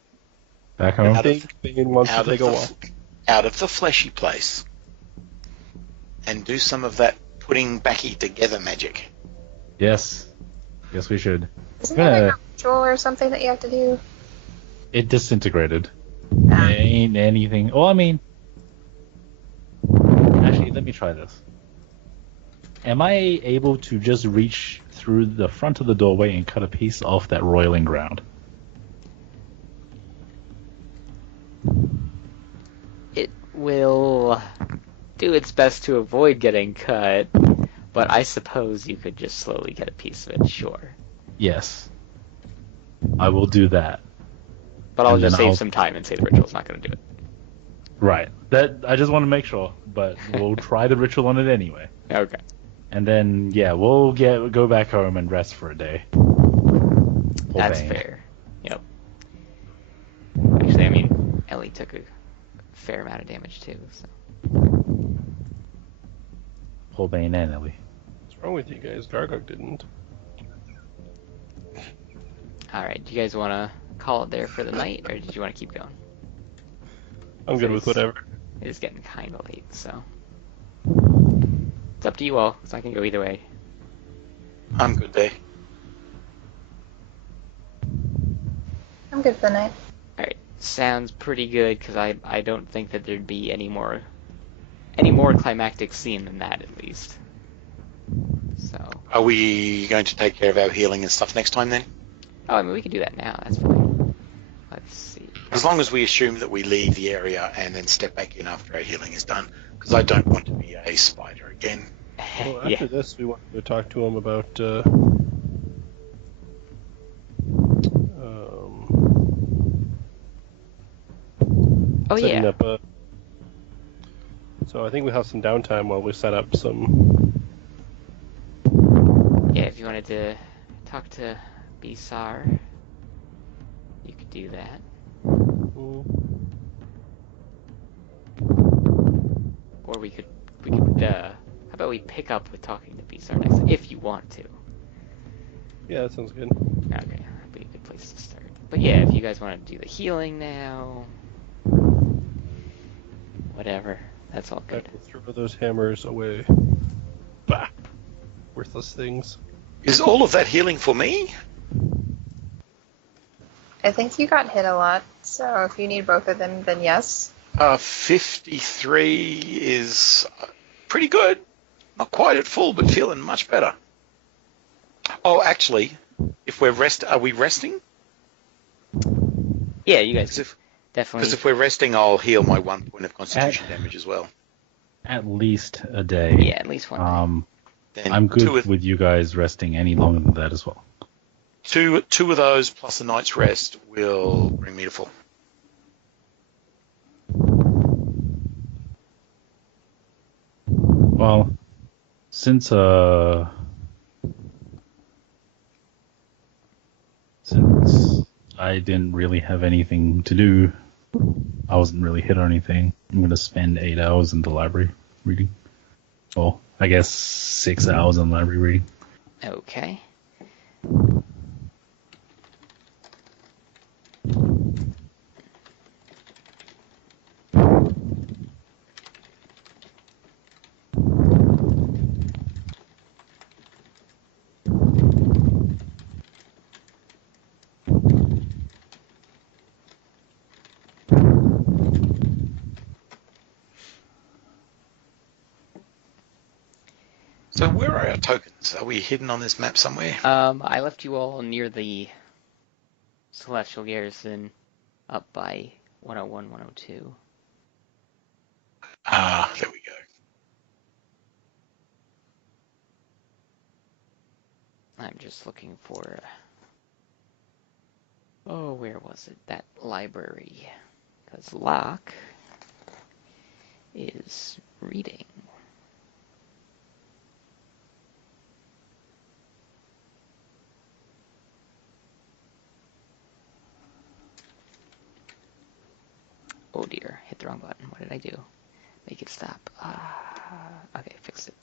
Back home? I think Bane wants to out take of a the walk. out of the fleshy place and do some of that putting backy together magic. Yes. Yes, we should. Isn't there like a ritual or something that you have to do? It disintegrated. Ah. Ain't anything. Oh, I mean. Actually, let me try this. Am I able to just reach through the front of the doorway and cut a piece off that roiling ground? It will do its best to avoid getting cut, but I suppose you could just slowly get a piece of it, sure. Yes. I will do that. But I'll And just then save I'll- some time and say the ritual's not going to do it. Right. That I just want to make sure, but we'll try the ritual on it anyway. Okay. And then, yeah, we'll go back home and rest for a day. That's Bane. fair. Yep. Actually, I mean, Ellie took a fair amount of damage too, so. Poor Bane and Ellie. What's wrong with you guys? Gargog didn't. Alright, do you guys want to call it there for the night, or did you want to keep going? I'm good with whatever. It is getting kind of late, so. It's up to you all, so I can go either way. I'm good there. I'm good for the night. Alright, sounds pretty good, because I don't think that there'd be any more climactic scene than that, at least. So. Are we going to take care of our healing and stuff next time then? Oh, I mean, we can do that now, that's fine. Let's see. As long as we assume that we leave the area and then step back in after our healing is done, because I don't want to be a spider again. Well, after Yeah. this, we wanted to talk to him about Oh, setting yeah. up a. So I think we have some downtime while we set up some. Yeah, if you wanted to talk to Bisar, you could do that. Or we could, how about we pick up with talking to Bisar next, if you want to. Yeah, that sounds good. Okay, that'd be a good place to start. But yeah, if you guys want to do the healing now, whatever, that's all I good. will throw those hammers away. Bah! Worthless things. Is all of that healing for me? I think you got hit a lot, so if you need both of them, then yes. 53 is pretty good. Not quite at full, but feeling much better. Oh, actually, if we're are we resting? Yeah, you guys Because definitely. if we're resting, I'll heal my 1 point of constitution damage as well. At least a day. Yeah, at least one. Then I'm good two of, with you guys resting any longer than that as well. two of those plus a night's rest will bring me to full. Well, since I didn't really have anything to do, I wasn't really hit or anything. I'm gonna spend 8 hours in the library reading. Well, I guess 6 hours in library reading. Okay. So where are our tokens? Are we hidden on this map somewhere? I left you all near the Celestial Garrison up by 101, 102. Ah, there we go. I'm just looking for... Oh, where was it? That library. Because Locke is reading. Oh dear, hit the wrong button. What did I do? Make it stop. Okay, fixed it.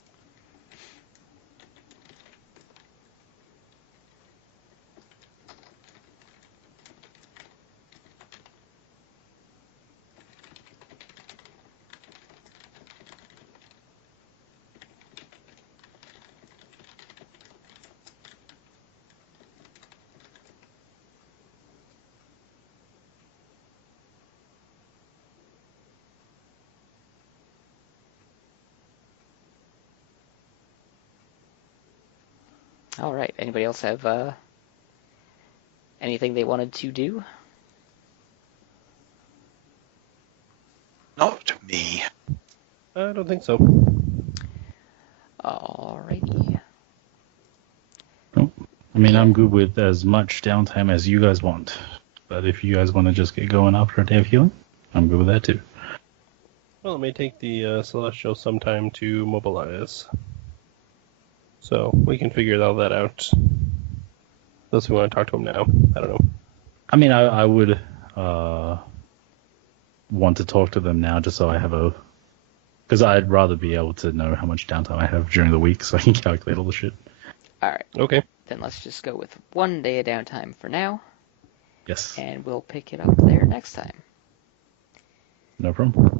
All right. Anybody else have anything they wanted to do? Not me. I don't think so. Alrighty. I mean, Yeah. I'm good with as much downtime as you guys want. But if you guys want to just get going after a day of healing, I'm good with that too. Well, it may take the Celestial some time to mobilize. So we can figure all that out. Unless we want to talk to him now. I don't know. I mean, I would want to talk to them now just so I have a... Because I'd rather be able to know how much downtime I have during the week so I can calculate all the shit. Alright. Okay. Then let's just go with 1 day of downtime for now, Yes. and we'll pick it up there next time. No problem.